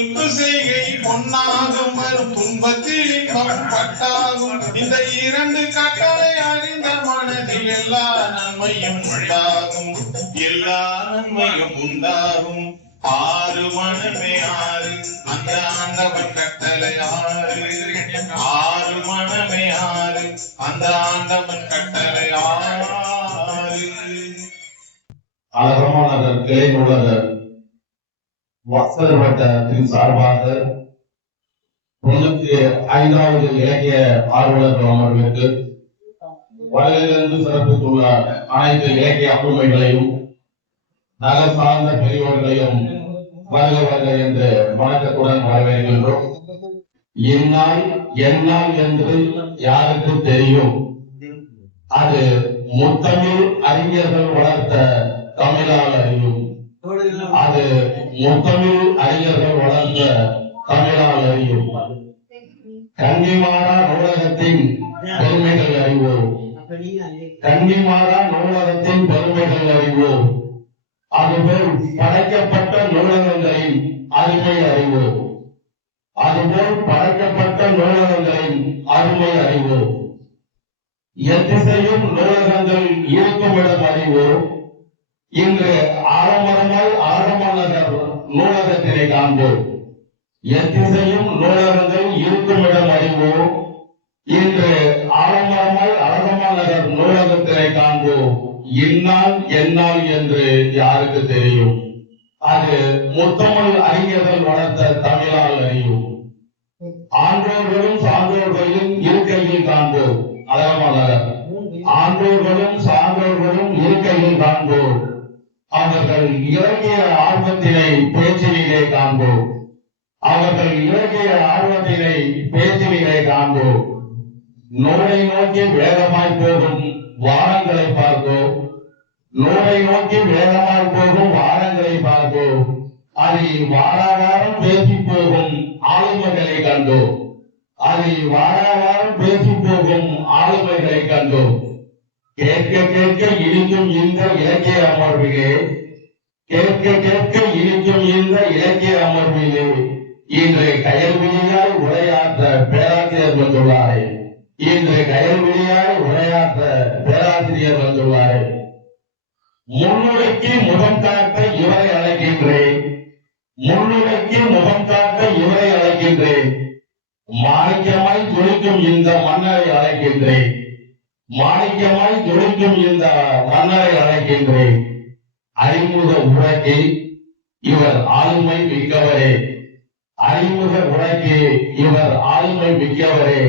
இன்பு செய்கை பொன்னாகும் வரும் துன்பத்தில் இன்பம் பட்டாகும் இந்த இரண்டு கட்டளை அறிந்த மனதில் எல்லா நன்மையும் உண்டாகும் எல்லா நன்மையும் உண்டாகும் ஆறு மனமே ஆறு அந்த ஆண்டவன் கட்டளை ஆறு ஆறு மனமே ஆறு அந்த ஆண்டவன் கட்டளை ஆறு அழகமானவர் கிளை நூலகர் வசர் வட்டத்தின் சார்பாக 95வது இலக்கிய ஆர்வலர் அமர்வுக்கு வடலிலிருந்து சிறப்பித்துள்ள அனைத்து இலக்கிய ஆளுமைகளையும் நகர் சார்ந்த பெரியோர்களையும் வருக வருக என்று வணக்கத்துடன் வரவேற்கின்றோம். இந்நாள் எந்நாள் என்று யாருக்கு தெரியும்? அது முத்தமிழ் அறிஞர்கள் வளர்த்த தமிழால் அறியும். அது முத்தமிழ் அறிஞர்கள் வளர்ந்த தமிழால் அறியும். கன்னிமாரா நூலகத்தின் பெருமைகள் அறிவோம். கன்னிமாரா நூலகத்தின் பெருமைகள் அறிவோம். அதுபோல் படைக்கப்பட்ட நூலகங்களின் அருமை அறிவோம். அதுபோல் படைக்கப்பட்ட நூலகங்களின் அருமை அறிவோம். எத்திசையும் நூலகங்கள் இருக்குமிடம் அறிவோம். இன்று ஆலமரமாய் ஆழமானவர் நூலகத்தினை காண்போம். எத்திசையும் நூலகங்கள் இருக்குமிடம் அறிவோம். இன்று ஆலமரமாய் அழகமானவர் நூலகத்தினை காண்போம். இந்நாள் எந்நாள் என்று யாருக்கு தெரியும்? அது முத்தமிழ் அறிஞர்கள் வளர்த்த தமிழால் அறியும். ஆன்றோர்களும் சான்றோர்களையும் இருக்கையில் காண்போம். அழகமானவர் ஆன்றோர்களும் சான்றோர்களும் இருக்கையில் காண்போம். அவர்கள் இலக்கிய ஆர்வத்தினை பேச்சிலே காண்போம். அவர்கள் இலக்கிய ஆர்வத்தினை பேச்சிலே காண்போம். நூலை நோக்கி வேகமாய் போகும் வாரங்களை பார்ப்போம். நூலை நோக்கி வேகமாய் போகும் வாரங்களை பார்ப்போம். அதில் வாராவாரம் பேசி போகும் ஆளுமைகளை கண்டோம். அதில் வாராவாரம் பேசி போகும் ஆளுமைகளை கண்டோம். கேட்க கேட்க இனிக்கும் இந்த இலக்கிய அமர்விலே கேட்க கேட்க இனிக்கும் இந்த இலக்கிய அமர்விலே இன்று கயல்விழியாய் உரையாற்ற பேராசிரியர் வந்துள்ளாரே. இன்று கயல்விழியாய் உரையாற்ற பேராசிரியர் வந்துள்ளாரே. முன்னுரைக்கு முகம் காட்ட இவரை அழைக்கின்றேன். முன்னுரைக்கு முகம் காட்ட இவரை அழைக்கின்றேன். மாணிக்கமாய் ஜொலிக்கும் இந்த மன்னரை அழைக்கின்றேன். மாணிக்கமாய் ஜொலிக்கும் இந்த மன்னரை அழைக்கின்றேன். அறிமுக உரைக்கு இவர் ஆளுமை மிக்கவரே. அறிமுக உரைக்கு இவர் ஆளுமை மிக்கவரே.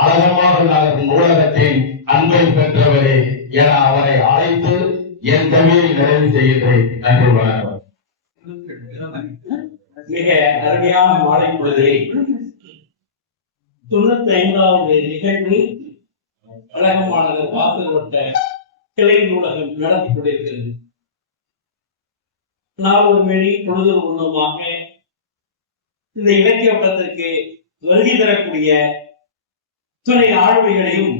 அழகமாக நகர் நூலகத்தின் அன்பை பெற்றவரே என அவரை அழைத்து என் தவியை நிறைவு செய்கின்றேன். நன்றி, வணக்கம். மிக அருமையான மாலை பொழுதிலே 95வது நிகழ்வு அழகமானவர் வாசல் வட்ட கிளை நூலகம் நடத்தி கொண்டிருக்கிறது. நாளொரு மணி பொழுது ஒன்றுமாக இந்த இலக்கிய வட்டத்திற்கு வருகை தரக்கூடிய துணை ஆளுமைகளையும்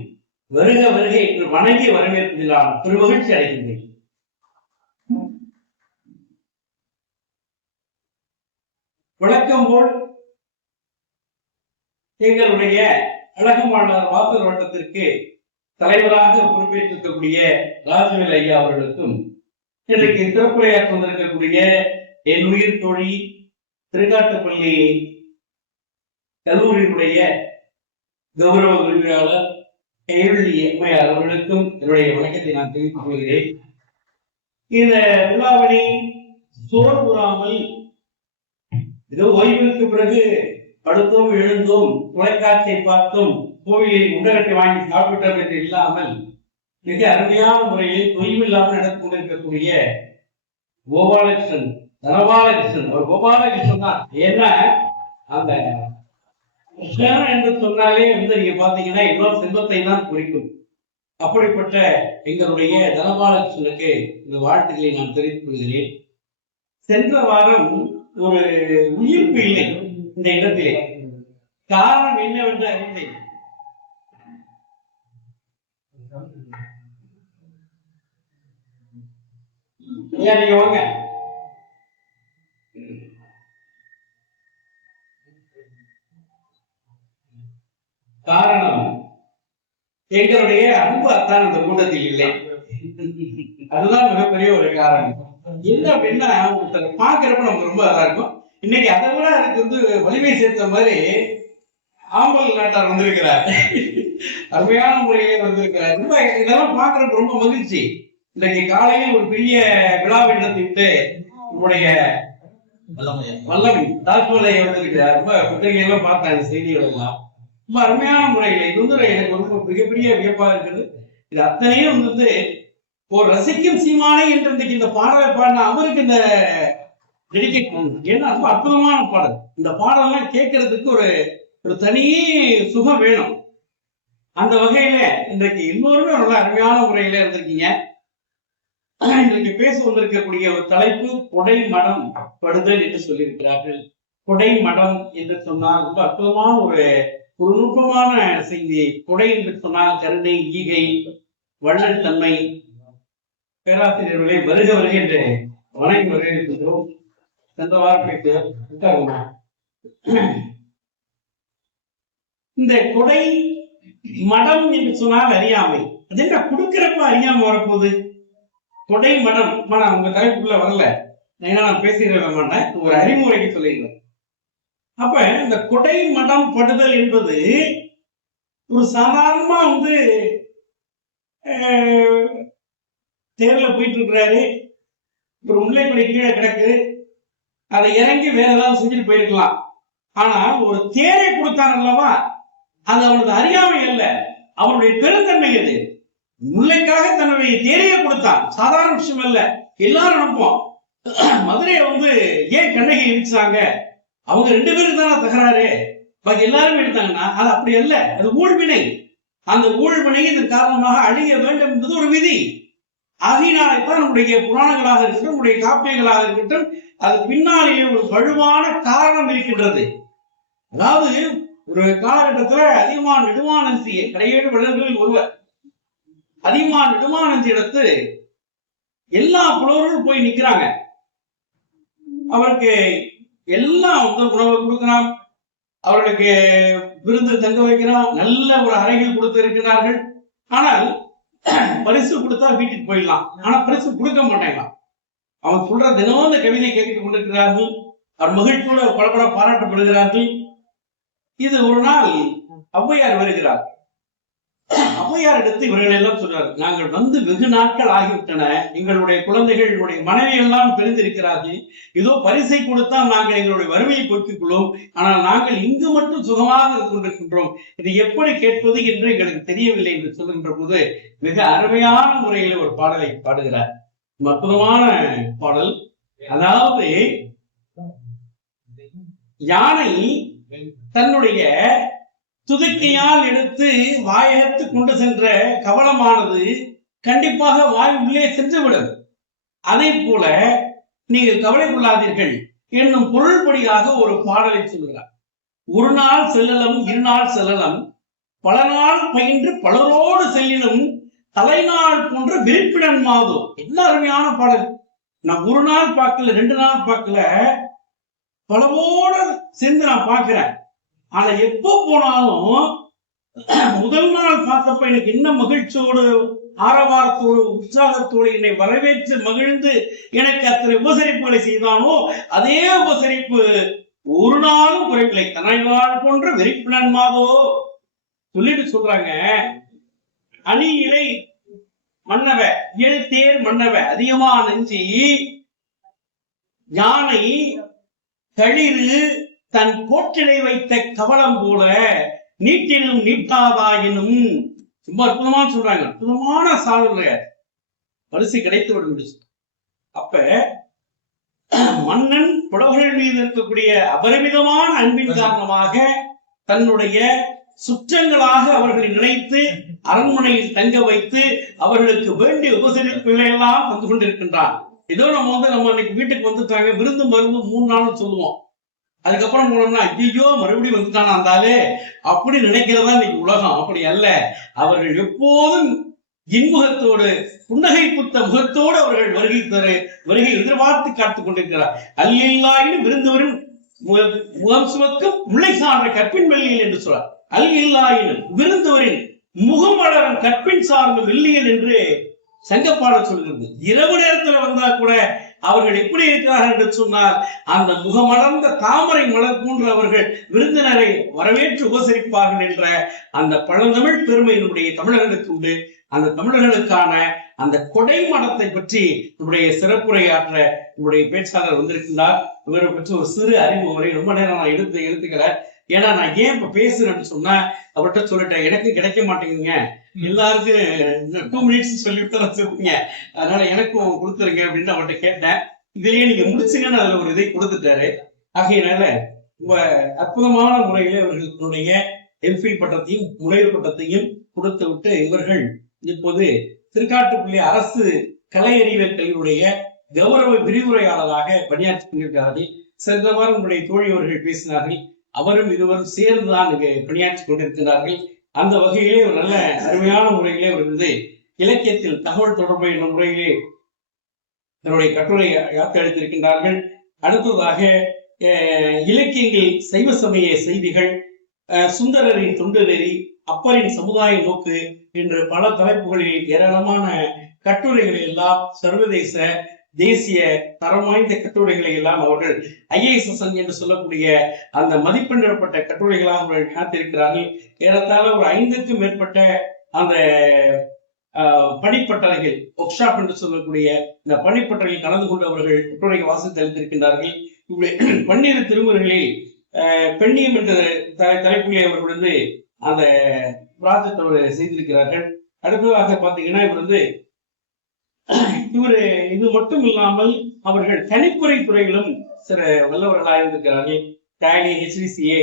வருக வருக என்று வணங்கி வரவேற்பதில் நான் பெருமகிழ்ச்சி அடைகின்றேன். வழக்கம் போல் எங்களுடைய அழகமானவர் வாசல் வட்டத்திற்கு தலைவராக பொறுப்பேற்றிருக்கக்கூடிய ராஜவேல் ஐயா அவர்களுக்கும் இன்றைக்கு சிறப்புரையாற்ற வந்திருக்கக்கூடிய என் உயிர் தோழி திருக்காட்டுப்பள்ளி கல்லூரியினுடைய கௌரவ உரிமையாளர் கைவள்ளி எம்மையார் அவர்களுக்கும் என்னுடைய வணக்கத்தை நான் தெரிவித்துக் கொள்கிறேன். இந்த விழாவினை சோர்வுறாமல் ஏதோ ஓய்வுக்கு பிறகு படுத்தோம் எழுந்தோம் தொலைக்காட்சியை பார்த்தோம் கோவிலில் உண்டகட்டை வாங்கி சாப்பிட்டோம் என்று இல்லாமல் மிக அருமையான முறையில் தொய்வில்லாமல் நடந்து கொண்டிருக்கக்கூடிய கோபாலகிருஷ்ணன் தனபாலகிருஷ்ணன் ஒரு கோபாலகிருஷ்ணன் தான். என்ன அந்த கிருஷ்ணன் என்று சொன்னாலே நீங்க பாத்தீங்கன்னா இன்னொரு செல்வத்தை தான் குறிக்கும். அப்படிப்பட்ட எங்களுடைய தனபாலகிருஷ்ணனுக்கு இந்த வாழ்த்துக்களை நான் தெரிவித்துக் கொள்கிறேன். சென்ற வாரம் ஒரு உயிர்ப்பு இல்லை இந்த இடத்திலே. காரணம் என்னவென்று அறிந்தேன். நீங்க வாங்க. காரணம், எங்களுடைய அன்பு அத்தான் இந்த கூட்டத்தில் இல்லை. அதுதான் மிகப்பெரிய ஒரு காரணம். என்ன அப்படின்னா, ஒருத்தர் பாக்குறப்ப நமக்கு ரொம்ப இதா இருக்கும். இன்னைக்கு அதை விட அதுக்கு வந்து வலிமை சேர்த்த மாதிரி ஆம்பல் நாட்டார் வந்திருக்கிறார். அருமையான முறையிலே வந்திருக்கிறார். ரொம்ப இதெல்லாம் பாக்குறப்ப ரொம்ப மகிழ்ச்சி. இன்றைக்கு காலையில் ஒரு பெரிய விழாவை நடத்திவிட்டு நம்முடைய வல்லமை தாக்குதலை வந்திருக்கிறார். ரொம்ப புத்தகையெல்லாம் பார்த்தேன், செய்திகள் எல்லாம் ரொம்ப அருமையான முறையில. இது வந்து எனக்கு ரொம்ப மிகப்பெரிய வியப்பா இருக்குது. இது அத்தனையும் வந்து ஒரு ரசிக்கும் சீமானே என்று இன்றைக்கு இந்த பாடலை பாடின அவருக்கு இந்த டெடிகேட் பண்ணணும். ஏன்னா ரொம்ப அற்புதமான பாடல். இந்த பாடலாம் கேட்கறதுக்கு ஒரு தனி சுகம் வேணும். அந்த வகையில இன்றைக்கு எல்லோருமே ரொம்ப அருமையான முறையில இருந்திருக்கீங்க. இன்றைக்கு பேச வந்திருக்கக்கூடிய ஒரு தலைப்பு கொடை மடம் படுதல் என்று சொல்லியிருக்கிறார்கள். கொடை மடம் என்று சொன்னால் ரொம்ப அற்புதமான ஒரு நுட்பமான செய்தி. கொடை என்று சொன்னால் கருணை, ஈகை, வள்ளல் தன்மை. பேராசிரியர்களை வருக வருக என்று வணங்கி வரவேற்கின்றோம். சென்ற வாரத்திற்கு இந்த கொடை மடம் என்று சொன்னால் அறியாமை. அது என்ன கொடுக்கிறப்ப அறியாம வரப்போகுது? கொடை மடம் உங்க தலைப்புக்குள்ள வரல, நான் பேசிட மாட்டேன், ஒரு அறிமுறைக்கு சொல்லிடுறேன். அப்ப இந்த கொடை மடம் படுதல் என்பது ஒரு சாதாரணமா வந்து தேர்ல போயிட்டு இருக்கிறாரு, ஒரு முல்லைப்படி கீழே கிடக்கு, அதை இறங்கி வேற ஏதாவது செஞ்சுட்டு போயிருக்கலாம். ஆனா ஒரு தேரை கொடுத்தாங்க அல்லவா, அது அவனது அறியாமை அல்ல, அவனுடைய பெருந்தன்மை. அது முல்லைக்காக தன்னுடைய தேரையை கொடுத்தான், சாதாரண விஷயம் அல்ல. எல்லாரும் நினைப்போம் மதுரையை வந்து ஏன் கண்ணகி இடிச்சாங்க, அவங்க 2 பேருக்கு தானே தகராறு, பாக்கி எல்லாருமே எடுத்தாங்கன்னா அது அப்படி அல்ல. அது ஊழ்வினை. அந்த ஊழ்வினை இதன் காரணமாக அழிய வேண்டும் என்பது ஒரு விதி. ஆகையினால்தான் நம்முடைய புராணங்களாக இருக்கட்டும், நம்முடைய காப்பியங்களாக இருக்கட்டும், அது பின்னாலேயே ஒரு வலுவான காரணம் இருக்கின்றது. அதாவது ஒரு காலகட்டத்துல அதிகமான நெடுமானந்தி, கடையேழு வள்ளல்களில் ஒருவர், அதிகமான நெடுமானந்தி இடத்து எல்லா புலவர்களும் போய் நிக்கிறாங்க. அவருக்கு எல்லாம் உணவு கொடுக்கிறான், அவர்களுக்கு விருந்து தங்க வைக்கிறான், நல்ல ஒரு அறைகள் கொடுத்து இருக்கிறார்கள். ஆனால் பரிசு கொடுத்தா வீட்டுக்கு போயிடலாம், ஆனா பரிசு கொடுக்க மாட்டேங்கலாம். அவன் சொல்ற தினமும் இந்த கவிதை கேட்டுக் கொண்டிருக்கிறார்கள். அவர் மகிழ்ச்சியோட பலப்பட பாராட்டப்படுகிறார்கள். இது ஒரு நாள் ஔவையார் வருகிறார். ஔவையார் எடுத்து இவர்கள் எல்லாம் சொல்றாரு, நாங்கள் வந்து வெகு நாட்கள் ஆகிவிட்டன, எங்களுடைய குழந்தைகள், எங்களுடைய மனைவி எல்லாம் பிரிந்திருக்கிறார்கள், ஏதோ பரிசை கொடுத்தால் நாங்கள் எங்களுடைய வறுமையை போக்கிக் கொள்வோம், ஆனால் நாங்கள் இங்கு மட்டும் சுகமாக இருந்து கொண்டிருக்கின்றோம், இதை எப்படி கேட்பது என்று எங்களுக்கு தெரியவில்லை என்று சொல்கின்ற போது மிக அருமையான முறையில் ஒரு பாடலை பாடுகிறார். அற்புதமான பாடல். அதாவது யானை தன்னுடைய துதிக்கையால் எடுத்து வாயகத்து கொண்டு சென்ற கவளமானது கண்டிப்பாக வாய் உள்ளே சென்றுவிடும். அதை போல நீங்கள் கவலை கொள்ளாதீர்கள் என்னும் பொருள்படியாக ஒரு பாடலை சொல்கிறார். ஒரு நாள் செல்லலம், 2 நாள் செல்லலம், பல நாள் பயின்று பலரோடு செல்லினும் தலைநாள் போன்ற விருப்பிடன் மாதோ. என்ன அருமையான பாடல். நான் ஒரு நாள் பார்க்கல, 2 நாள் பார்க்கல, பலவோடு சேர்ந்து நான் பார்க்கிறேன். ஆனா எப்போ போனாலும் முதல் நாள் பார்த்தப்ப எனக்கு என்ன மகிழ்ச்சியோடு, ஆரவாரத்தோடு, உற்சாகத்தோடு என்னை வரவேற்று மகிழ்ந்து எனக்கு அத்தனை உபசரிப்புகளை செய்தானோ அதே உபசரிப்பு ஒரு நாளும் குறைவில்லை. தலைநாள் போன்ற வெறிப்புடன் மாதோ சொல்லிட்டு சொல்றாங்க. அணி இலை மன்னவ, 7 தேர் மன்னவ, அதிகமா நெஞ்சி யானை களிறு தன் கோட்டிலை வைத்த கவளம் போல நீட்டினும் நீட்டாதாயினும். ரொம்ப அற்புதமா சொல்றாங்க, அற்புதமான சாதனை. பரிசு கிடைத்து விடும். அப்ப மன்னன் புலவர்கள் மீது இருக்கக்கூடிய அபரிமிதமான அன்பின் காரணமாக தன்னுடைய சுற்றங்களாக அவர்களை நினைத்து அரண்மனையில் தங்க வைத்து அவர்களுக்கு வேண்டிய உபசரிப்புகளை எல்லாம் வந்து கொண்டிருக்கின்றான். ஏதோ நம்ம இன்னைக்கு வீட்டுக்கு வந்துட்டாங்க, விருந்து மருந்து 3 நாள் சொல்லுவோம், அதுக்கப்புறம் போனோம்னா ஐயோ மறுபடியும் வந்துட்டானா இருந்தாலே அப்படி நினைக்கிறதா இன்னைக்கு உலகம். அப்படி அல்ல. அவர்கள் எப்போதும் இன்முகத்தோடு, புன்னகை புத்த முகத்தோடு அவர்கள் வருகை எதிர்பார்த்து காத்துக் கொண்டிருக்கிறார். அல்லில்லாயினும் விருந்துவரும் முகம் சுமக்கும் முளை சார்ந்த கற்பின் வெள்ளியல் என்று சொல்றார். அல்கில்லாயினும் விருந்தவரின் முகமலரும் கற்பின் சார்ந்த வெள்ளியல் என்று சங்கப்பாடல் சொல்கிறது. இரவு நேரத்தில் வந்தா கூட அவர்கள் எப்படி இருக்கிறார்கள் என்று சொன்னால், அந்த முகமலர்ந்த தாமரை மலர் போன்று அவர்கள் விருந்தினரை வரவேற்று உபசரிப்பார்கள் என்ற அந்த பழந்தமிழ் பெருமை நம்முடைய தமிழர்களுக்கு உண்டு. அந்த தமிழர்களுக்கான அந்த கொடை மடத்தை பற்றி நம்முடைய சிறப்புரையாற்ற நம்முடைய பேச்சாளர் வந்திருக்கின்றார். இவரை பற்றி ஒரு சிறு அறிமுறை ரொம்ப நேரம் நான் எடுத்துக்கல. ஏன்னா நான் ஏன் இப்ப பேசுறேன்னு சொன்னா, அவர்கிட்ட சொல்லிட்டேன், எனக்கு கிடைக்க மாட்டேங்குங்க, எல்லாருக்கும் 2 minutes சொல்லிவிட்டு சொல்லுங்க, அதனால எனக்கும் கொடுத்துருங்க அப்படின்னு அவர்கிட்ட கேட்டேன். இதுலயே நீங்க முடிச்சுங்கன்னு அதுல ஒரு இதை கொடுத்துட்டாரு. ஆகையினால அற்புதமான முறையில இவர்களுடைய எம்ஃபில் பட்டத்தையும் முனைவர் பட்டத்தையும் கொடுத்து விட்டு இவர்கள் இப்போது திருக்காட்டுப்பள்ளி அரசு கலை அறிவியல் கல்வியுடைய கௌரவ விரிவுரையாளராக பணியாற்றி கொண்டிருக்கிறார்கள். சென்ற வாரம் உங்களுடைய தோழி அவர்கள் பேசினார்கள். அவரும் இருவரும் சேர்ந்துதான் இங்கே பணியாற்றி கொண்டிருக்கிறார்கள். அந்த வகையிலே ஒரு நல்ல அருமையான முறையிலே ஒரு இலக்கியத்தில் தகவல் தொடர்பு என்ற முறையிலே தன்னுடைய கட்டுரை யாத்திரைத்திருக்கின்றார்கள். அடுத்ததாக இலக்கியங்கள் சைவ சமய செய்திகள், சுந்தரரின் தொண்டு நெறி, அப்பரின் சமுதாய நோக்கு என்று பல தலைப்புகளில் ஏராளமான கட்டுரைகளை எல்லாம் சர்வதேச தேசிய தரம் வாய்ந்த கட்டுரைகளை எல்லாம் அவர்கள் IASS என்று சொல்லக்கூடிய அந்த மதிப்பெண்ணிடப்பட்ட கட்டுரைகளாக அவர்கள் காத்திருக்கிறார்கள். ஏறத்தாழ ஒரு 5க்கும் மேற்பட்ட அந்த பணிப்பட்டறைகள், ஒர்க் ஷாப் என்று சொல்லக்கூடிய இந்த பணிப்பட்டறையில் கலந்து கொண்டு அவர்கள் கட்டுரை வாசித்து அளித்திருக்கின்றார்கள். பன்னிரு திருமுறைகளில் பெண்ணியம் என்ற தலைப்பிலே அவர்கள் அந்த ப்ராஜெக்ட் அவர் செய்திருக்கிறார்கள். அடுத்ததாக பாத்தீங்கன்னா இது மட்டும் இல்லாமல் அவர்கள் கணிப்புரை துறையிலும் சில வல்லவர்களாக இருந்திருக்கிறார்கள். டேலி, HDCA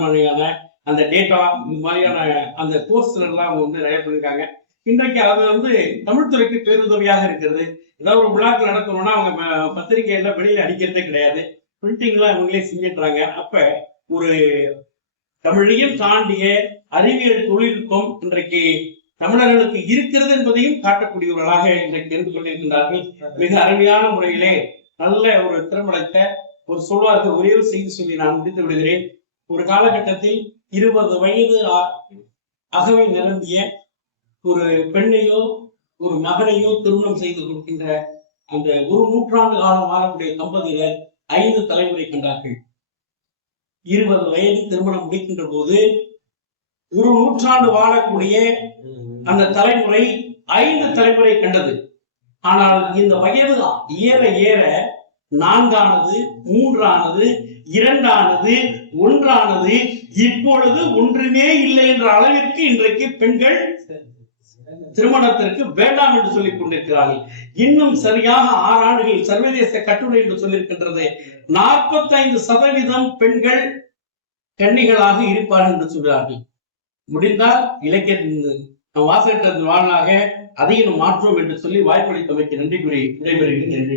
மாதிரியான அந்த டேட்டா மாதிரியான அந்த கோர்ஸ்ல எல்லாம் நிறைய பண்ணிருக்காங்க. இன்றைக்கு அது தமிழ்துறைக்கு பேருதவியாக இருக்கிறது. ஏதாவது ஒரு விழாக்கள் நடத்தணும்னா அவங்க பத்திரிகையில வெளியில அடிக்கிறதே கிடையாது, பிரிண்டிங்லாம் இவங்களே செஞ்சிடுறாங்க. அப்ப ஒரு தமிழையும் தாண்டிய அறிவியல் தொழில்நுட்பம் இன்றைக்கு தமிழர்களுக்கு இருக்கிறது என்பதையும் காட்டக்கூடியவர்களாக இன்றைக்கு இருந்து கொண்டிருக்கின்றார்கள். மிக அருமையான முறையிலே நல்ல ஒரு திறமடைத்த ஒரு சொல்வார்கள். ஒரே ஒரு செய்தி சொல்லி நான் முடித்து விடுகிறேன். ஒரு காலகட்டத்தில் 20 வயது அகவை நிரம்பிய ஒரு பெண்ணையோ ஒரு மகனையோ திருமணம் செய்து கொடுக்கின்ற அந்த 1 நூற்றாண்டு காலம் வாழக்கூடிய தம்பதியினர் 5 தலைமுறை கண்டார்கள். 20 வயது திருமணம் முடிக்கின்ற போது 1 நூற்றாண்டு வாழக்கூடிய அந்த தலைமுறை 5 தலைமுறை கண்டது. ஆனால் இந்த வயது ஏற ஏற 4ஆனது, 3ஆனது, 2ஆனது, 1ஆனது, இப்பொழுது ஒன்றுமே இல்லை என்ற அளவிற்கு இன்றைக்கு பெண்கள் திருமணத்திற்கு வேண்டாம் என்று சொல்லிக் கொண்டிருக்கிறார்கள். இன்னும் சரியாக 6 ஆண்டுகளில் சர்வதேச கட்டுரை என்று சொல்லியிருக்கின்றது 45% பெண்கள் கன்னிகளாக இருப்பார்கள் என்று சொல்கிறார்கள். முடிந்தால் இலக்கிய வாசகத்தின் வாயிலாக அதையும் மாற்றோம் என்று சொல்லி வாய்ப்பளித்தமைக்கு நன்றி கூறி விடைபெறுகிறேன். நன்றி.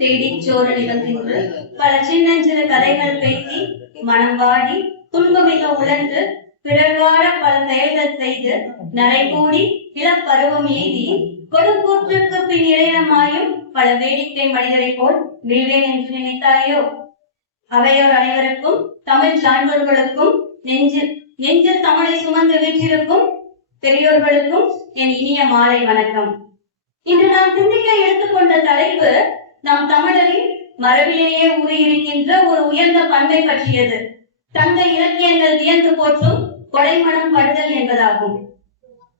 தேடிச் சோர நிகழ்கின்ற பல சின்னஞ்சிறு கதைகள் பேசி மனம் வாடி துன்பமிக உழன்று பிறர்வாழ பல செயல்கள் செய்து நரைகூடி இளப்பருவம் எய்தி கொடுக்கூற்றுக்கு பின் இளையமாயும் பல வேடிக்கை மனிதரை போல் வீழ்வேன் என்று நினைத்தாயோ? அவையோர் அனைவருக்கும் தமிழ் சான்றோர்களுக்கும் நெஞ்சில் தமிழை சுமந்து வீற்றிருக்கும் பெரியோர்களுக்கும் என் இனிய மாலை வணக்கம். இன்று நாம் சிந்திக்க எடுத்துக்கொண்ட தலைப்பு நம் தமிழரின் மரபிலேயே ஊறியிருக்கின்ற ஒரு உயர்ந்த பண்பை பற்றியது. தங்க இலக்கியங்கள் வியந்து போற்றும் கொடைமணம் படுதல் என்பதாகும்.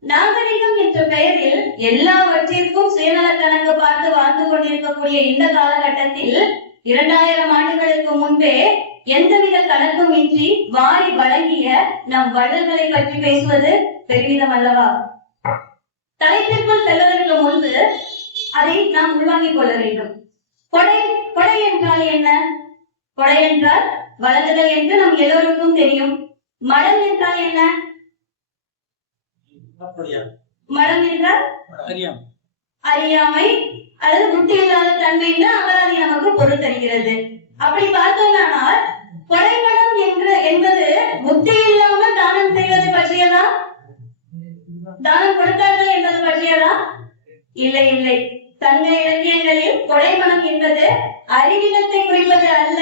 நாகரிகம் என்ற பெயரில் எல்லாவற்றிற்கும் சுயநல கணக்கு பார்த்து வாழ்ந்து கொண்டிருக்கக்கூடிய இந்த காலகட்டத்தில் 2000 ஆண்டுகளுக்கு முன்பே எந்தவித கணக்கும் இன்றி வாரி வழங்கிய நம் வள்ளல்களை பற்றி பேசுவது பெருமிதம் அல்லவா? தலைப்பிற்குள் செல்வதற்கு முன்பு அதை நாம் உள்வாங்கிக் கொள்ள வேண்டும். கொடை என்றால் என்ன? கொடை என்றால் வழங்குதல் என்று நம் எல்லோருக்கும் தெரியும். மடம் என்றால் என்ன? மடம் என்றால் அறியாமை அல்லது புத்தி இல்லாத தன்மை என்று அகராதி நமக்கு பொருள் தருகிறது. அப்படி பார்த்தோம்னால் கொடைமடம் என்பது புத்தி இல்லாமல் தானம் செய்வது பற்றியதா? தானம் கொடுத்தார்கள் என்பது பற்றியதா? இல்லை இல்லை. சங்க இலக்கியங்களில் கொடைமனம் என்பது அறிவினத்தை குறிப்பது அல்ல,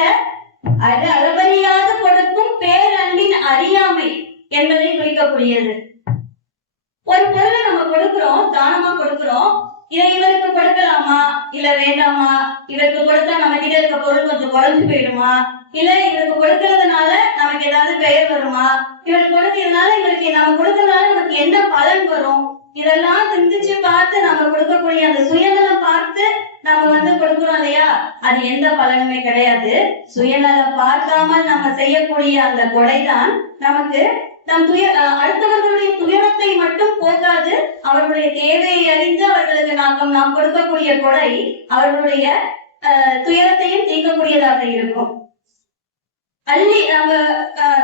அது அளவறியாது கொடுக்கும் பேரன்பின் அறியாமை என்பதை குறிக்கக்கூடியது. ஒரு பொருளை நம்ம கொடுக்கிறோம், தானமா கொடுக்கிறோம். இதை இவருக்கு கொடுக்கலாமா இல்ல வேண்டாமா, இவருக்கு கொடுத்தா நம்ம கிட்ட இருக்க பொருள் கொஞ்சம் குறைஞ்சு போயிடுமா, இல்ல இவருக்கு கொடுக்கறதுனால நமக்கு ஏதாவது பெயர் வருமா, இவருக்கு கொடுக்கறதுனால இவருக்கு நம்ம கொடுக்கறதுனால நமக்கு என்ன பலன் வரும், இதெல்லாம் சிந்திச்சு பார்த்து நம்ம கொடுக்கக்கூடிய அந்த சுயநலம் பார்த்து நம்ம கொடுக்கிறோம் இல்லையா, அது எந்த பலனுமே கிடையாது. சுயநலம் பார்க்காமல் நம்ம செய்யக்கூடிய அந்த கொடைதான் நமக்கு நம் அடுத்தவர்களுடைய துயரத்தை மட்டும் போகாது, அவர்களுடைய தேவையை அறிந்து அவர்களுக்கு நாம் கொடுக்கக்கூடிய கொடை அவர்களுடைய துயரத்தையும் தீர்க்கக்கூடியதாக இருக்கும். நம்ம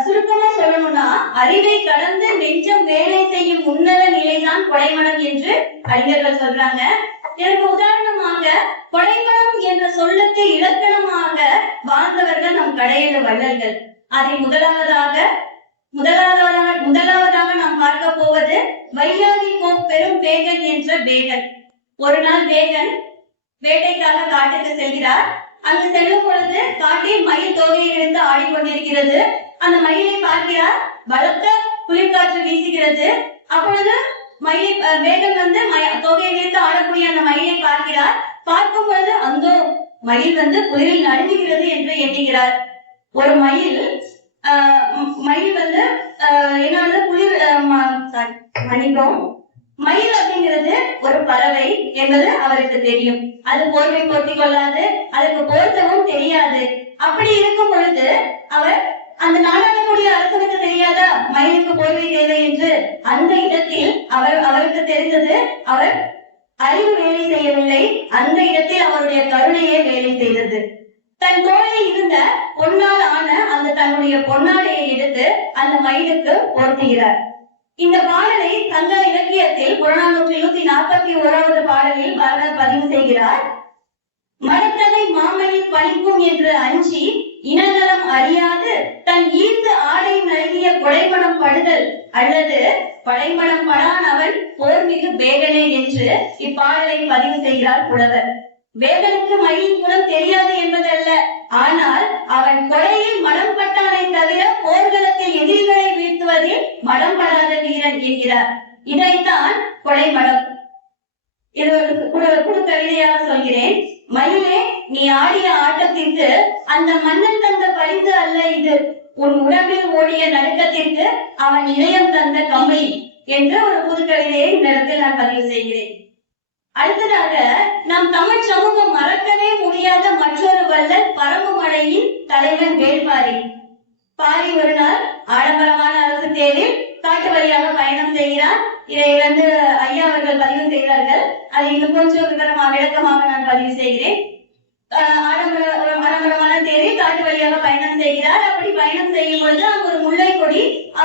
சுருக்கமா சொல்லணும்னா, அறிவை கடந்து நெஞ்சம் வேலை செய்யும் உன்னத நிலைதான் கொடைமனம் என்று அறிஞர்கள் சொல்றாங்க. இதற்கு உதாரணமாக கொடைமனம் என்ற சொல்லுக்கு இலக்கணமாக வாழ்ந்தவர்கள் நம் கடையெழு வள்ளல்கள். அதை முதலாவதாக நாம் பார்க்க போவது வையாகி பெரும் வேகன் என்ற வேகன். ஒரு நாள் வேகன் வேட்டைக்காக காட்டுக்கு செல்கிறார். அங்கு செல்லும் பொழுது காட்டில் மயில் தோகையை எடுத்து ஆடிக்கொண்டிருக்கிறது. அந்த மயிலை பார்க்கிறார். பலத்த குளிர்காற்று வீசுகிறது. அப்பொழுது வேகன் தொகையை எடுத்து ஆடக்கூடிய அந்த மயிலை பார்க்கிறார். பார்க்கும் பொழுது அந்த மயில் குளிரில் நடுங்குகிறது என்று எண்ணுகிறார். ஒரு மயில் என்னது குளிர் மயில் அப்படிங்கிறது ஒரு பறவை என்பது அவருக்கு தெரியும். அது போர்வை போர்த்தி கொள்ளாது, அதுக்கு போர்த்தவும் தெரியாது. அப்படி இருக்கும் பொழுது அவர் அந்த நாடாளக்கூடிய அரசனுக்கு தெரியாதா மயிலுக்கு போர்வை தேவை என்று? அந்த இடத்தில் அவருக்கு தெரிந்தது, அவர் அறிவு வேலை செய்யவில்லை, அந்த இடத்தில் அவருடைய கருணையே வேலை செய்தது. தன் தோளில் இருந்த பொன்னால் ஆன அந்த தன்னுடைய பொன்னாடையை எடுத்து அந்த மயிலுக்கு போர்த்துகிறார். இந்த பாடலை சங்க இலக்கியத்தில் 141வது பாடலில் வரலாறு பதிவு செய்கிறார். மடத்தனை மாமயில் பழிக்கும் என்று அஞ்சி இனநலம் அறியாது தன் ஈர்ந்து ஆடை நல்கிய கொடைமணம் படுதல் அல்லது படைமணம் படான் அவன் போர்மிகு வேகனே என்று இப்பாடலை பதிவு செய்கிறார் புலவர். வேகனுக்கு மயிலின் குணம் தெரியாது என்பதல்ல, ஆனால் அவன் கொடையில் மனம் பட்டானை தவிர போர்க்களத்தில் எதிரிகளை வீழ்த்துவதில் மனம் படாத வீரன் என்கிறார். இதைத்தான் கொடைமடம். இது ஒரு கவிதையாக சொல்கிறேன். மயிலே, நீ ஆடிய ஆட்டத்திற்கு அந்த மன்னன் தந்த பரிசு அல்ல இது, உன் உடம்பில் ஓடிய நடுக்கத்திற்கு அவன் இதயம் தந்த கம்பளி என்று ஒரு புதுக்கவிதையை இந்த இடத்தில் நான் பதிவு செய்கிறேன். அடுத்ததாக நம் தமிழ் சமூகம் மறக்கவே முடியாத மற்றொரு வள்ளல் பரம்புமலையின் தலைவன் வேள்பாரி. பாரி ஒரு நாள் ஆடம்பரமான அரசு தேரில் காட்டு வழியாக பயணம் செய்கிறார். இதை ஐயா அவர்கள் பதிவு செய்தார்கள். அதை இன்னும் கொஞ்சம் விளக்கமாக நான் பதிவு செய்கிறேன். ஆடம்பரமான தேரில் காட்டு வழியாக பயணம் செய்கிறார். அப்படி பயணம் செய்யும் பொழுது அங்கு ஒரு முல்லை கொடி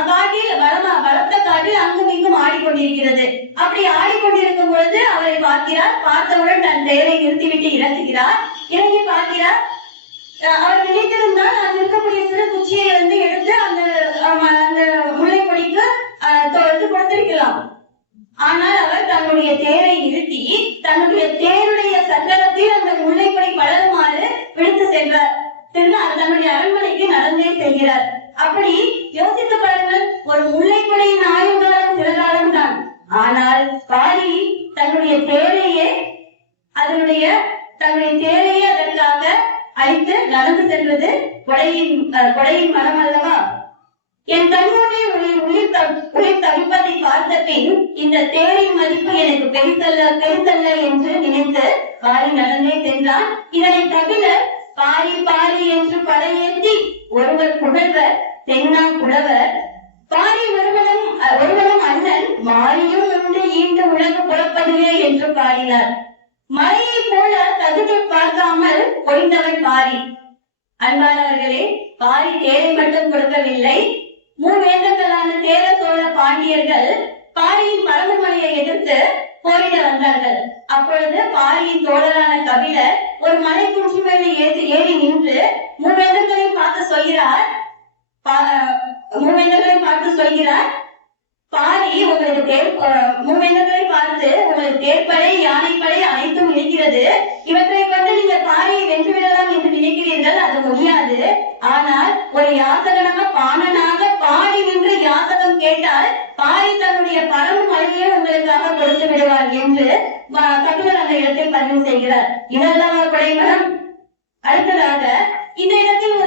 காட்டில் வளர்த்த காட்டில் அங்கும் இங்கும் ஆடிக்கொண்டிருக்கிறது. அப்படி ஆடிக்கொண்டிருக்கும் பொழுது அவரை பார்க்கிறார். பார்த்தவுடன் தன் தேரை நிறுத்திவிட்டு இறங்குகிறார். இறங்கி பார்க்கிறார். அவர் நினைத்திருந்தால் அங்கு இருக்கக்கூடிய சிறு குச்சியை எடுத்து அந்த முல்லை கொடிக்கு கொடுத்திருக்கலாம். ஆனால் அவர் தன்னுடைய தேரை நிறுத்தி தன்னுடைய தேருடைய சக்கரத்தில் அந்த முல்லைக்கொடி படருமாறு விடுத்து சென்றார். தன்னுடைய அரண்மனைக்கு நடந்தே செல்கிறார். அப்படி யோசித்து பாருங்கள், ஒரு முல்லைக்கொடியின் ஆயுள் காலம் சில காலம் தான். ஆனால் பாரி தன்னுடைய தேரையே அதற்காக அழித்து நடந்து சென்றது கொடையின் மனம் அல்லவா? என் கண்முன்னே உயிர் தவிப்பதை பார்த்த பின் இந்த தேரின் மதிப்பு எனக்கு பெருத்தல்ல என்று நினைத்து பாரி நடந்தே சென்றான். இதனை தவிர பாரி பாரி என்று படையேற்றி ஒருவர் புகழ்வர் தென்னா புலவர். பாரி ஒருவனும் அண்ணன் மாரியும் உண்டு ஈண்டு உலகு புறப்படுவே என்று பாடினார். மலையை போல தகுதி பார்க்காமல் பொழிந்தவன் பாரி. அன்பானவர்களே, பாரி தேரை மட்டும் கொடுக்கவில்லை. மூவேந்தங்களான சேர சோழ பாண்டியர்கள் பாரியின் பரம்புமலையை எதிர்த்து போரிட வந்தார்கள். அப்பொழுது பாரியின் தோழரான கபிலர் ஒரு மலை குன்று மேலே ஏறி நின்று மூவேந்தர்களையும் பார்த்து சொல்கிறார், பாரி உங்களுக்கு மூவேந்தர்களை பார்த்து உங்களுக்கு தேர்ப்படை யானைப்படை அனைத்தும் இருக்கிறது. இவற்றை கொண்டு நீங்க பாரியை வென்று விடலாம் என்று நினைக்கிறீர்கள், அது முடியாது. ஆனால் ஒரு யாசகனாக பாணனாக பாடி நின்று யாசகம் கேட்டால் பாரி தன்னுடைய பரம்பு மலையே உங்களுக்காக கொடுத்து விடுவார் என்று கபிலர் அந்த இடத்தில் பதிவு செய்கிறார். இதெல்லாம் கொடைமரம். அடுத்ததாக இந்த இடத்தில்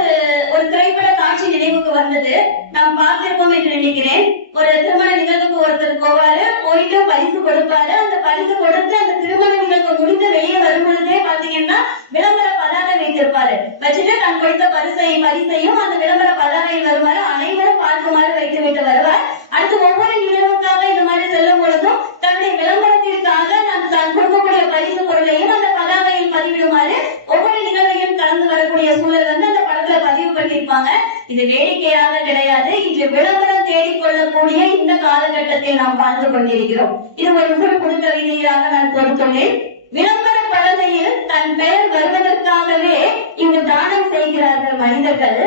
ஒரு திரைப்பட காட்சி நினைவுக்கு வந்தது. நாம் பார்த்திருப்போம் என்று நினைக்கிறேன். ஒரு திருமண நிகழ்வுக்கு ஒருத்தர் போவாரு, போயிட்டு பரிசு கொடுப்பாரு. அந்த பரிசு கொடுத்து அந்த திருமண நிகழ்வு முடிந்து வெளியே வரும் பொழுதே பாத்தீங்கன்னா விளம்பர பதாகை வைத்திருப்பாரு. வச்சுட்டு தான் கொடுத்த பரிசையும் அந்த விளம்பர பதாகையில் வருமாறு அனைவரும் பார்க்குமாறு வைத்து விட்டு வருவார். அடுத்து ஒவ்வொரு நிகழ்வுக்காக இந்த மாதிரி செல்லும் பொழுதும் தன்னுடைய விளம்பரத்திற்காக தான் கொடுக்கக்கூடிய பரிசு பொருளையும் அந்த பதாகையில் பதிவிடுமாறு ஒவ்வொரு நிகழ்வையும் கலந்து வரக்கூடிய சூழல் வந்து அந்த படத்துல பதிவு பண்ணியிருப்பாங்க. இது வேடிக்கையாக கிடையாது. இன்று விளம்பரம் தேடிக்கொள்ளக்கூடிய இந்த காலகட்டத்தில் நாம் வாழ்ந்து கொண்டிருக்கிறோம். இது ஒரு குறு கவிதையாக நான் கொடுத்துள்ளேன். விளம்பர பலகையில் தன் பெயர் வருவதற்காகவே இங்கு தானம் செய்கிறார்கள் மனிதர்கள்.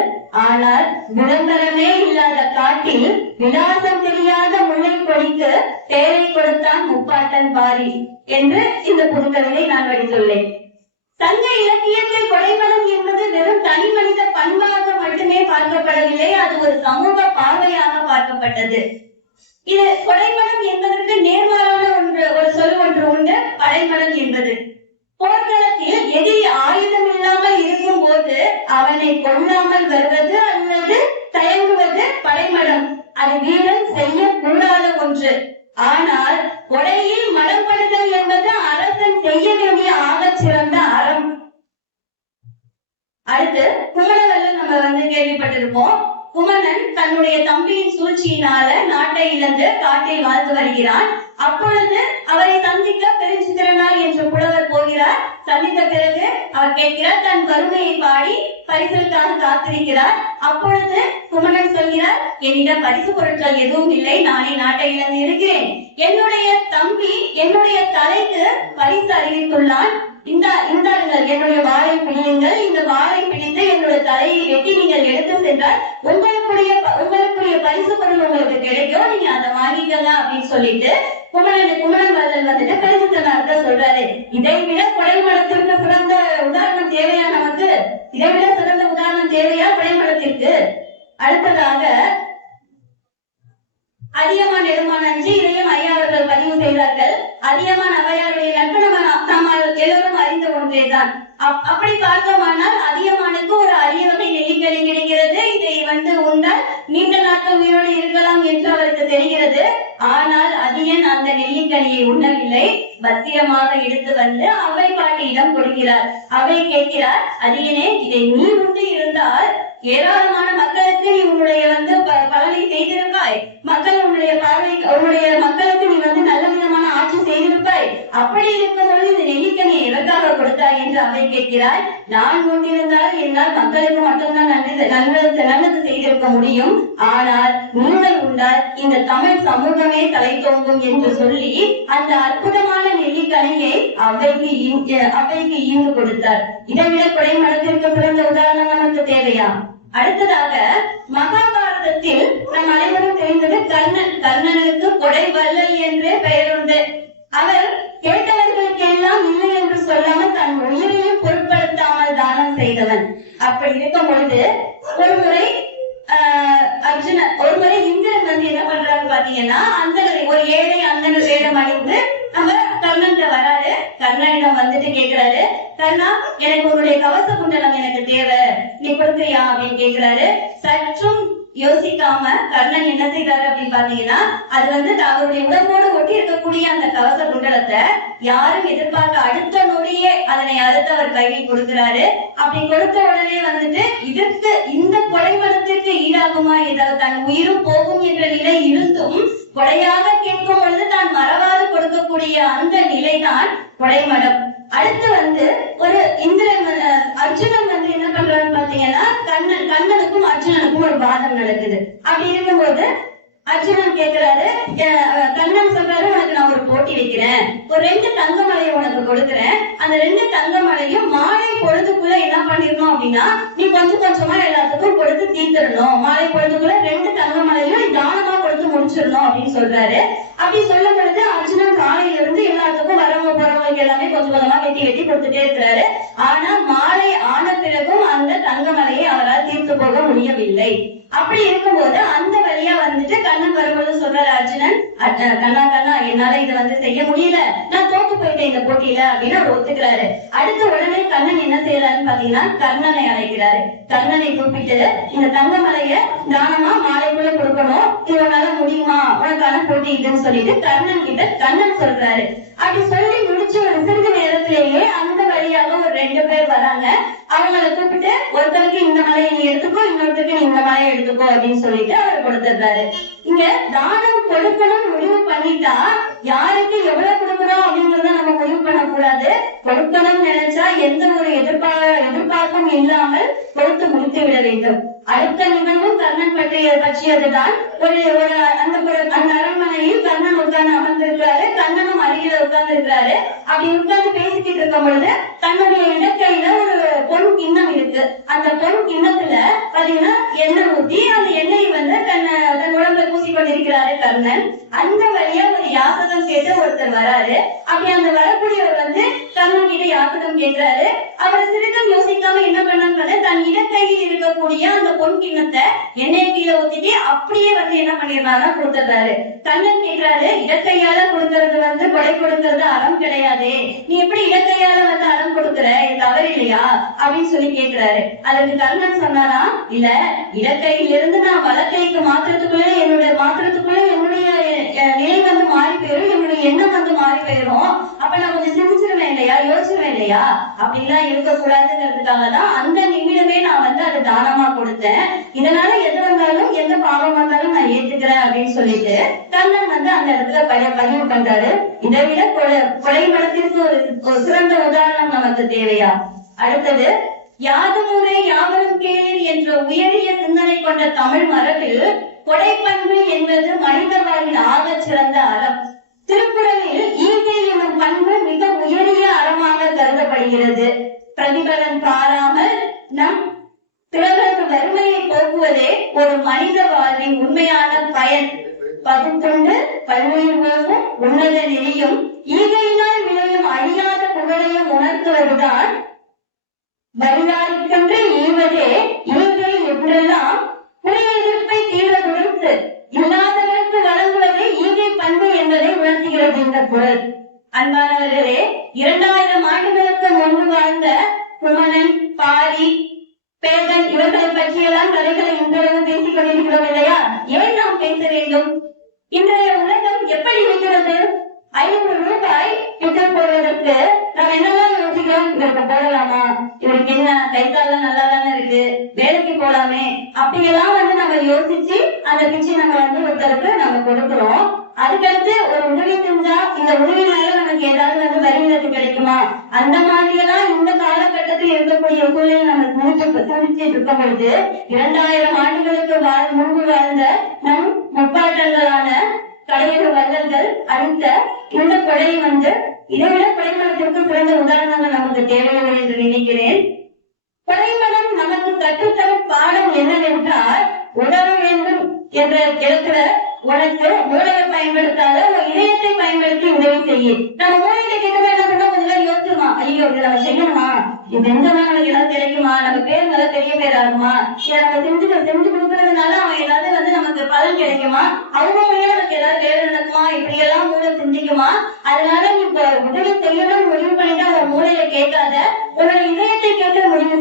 ஆனால் விளம்பரமே இல்லாத காட்டில் விலாசம் தெரியாத முல்லை கொடிக்கு பெயரை கொடுத்தான் முப்பாட்டன் பாரி என்று இந்த புதுக்கவிதை நான் வடித்துள்ளேன். சங்க இலக்கியத்தில் கொடைமலம் என்பது வெறும் தனி மனித பண்பாக மட்டுமே பார்க்கப்படவில்லை, அது ஒரு சமூக பார்வையாக பார்க்கப்பட்டது. இது கொடைமலம் என்பதற்கு நேர்மாறான ஒரு சொல் ஒன்று உண்டு, படைமலம் என்பது. போர்க்களத்தில் எதிரி ஆயுதம் இல்லாமல் இருக்கும் போது அவனை கொல்லாமல் வருவது அல்லது தயங்குவது படைமலம். அது வீரன் செய்யக்கூடாத ஒன்று. ஆனால் கொடையில் மலப்படுதல் என்பது அரசன் செய்ய வேண்டிய ஆகச் சிறந்த அறம். அடுத்து குமணவல்லன் நம்ம வந்து கேள்விப்பட்டிருப்போம். குமணன் தன்னுடைய தம்பியின் சூழ்ச்சியினால நாட்டை இழந்து காட்டில் வாழ்ந்து வருகிறான். அப்பொழுது அவரை சந்திக்க பெருஞ்சித்திரனார் என்ற புலவர் போகிறார். சந்தித்த பிறகு அவர் கேட்கிறார், தன் வறுமையை பாடி பரிசலுக்காக காத்திருக்கிறார். அப்பொழுது குமணன் சொல்கிறார், என்னிடம் பரிசு பொருட்கள் எதுவும் இல்லை, நானே நாட்டை இழந்து இருக்கிறேன். என்னுடைய தம்பி என்னுடைய தலைக்கு பரிசு அறிவித்துள்ளான். இந்தாருங்கள் என்னுடைய வாளை பிடியுங்கள். இந்த வாளை பிடித்து என்னுடைய தலையை வெட்டி நீங்கள் எடுத்து சென்றால் உங்களுக்குரிய பரிசு பொருள் உங்களுக்கு கிடைக்கும், நீங்க அதை வாங்கிக்கலாம் அப்படின்னு சொல்லிட்டு குமணன் வல்லல் வந்துட்டு பெருஞ்சித்திரனார்ட்ட சொல்றாரு. இதை விட கொடைமலத்திற்கு சிறந்த உதாரணம் தேவையா? நமக்கு இதை விட சிறந்த உதாரணம் தேவையா கொடைமலத்திற்கு? அடுத்ததாக அதியமான் நெடுமான் அஞ்சு இதையும் ஐயா அவர்கள் பதிவு செய்தார்கள். அதியமான் அவையாருடைய நட்பு நம்ம எல்லோரும் அறிந்த ஒன்றேதான். அப்படி பார்த்தோமானால் அதியமானுக்கு ஒரு அரிய வகை நெல்லிக்கனி கிடைக்கிறது. இதை வந்து உண்டால் நீண்ட நாட்கள் உயிரோடு இருக்கலாம் என்று அவருக்கு தெரிகிறது. ஆனால் அதியன் அந்த நெல்லிக்கனியை உண்ணவில்லை. பத்திரமாக எடுத்து வந்து அவை பாட்டியிடம் கொடுக்கிறார். அவை கேட்கிறார், அதியனே, இதை நீ உண்டு இருந்தால் ஏராளமான மக்களுக்கு நீ உன்னுடைய வந்து பலனை செய்திருப்பாய். உன்னுடைய மக்களுக்கு நீ வந்து நல்ல விதமான ஆட்சி செய்திருப்பாய். அப்படி இருக்கும் பொழுது இந்த நெல்லிக்கனியை எதற்காக கொடுத்தாய் என்று அவை கேட்கிறாய். நான் கொண்டிருந்தால் என்னால் மக்களுக்கு மட்டும்தான் நல்லது செய்திருக்க முடியும். ஆனால் நீங்கள் உண்டால் இந்த தமிழ் சமூகமே தலை தோங்கும் என்று சொல்லி அந்த அற்புதமான நெல்லிக்கனியை அவைக்கு ஈந்து கொடுத்தார். இதை விட கொடைமலத்திற்கு சிறந்த உதாரணம் நமக்கு தேவையா? அடுத்ததாக மகாபாரதத்தில் நம் அனைவரும் தெரிந்தது கர்ணன். கர்ணனுக்கு கொடை வள்ளல் என்று பெயர் உண்டு. அவர் கேட்டவர்களுக்கு எல்லாம் இல்லை என்று சொல்லாமல் தன் உயிரையும் பொருட்படுத்தாமல் தானம் செய்தவன். அப்படி இருக்கும் பொழுது ஒருமுறை இந்திரன் வந்து என்ன பண்றாரு பாத்தீங்கன்னா, ஒரு ஏழை அந்தனர் வேடம் அணிந்து நம்ம கர்ணன் வராரு. கர்ணனிடம் வந்துட்டு கேக்குறாரு, கர்ணா, எனக்கு உன்னுடைய கவச குண்டலம் எனக்கு தேவை, நீ கொடுக்குறியா அப்படின்னு கேக்குறாரு. சற்றும் யோசிக்காம கர்ணன் என்ன செய்யறாரு அப்படின்னு பாத்தீங்கன்னா, அது வந்து அவருடைய உடம்போடு ஒட்டி இருக்கக்கூடிய அந்த கவச குண்டலத்தை யாரும் எதிர்பார்க்க அடுத்த நொடியே அதனை அறுத்து அவர் கையில் கொடுக்கிறாரு. அப்படி கொடுத்த உடனே வந்துட்டு இந்த கொடைமலத்திற்கு ஈடாகுமா, ஏதாவது தன் உயிரும் போகும் என்ற நிலை இருந்தும் கொடையாக கேட்கும் பொழுது தான் மறவாது கொடுக்கக்கூடிய அந்த நிலைதான் கொடைமலம். அடுத்து வந்து ஒரு அர்ஜுனன் வந்து என்ன பண்றான்னு பாத்தீங்கன்னா, கண்ணனுக்கும் அர்ஜுனனுக்கும் ஒரு வாதம் நடக்குது. அப்படி இருக்கும்போது அர்ஜுனன் கேக்குறாரு, கண்ணன் சொல்றாரு, உனக்கு நான் ஒரு போட்டி வைக்கிறேன், ஒரு 2 தங்கமலையை உனக்கு கொடுக்குறேன். அந்த 2 தங்கமலையும் மாலை பொழுதுக்குள்ள என்ன பண்ணிடணும் அப்படின்னா, நீ கொஞ்சம் கொஞ்சமா எல்லாத்துக்கும் கொடுத்து தீர்த்திடணும். மாலை பொழுதுக்குள்ள 2 தங்கமலையும் தானமா கொடுத்து முடிச்சிடணும் அப்படின்னு சொல்றாரு. அப்படி சொல்லும் பொழுது அர்ஜுனன் காலையில இருந்து எல்லாத்துக்கும் வரவங்க போறவங்களுக்கு எல்லாமே கொஞ்சம் கொஞ்சமா வெட்டி வெட்டி கொடுத்துட்டே இருக்கிறாரு. ஆனா மாலை ஆன பிறகும் அந்த தங்கமலையை அவரால் தீர்த்து போக முடியவில்லை. அப்படி இருக்கும்போது அந்த வழியா வந்துட்டு கண்ணன் வரும்போது சொல்றாரு அர்ஜுனன், கண்ணா கண்ணா என்னால இதை செய்ய முடியல, நான் தோத்து போயிட்டேன் இந்த போட்டியில அப்படின்னு அவர் ஒத்துக்கிறாரு. அடுத்த உடனே கண்ணன் என்ன செய்யறாருன்னு பாத்தீங்கன்னா கர்ணனை அழைக்கிறாரு. கர்ணனை கூப்பிட்டு இந்த தங்கமலைய தானமா மாலைக்குள்ள கொடுக்கணும், இதனால முடியுமா, உனக்கான போட்டி இதுன்னு சொல்லிட்டு கர்ணன் கிட்ட கண்ணன் சொல்றாரு. அப்படி சொல்லி முடிச்சு ஒரு சிறிது நேரத்திலேயே அந்த வழியாக ஒரு 2 பேர் வராங்க. அவங்களை கூப்பிட்டு ஒருத்தருக்கு இந்த மலையை நீ எடுத்துக்கோ, இன்னொருத்தருக்கு நீ இந்த மலையை எடுத்துக்கோ அப்படின்னு சொல்லிட்டு அவர் கொடுத்துடுறாரு. இங்க தானம் கொடுக்கணும் முடிவு பண்ணிட்டா யாருக்கு எவ்வளவு கொடுக்கணும் அப்படிங்கறத நம்ம முடிவு பண்ணக்கூடாது. கொடுக்கணும்னு நினைச்சா எந்த ஒரு எதிர்பார்ப்பும் இல்லாமல் கொடுத்து முடித்து விட வேண்டும். அடுத்த நிகழ்வும் கர்ணன் பற்றியதுதான். அந்த அரண்மனையில் கர்ணன் உட்கார்ந்து அமர்ந்திருக்கிறாரு. கர்ணனும் அருகில உட்கார்ந்து இருக்கிறாரு. அப்படி உட்கார்ந்து பேசிக்கிட்டு இருக்கும் பொழுது தன்னுடைய இடக்கையில ஒரு பொன் கிண்ணம் இருக்கு. அந்த பொன் கிண்ணத்துல பாத்தீங்கன்னா எண்ணெய் ஊத்தி அந்த எண்ணெய் தன் உடம்புல பூசி கொண்டிருக்கிறாரு கர்ணன். அந்த வழியா ஒரு யாசகம் கேட்டு ஒருத்தர் வராரு. அப்படி அந்த வரக்கூடியவர் கர்ணன் கிட்ட யாசகம் கேட்கிறாரு. அவர் சிறிதும் யோசிக்காம என்ன பண்ணான்னு தன் இடக்கையில் இருக்கக்கூடிய அந்த பொன் கிண்ணத்தை எண்ணெய் கீழே ஊத்திட்டு அப்படியே என்ன பண்ணிருந்தாருன்னா கொடுத்துறாரு. கண்ணன் கேட்கிறாரு, இடக்கையால கொடுக்கறது கொடை கொடுக்கறது அறம் கிடையாது, நீ எப்படி இடக்கையால அறம் கொடுக்குற, இது தவறு இல்லையா அப்படின்னு சொல்லி கேட்கிறாரு. அதுக்கு கர்ணன் சொன்னாரா, இல்ல இடக்கையிலிருந்து நான் வலக்கைக்கு மாத்திரத்துக்குள்ள என்னுடைய நிலை மாறி போயிரும், என்னுடைய எண்ணம் மாறி போயிரும். அப்ப நான் கொஞ்சம் சிந்திச்சிருவேன் இல்லையா, யோசிச்சிருவேன் இல்லையா, அப்படிலாம் இருக்கக்கூடாதுங்கிறதுக்காகதான் அந்த நிமிடமே நான் அதை தானமா கொடுத்தேன். இதனால எது வந்தாலும் எந்த பாவம் வந்தாலும் நான் ஏத்துக்கிறேன் அப்படின்னு சொல்லிட்டு கர்ணன் அந்த இடத்துல பதிவு பண்றாரு. இதை விட கொலை மனத்திற்கு ஒரு சிறந்த உதாரணம் நமக்கு தேவையா? அடுத்தது, யாதுமுறை யாவரும் கேளீர் என்ற உயரிய சிந்தனை கொண்ட தமிழ் மரபில் கொடைப்பண்பு என்பது மனித வாழ்வின் ஆக சிறந்த அறம். திருக்குறளில் ஈகை என்னும் பண்பு மிக உயரிய அறமாக கருதப்படுகிறது. பிரதிபலன் பாராமல் நம் பிறகு வறுமையை போக்குவதே ஒரு மனித வாழ்வின் உண்மையான பயன். பகுத்துண்டு பல்லுயிர் போகும் உன்னத நெறியும் ஈகையினால் விளையும் அழியாத புகழையும் உணர்த்துவதுதான் வரியாருக்கென்று ஈவதே ஈகை என்றெல்லாம் புதிய எதிர்ப்பை தீர கொடுத்து இல்லாதவருக்கு வழங்குவதே ஈகை பண்பு என்பதை உணர்த்துகிறது இந்த குரல். அன்பானவர்களே, 2000 ஆண்டுகளுக்கு முன்பு வாழ்ந்த குமணன், பாரி, பேதன் இவர்களை பற்றியெல்லாம் கதைகளை இன்றளவு பேசிக் கொண்டிருக்கிறோம் இல்லையா? ஏன் நாம் பேச வேண்டும்? இன்றைய உலகம் எப்படி இருக்கிறது? 500 ரூபாய் டிக்கெட் போடுவதற்கு நம்ம என்னெல்லாம் யோசிக்கிறோம், இவருக்கு போடலாமா, இவருக்கு என்ன கைத்தாலாம் நல்லா தானே இருக்கு, வேலைக்கு போலாமே, அப்படியெல்லாம் நம்ம யோசிச்சு அந்த பிச்சை நம்ம ஒருத்தருக்கு நம்ம கொடுக்கிறோம். அதுக்கடுத்து ஒரு உதவி செஞ்சா இந்த உதவினால நமக்கு ஏதாவது வரி விலக்கு கிடைக்குமா, அந்த மாதிரி எல்லாம் இந்த காலகட்டத்தில் இருக்கக்கூடிய சூழலை நம்ம சிந்திச்சுட்டு இருக்கும் பொழுது 2000 ஆண்டுகளுக்கு முன்பு வாழ்ந்த நம் முப்பாட்டங்களான கடையர் வள்ளல்கள் அளித்த இந்த கொடை இதைவிட கொடைமலத்திற்கு சிறந்த உதாரணங்கள் நமக்கு தேவையில்லை என்று நினைக்கிறேன். கொடைமலம் நமக்கு கற்றுத்தரும் பாடம் என்னவென்றால், உணர வேண்டும் என்ற இடத்துல உனக்கு மூளையை பயன்படுத்தாத ஒரு இதயத்தை பயன்படுத்தி உதவி செய்ய. நம்ம மூளையை கேட்கவே என்ன பண்ண கொஞ்சம் யோசிச்சுமா, ஐயோ இது நம்ம செய்யணுமா, இது செஞ்சோம்னா நமக்கு ஏதாவது கிடைக்குமா, நம்ம பேர் நல்லா பெரிய பேர் ஆகுமா, இதை நம்ம செஞ்சு கொடுக்கறதுனால அவன் ஏதாவது நமக்கு பலன் கிடைக்குமா, அவங்க மூலியம் நமக்கு ஏதாவது வேலை நடக்குமா, இப்படி எல்லாம் மூளை சிந்திக்குமா. அதனால நீ இப்ப உதவி செய்யணும் முடிவு பண்ணிட்டு அவன் மூளையை கேட்காத, உன்னோட இதயத்தை கேட்டு உதவி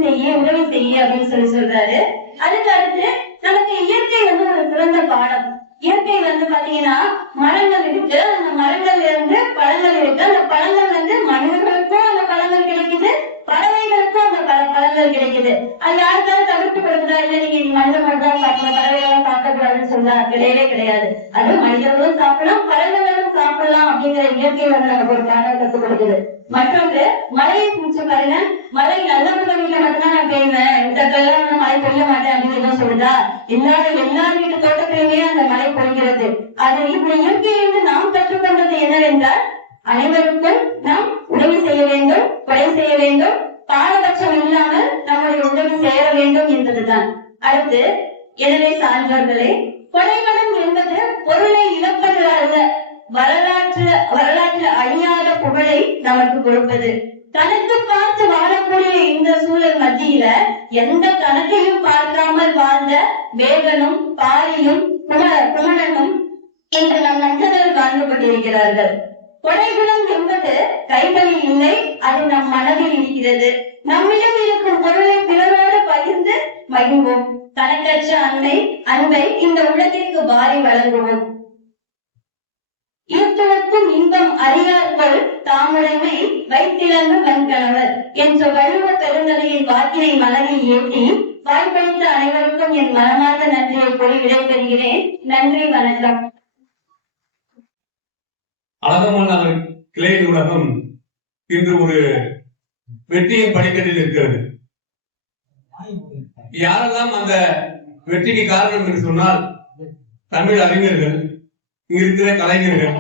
செய்ய அப்படின்னு சொல்றாரு. அதுக்கு அடுத்து நமக்கு இயற்கை ஒரு சிறந்த பாடம். இயற்கை பாத்தீங்கன்னா மரங்கள் இருக்கு, அந்த மரங்கள்ல இருந்து பழங்கள் இருக்கு. அந்த பழங்கள் மனிதர்களுக்கும் அந்த பழங்கள் கிடைக்குது, பறவைகளுக்கும் அந்த பழங்கள் கிடைக்குது. அது யாருக்காவது தவிர்த்து கொடுக்குதா, இல்ல நீங்க மனிதர்கள் மட்டும் சாப்பிடணும் பறவைகளும் சாப்பிடக்கூடாதுன்னு சொல்ல கிடையவே கிடையாது. அது மனிதர்களும் சாப்பிடலாம் பறவைகளும் சாப்பிடலாம் அப்படிங்கிற இயற்கை நமக்கு ஒரு பாடம் கற்றுக் கொடுக்குது. மற்றொன்று, மழையை பிடிச்சு பாருங்க, மழை நல்லவங்க வீட்டுல மட்டும்தான் நான் பெய்வேன், இந்த கல்யாணம் மழை பெய்ய மாட்டேன் அப்படின்னு சொல்லுதா? எல்லார் வீட்டு தோட்டத்திலுமே அந்த மழை பொழிகிறது. அது இந்த இயற்கையிலிருந்து நாம் கற்றுக்கொண்டது என்னவென்றால், அனைவருக்கும் நாம் உதவி செய்ய வேண்டும், கொடை செய்ய வேண்டும், பாரபட்சம் இல்லாமல் நம்முடைய உதவி சேர வேண்டும் என்பதுதான். அடுத்து, எனவே சான்றோர்களே, கொடைமலம் என்பது பொருளை இழப்பது அல்ல, வரலாற்று அழியாத புகழை நமக்கு கொடுப்பது. கணக்கு பார்த்து வாழக்கூடிய இந்த சூழல் மத்தியில எந்த கணக்கையும் பார்க்காமல் வாழ்ந்த வேகனும் பாரியும் குமரனும் இன்று நம் நண்பர்கள் வாழ்ந்து கொண்டிருக்கிறார்கள். கொடைகுணம் என்பது கைகளில் இல்லை, அது நம் மனதில் இருக்கிறது. நம்மிடம் இருக்கும் பொருளை பிறரோடு பகிர்ந்து மகிழ்வோம். கணக்கற்ற அன்பை இந்த உலகிற்கு வாரி வழங்குவோம். ஈர்த்துவக்கும் இன்பம் அறியார்கள் தாமுடைமை வைத்திலங்கு வெண்கணவர் என்ற வள்ளுவ பெருந்தகையின் வாக்கினை மனதில் ஏற்றி வாய்ப்பளித்த அனைவருக்கும் என் மனமார்ந்த நன்றியை கூறி விடைபெறுகிறேன். நன்றி, வணக்கம். அழகமான கிளை நூலகம் இன்று ஒரு வெற்றியின் படிக்கட்டில் இருக்கிறது. யாரெல்லாம் அந்த வெற்றிக்கு காரணம் என்று சொன்னால் தமிழ் அறிஞர்கள், இங்க இருக்கிற கலைஞர்கள்,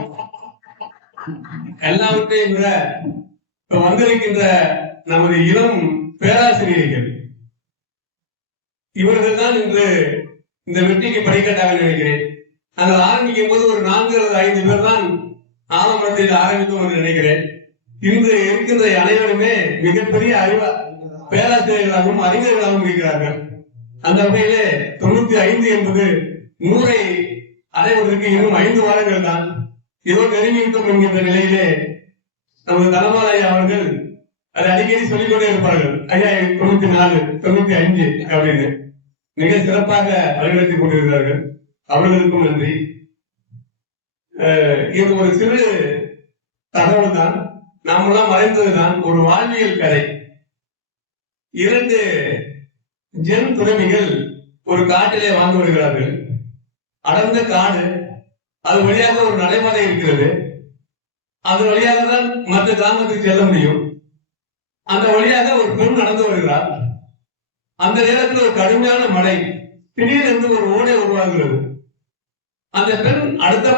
எல்லாவற்றையும் விட இப்ப வந்திருக்கின்ற நமது இளம் பேராசிரியர்கள், இவர்கள் தான் இன்று இந்த வெற்றிக்கு படிக்கட்டாக நினைக்கிறேன். நாங்கள் ஆரம்பிக்கும் போது ஒரு 4 அல்லது 5 பேர் தான் ஆரம்பத்தில் ஆரம்பித்தோம் என்று நினைக்கிறேன். இன்று இருக்கின்ற அனைவருமே மிகப்பெரிய பேராசிரியர்களாகவும் அறிஞர்களாகவும் இருக்கிறார்கள். அந்த வகையிலே 95 என்பது 100 அடைவதற்கு இன்னும் 5 வாரங்கள் தான். இதோ நெருங்கிவிட்டோம் என்கின்ற நிலையிலே நமது தனபாலையா அவர்கள் அதை அடிக்கடி சொல்லிக்கொண்டே இருப்பார்கள். ஐயா 94, 95 அப்படின்னு மிக சிறப்பாக வழிநடத்திக் கொண்டிருக்கிறார்கள். அவர்களுக்கும் நன்றி. இது ஒரு சிறு தகவல் தான், நாமெல்லாம் மறைந்ததுதான். ஒரு வாழ்வியல் கதை. 2 ஜென் துறவிகள் ஒரு காட்டிலே வாழ்ந்து வருகிறார்கள். அடர்ந்த காடு, அது வழியாக ஒரு நடைபாதை இருக்கிறது. அது வழியாக தான் மற்ற கிராமத்துக்கு செல்ல முடியும். அந்த வழியாக ஒரு பெண் நடந்து வருகிறார். அந்த நேரத்தில் ஒரு கடுமையான மழை, திடீரென்று ஒரு ஓடை உருவாகிறது. அந்த பெண் அடுத்த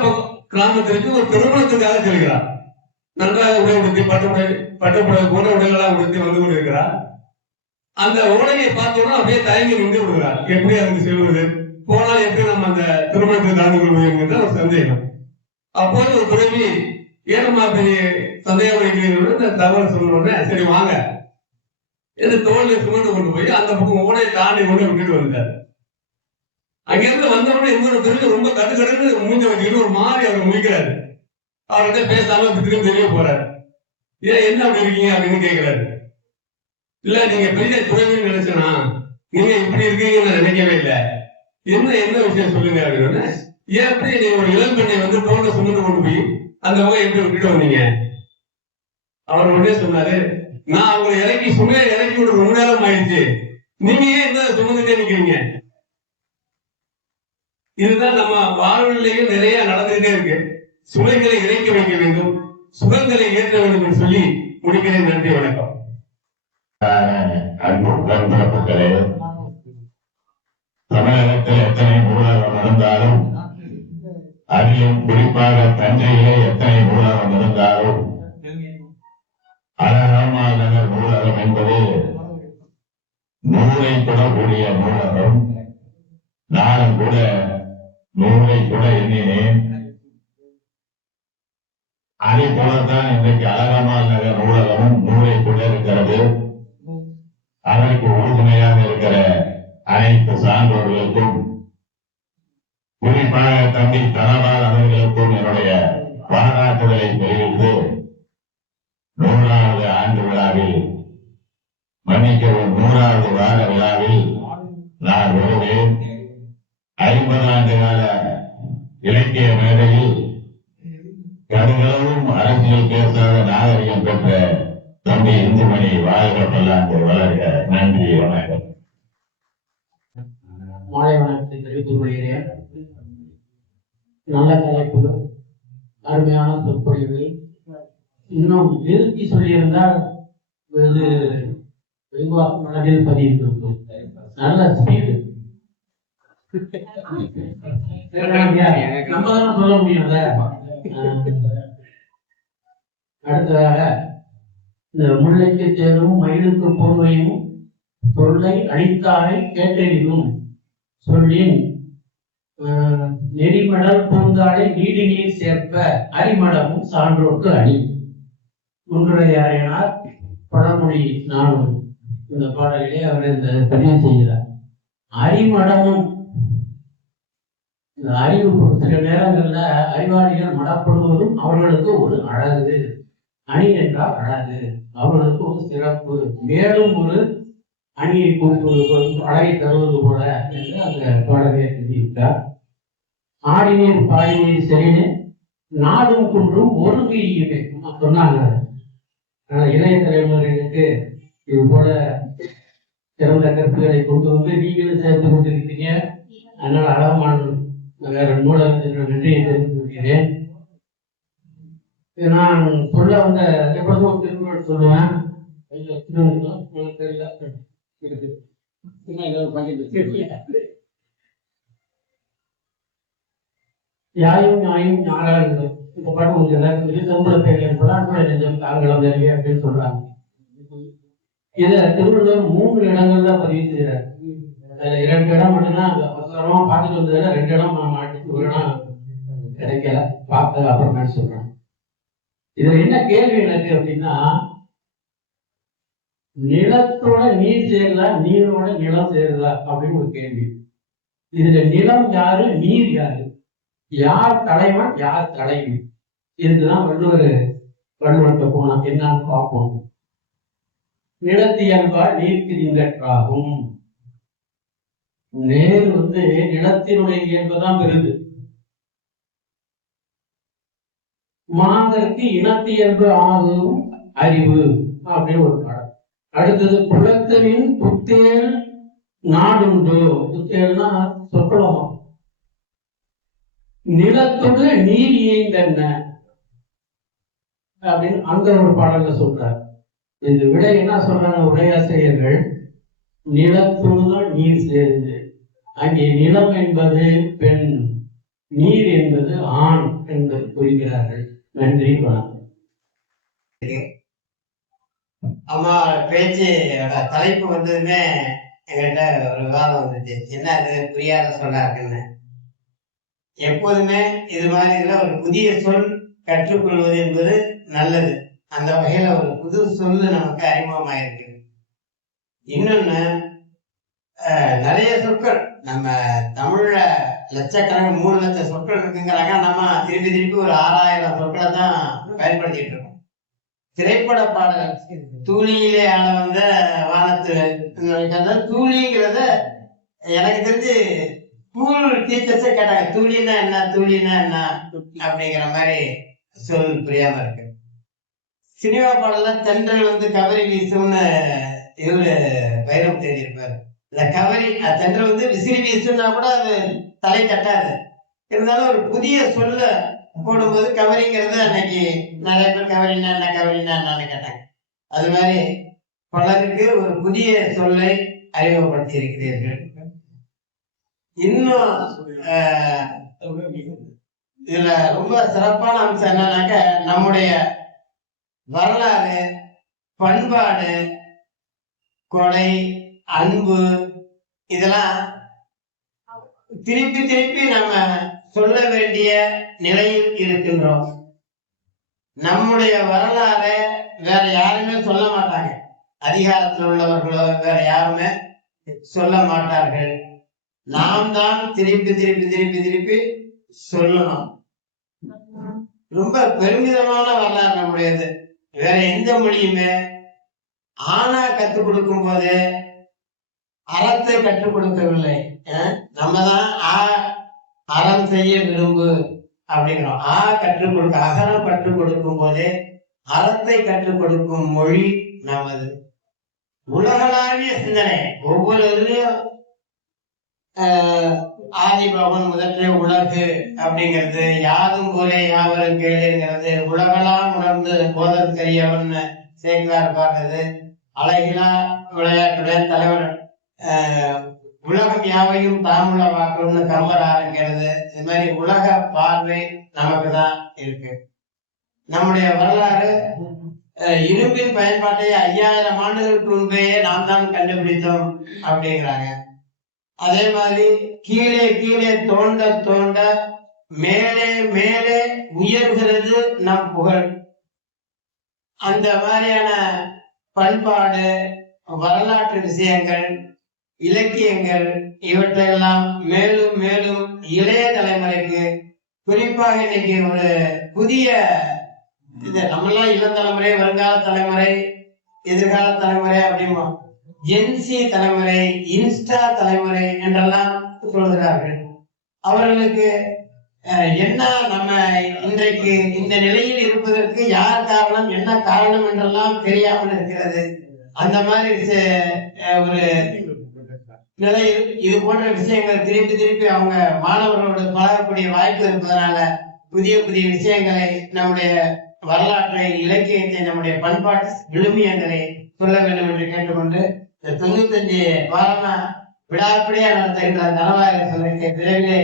கிராமத்திற்கு ஒரு திருமணத்துக்காக செல்கிறார். நன்றாக உடை உடுத்தி பட்டுப்புடவை போன்ற உடைகளாக உடுத்தி வந்து கொண்டிருக்கிறார். அந்த ஓடையை பார்த்தோம்னா அப்படியே தயங்கி நின்று விடுகிறார். எப்படி அதுக்கு செல்வது, போனால் எப்படி நம்ம அந்த திருமணத்தை கலந்து கொள்வது என்கின்ற ஒரு சந்தேகம். அப்போது ஒரு துறவி, ஏனம்மா பெரிய சந்தேகம் வைக்கிறீர்கள் இந்த தகவல் சொன்ன உடனே, சரி வாங்க என்று தோல்லை சுமந்து கொண்டு போய் அந்த பக்கம் ஓடையை தாண்டி கொண்டு விட்டுட்டு வந்தார். அங்கிருந்து வந்தவுடனே இன்னொரு துறவி ரொம்ப கட்டுக்கட்டு மூஞ்ச வச்சுக்கிட்டு ஒரு மாதிரி அவர் முடிக்கிறாரு. அவர்கிட்ட பேசாம திரும்பி தெரிய போறாரு. ஏன் என்ன அப்படி இருக்கீங்க அப்படின்னு கேட்கிறாரு. இல்ல நீங்க பெரிய துறவின்னு நினைச்சனா, நீங்க இப்படி இருக்கீங்கன்னு நினைக்கவே இல்லை. என்ன விஷயம் சொல்லுங்க அப்படின்னு. ஏன் எப்படி நீங்க ஒரு இளம் பெண்ணை வந்து தோல்ல சுமந்து கொண்டு போய் அந்த வகை எப்படி விட்டுட்டு வந்தீங்க? அவர் உடனே சொன்னாரு, நான் அவங்களை இறக்கி சுமையை இறக்கி விட ரொம்ப நேரம் ஆயிடுச்சு, நீங்க ஏன் என்ன சுமந்துட்டே நிக்கிறீங்க? இதுதான் நம்ம வாழ்விலேயும் நிறைய நடந்துகிட்டே இருக்கு. சுமைகளை இறக்கி வைக்க வேண்டும், சுகங்களை ஏற்ற வேண்டும் என்று சொல்லி முடிக்கிறேன். நன்றி, வணக்கம். அன்பு உடன்பிறப்புகளே, தமிழகத்தில் எத்தனை நூலகம் இருந்தாலும், அதிலும் குறிப்பாக தஞ்சையிலே எத்தனை நூலகம் இருந்தாலும், அழகம்மா நகர் நூலகம் என்பது நூலை தொடக்கூடிய நூலகம். நானும் கூட நூலை கூட எண்ணினேன். அதே போலத்தான் இன்றைக்கு அழகம்மா நகர் நூலகமும் நூலை கூட இருக்கிறது. அதற்கு உறுதுணையாக இருக்கிற அனைத்து சான்றோர்களுக்கும், குறிப்பாக தம்பி தனபால் அவர்களுக்கும் என்னுடைய பாராட்டுதலை தெரிவித்து, 100வது ஆண்டு விழாவில், மன்னிக்கவும் 100வது வார விழாவில் நான் வருவேன். 50 ஆண்டு கால இலக்கிய மேடையில் கடுகளவும் அரசியல் பேசாத நாகரிகம் பெற்ற தம்பி இந்துமணி வாழ்க பல்லாண்டு வளர்க. நன்றி, வணக்கம். மாலை வணக்கத்தை தெரிவித்துக் கொள்கிறேன். நல்ல தலைப்பு, அருமையான சொற்பொழிவு. இன்னும் நிறுத்தி சொல்லியிருந்தால் இது வெகுவாக மனதில் பதிந்திருக்கும். நல்ல ஸ்பீடு. நம்ம தான் சொல்ல முடியும்ல. அடுத்ததாக, இந்த முல்லைக்கு தேரும் மயிலுக்கு பொறுமையும் தொல்லை அடித்தாரை கேட்டறிவும் சொல்லின் நெறிமடல் பூந்தாளை நீடு நீர் சேர்ப்ப அரிமடமும் சான்றோர்க்கு அணி. முன்னுரையாரையனார் பழமொழி 4 இந்த பாடலிலே அவர் இந்த பதிவு செய்கிறார். அரிமடமும் இந்த அறிவு சில நேரங்கள்ல அறிவாளிகள் மடப்படுவதும் அவர்களுக்கு ஒரு அழகு. அணி என்றால் அழகு, அவர்களுக்கு ஒரு சிறப்பு, மேலும் ஒரு அணியை கூட்டுவது அழகை தருவது போல என்று அந்த பாடலை எழுதியிருக்கிறார். ஆடினீர் பாடினீர் செறினு நாடும் குன்றும் ஒருங்கியுமே சொன்னாங்க. இளைய தலைமுறைகளுக்கு இது போல சிறந்த கருத்துக்களை கொண்டு வந்து நீங்களும் சேர்த்து கொண்டிருக்கீங்க. அதனால அழகமான வேற நூலகத்திற்கு நன்றியை தெரிவித்து கொள்கிறேன். நான் சொல்ல வந்த எப்பொழுதும் திருக்குறள் சொல்லுவேன். தெரியல யாயும் நியாயும் ஞானாக இந்த பாட்டு உங்களுக்கு எல்லாருக்கும் சம்பளத்தை ஆங்கிலம் தெரியல அப்படின்னு சொல்றாங்க. இத திருவள்ளுவர் 3 இடங்கள்ல பதிவு செய்யறாரு. 2 இடம் மட்டும்தான் அவசரமா பார்த்துட்டு வந்ததுல 2 இடம் மாட்டி, ஒரு இடம் கிடைக்கல, பார்க்க அப்புறமே சொல்றேன். இதுல என்ன கேள்வி எனக்கு அப்படின்னா, நிலத்தோட நீர் சேருதா, நீரோட நிலம் சேருதா அப்படின்னு ஒரு கேள்வி. இதுல நிலம் யாரு, நீர் யாரு, யார் தலைவன், யார் தலைவி? இதுக்குதான் வள்ளுவர்கிட்ட போனா என்னன்னு பார்ப்போம். நிலத்தியல்பால் நீர்க்கு திங்கற்றாகும். நேர் நிலத்தினுடைய இயல்புதான் பெறுது. மாந்தருக்கு இனத்தியல்பு ஆகும் அறிவு அப்படின்னு ஒரு பாடம். அடுத்தது குலத்தனின் புத்தேல் நாடுண்டோ. புத்தேல்னா சொற்களமா. நிலத்தோடு நீர் இயங்கன்ன அப்படின்னு அந்த ஒரு பாடல்ல சொல்றார். இந்த விட என்ன சொல்றாங்க உரையாசிரியர்கள், நிலத்தோடுதான் நீர் சேருது. அங்கே நிலம் என்பது பெண், நீர் என்பது ஆண் என்பது புரிகிறார்கள். நன்றி, வணக்கம். அம்மா பேச்சு தலைப்பு வந்ததுமே என்கிட்ட ஒரு விவாதம் வந்துச்சு. என்ன அது புரியாத சொல்லாருக்குன்னு. எப்போதுமே இது மாதிரி ஒரு புதிய சொல் கற்றுக்கொள்வது என்பது நல்லது. அந்த வகையில ஒரு புது சொல்லு நமக்கு அறிமுகமாயிருக்கு. இன்னொன்னு, நிறைய சொற்கள் நம்ம தமிழ்ல லட்சக்கணக்கில் 3 லட்சம் சொற்கள் இருக்குங்கிறாங்க. நம்ம திருப்பி திருப்பி ஒரு 6000 சொற்களை தான் பயன்படுத்திட்டு இருக்கோம். திரைப்பட பாடல் தூளியிலே ஆள வந்த வானத்து தூளிங்கிறத எனக்கு தெரிஞ்சு ஸ்கூல் டீச்சர்ஸே கேட்டாங்க, தூளினா என்ன, தூளினா என்ன அப்படிங்கிற மாதிரி சொல் புரியாம இருக்கு. சினிமா பாடலாம் தென்றல் கவரி வீசும்னு இவரு வைரம் தேடியிருப்பாரு. இந்த கவரி தென்றல் விசிறி வீசுன்னா கூட அது தலை கட்டாது. இருந்தாலும் ஒரு புதிய சொல்ல போடும்போது கவரிங்கிறது அன்னைக்கு நிறைய பேர் கவரினா என்ன, கவரினா என்னன்னு கேட்டாங்க. அது மாதிரி பலருக்கு ஒரு புதிய சொல்லை அறிமுகப்படுத்தி இருக்கிறீர்கள். இன்னும் இதுல ரொம்ப சிறப்பான அம்சம் என்னன்னாக்க, நம்முடைய வரலாறு, பண்பாடு, கொடை, அன்பு இதெல்லாம் திருப்பி திருப்பி நம்ம சொல்ல வேண்டிய நிலையில் இருக்கின்றோம். நம்முடைய வரலாறை வேற யாருமே சொல்ல மாட்டாங்க. அதிகாரத்தில் உள்ளவர்களோ வேற யாருமே சொல்ல மாட்டார்கள். நாம் தான் திருப்பி திருப்பி திருப்பி திருப்பி சொல்லணும். ரொம்ப பெருமிதமான வரலாறு நம்முடையது. வேற எந்த மொழியுமே ஆனா கற்றுக் கொடுக்கும் போது அறத்தை கற்றுக் கொடுக்கவில்லை. நம்ம தான் அறம் செய்ய விரும்பு அப்படிங்கிறோம். கற்றுக் கொடுக்க, அகரம் கற்றுக் கொடுக்கும் போதே அறத்தை கற்றுக் கொடுக்கும் மொழி நமது. உலகளாவிய சிந்தனை ஒவ்வொரு இதுலயும் ஆதிபவன் முதற்றே உலகு அப்படிங்கிறது, யாதும் போலே யாவரும் கேளுங்கிறது, உலகெல்லாம் உணர்ந்து போதல் தெரியவன் சேக்கிலார் பாடுறது, அழகிலா விளையாட்டுடைய தலைவர் உலகம் யாவையும் தாமுள்ள வாக்கணும்னு கம்பர் ஆரம்பிக்கிறது. இது மாதிரி உலக பார்வை நமக்கு தான் இருக்கு. நம்முடைய வரலாறு இரும்பின் பயன்பாட்டை 5000 ஆண்டுகளுக்கு முன்பே நாம் தான் கண்டுபிடித்தோம் அப்படிங்கிறாங்க. அதே மாதிரி கீழே கீழே தோண்ட தோண்ட மேலே மேலே உயர்கிறது நம் புகழ். அந்த மாதிரியான பண்பாடு, வரலாற்று விஷயங்கள், இலக்கியங்கள் இவற்றையெல்லாம் மேலும் மேலும் இளைய தலைமுறைக்கு, குறிப்பாக இன்னைக்கு ஒரு புதிய இது நம்மளாம் இளம் தலைமுறை, வருங்கால தலைமுறை, எதிர்கால தலைமுறை அப்படிமா ஜென்சி தலைமுறை, இன்ஸ்டா தலைமுறை என்றெல்லாம் சொல்கிறார்கள். அவர்களுக்கு என்ன நம்ம இன்றைக்கு இந்த நிலையில் இருப்பதற்கு யார் காரணம், என்ன காரணம் என்றெல்லாம் தெரியாமல் இருக்கிறது. அந்த மாதிரி ஒரு நிலையில் இது போன்ற விஷயங்கள் திருப்பி திருப்பி அவங்க மாணவர்களோடு பழகக்கூடிய வாய்ப்பு இருப்பதனால புதிய புதிய விஷயங்களை, நம்முடைய வரலாற்றை, இலக்கியத்தை, நம்முடைய பண்பாட்டு விழுமியங்களை சொல்ல வேண்டும் என்று கேட்டுக்கொண்டு 95 வாரமா விடாப்பிடியா நடத்துகின்ற தனவாயிரம் சொல்லிட்டு விரைவிலே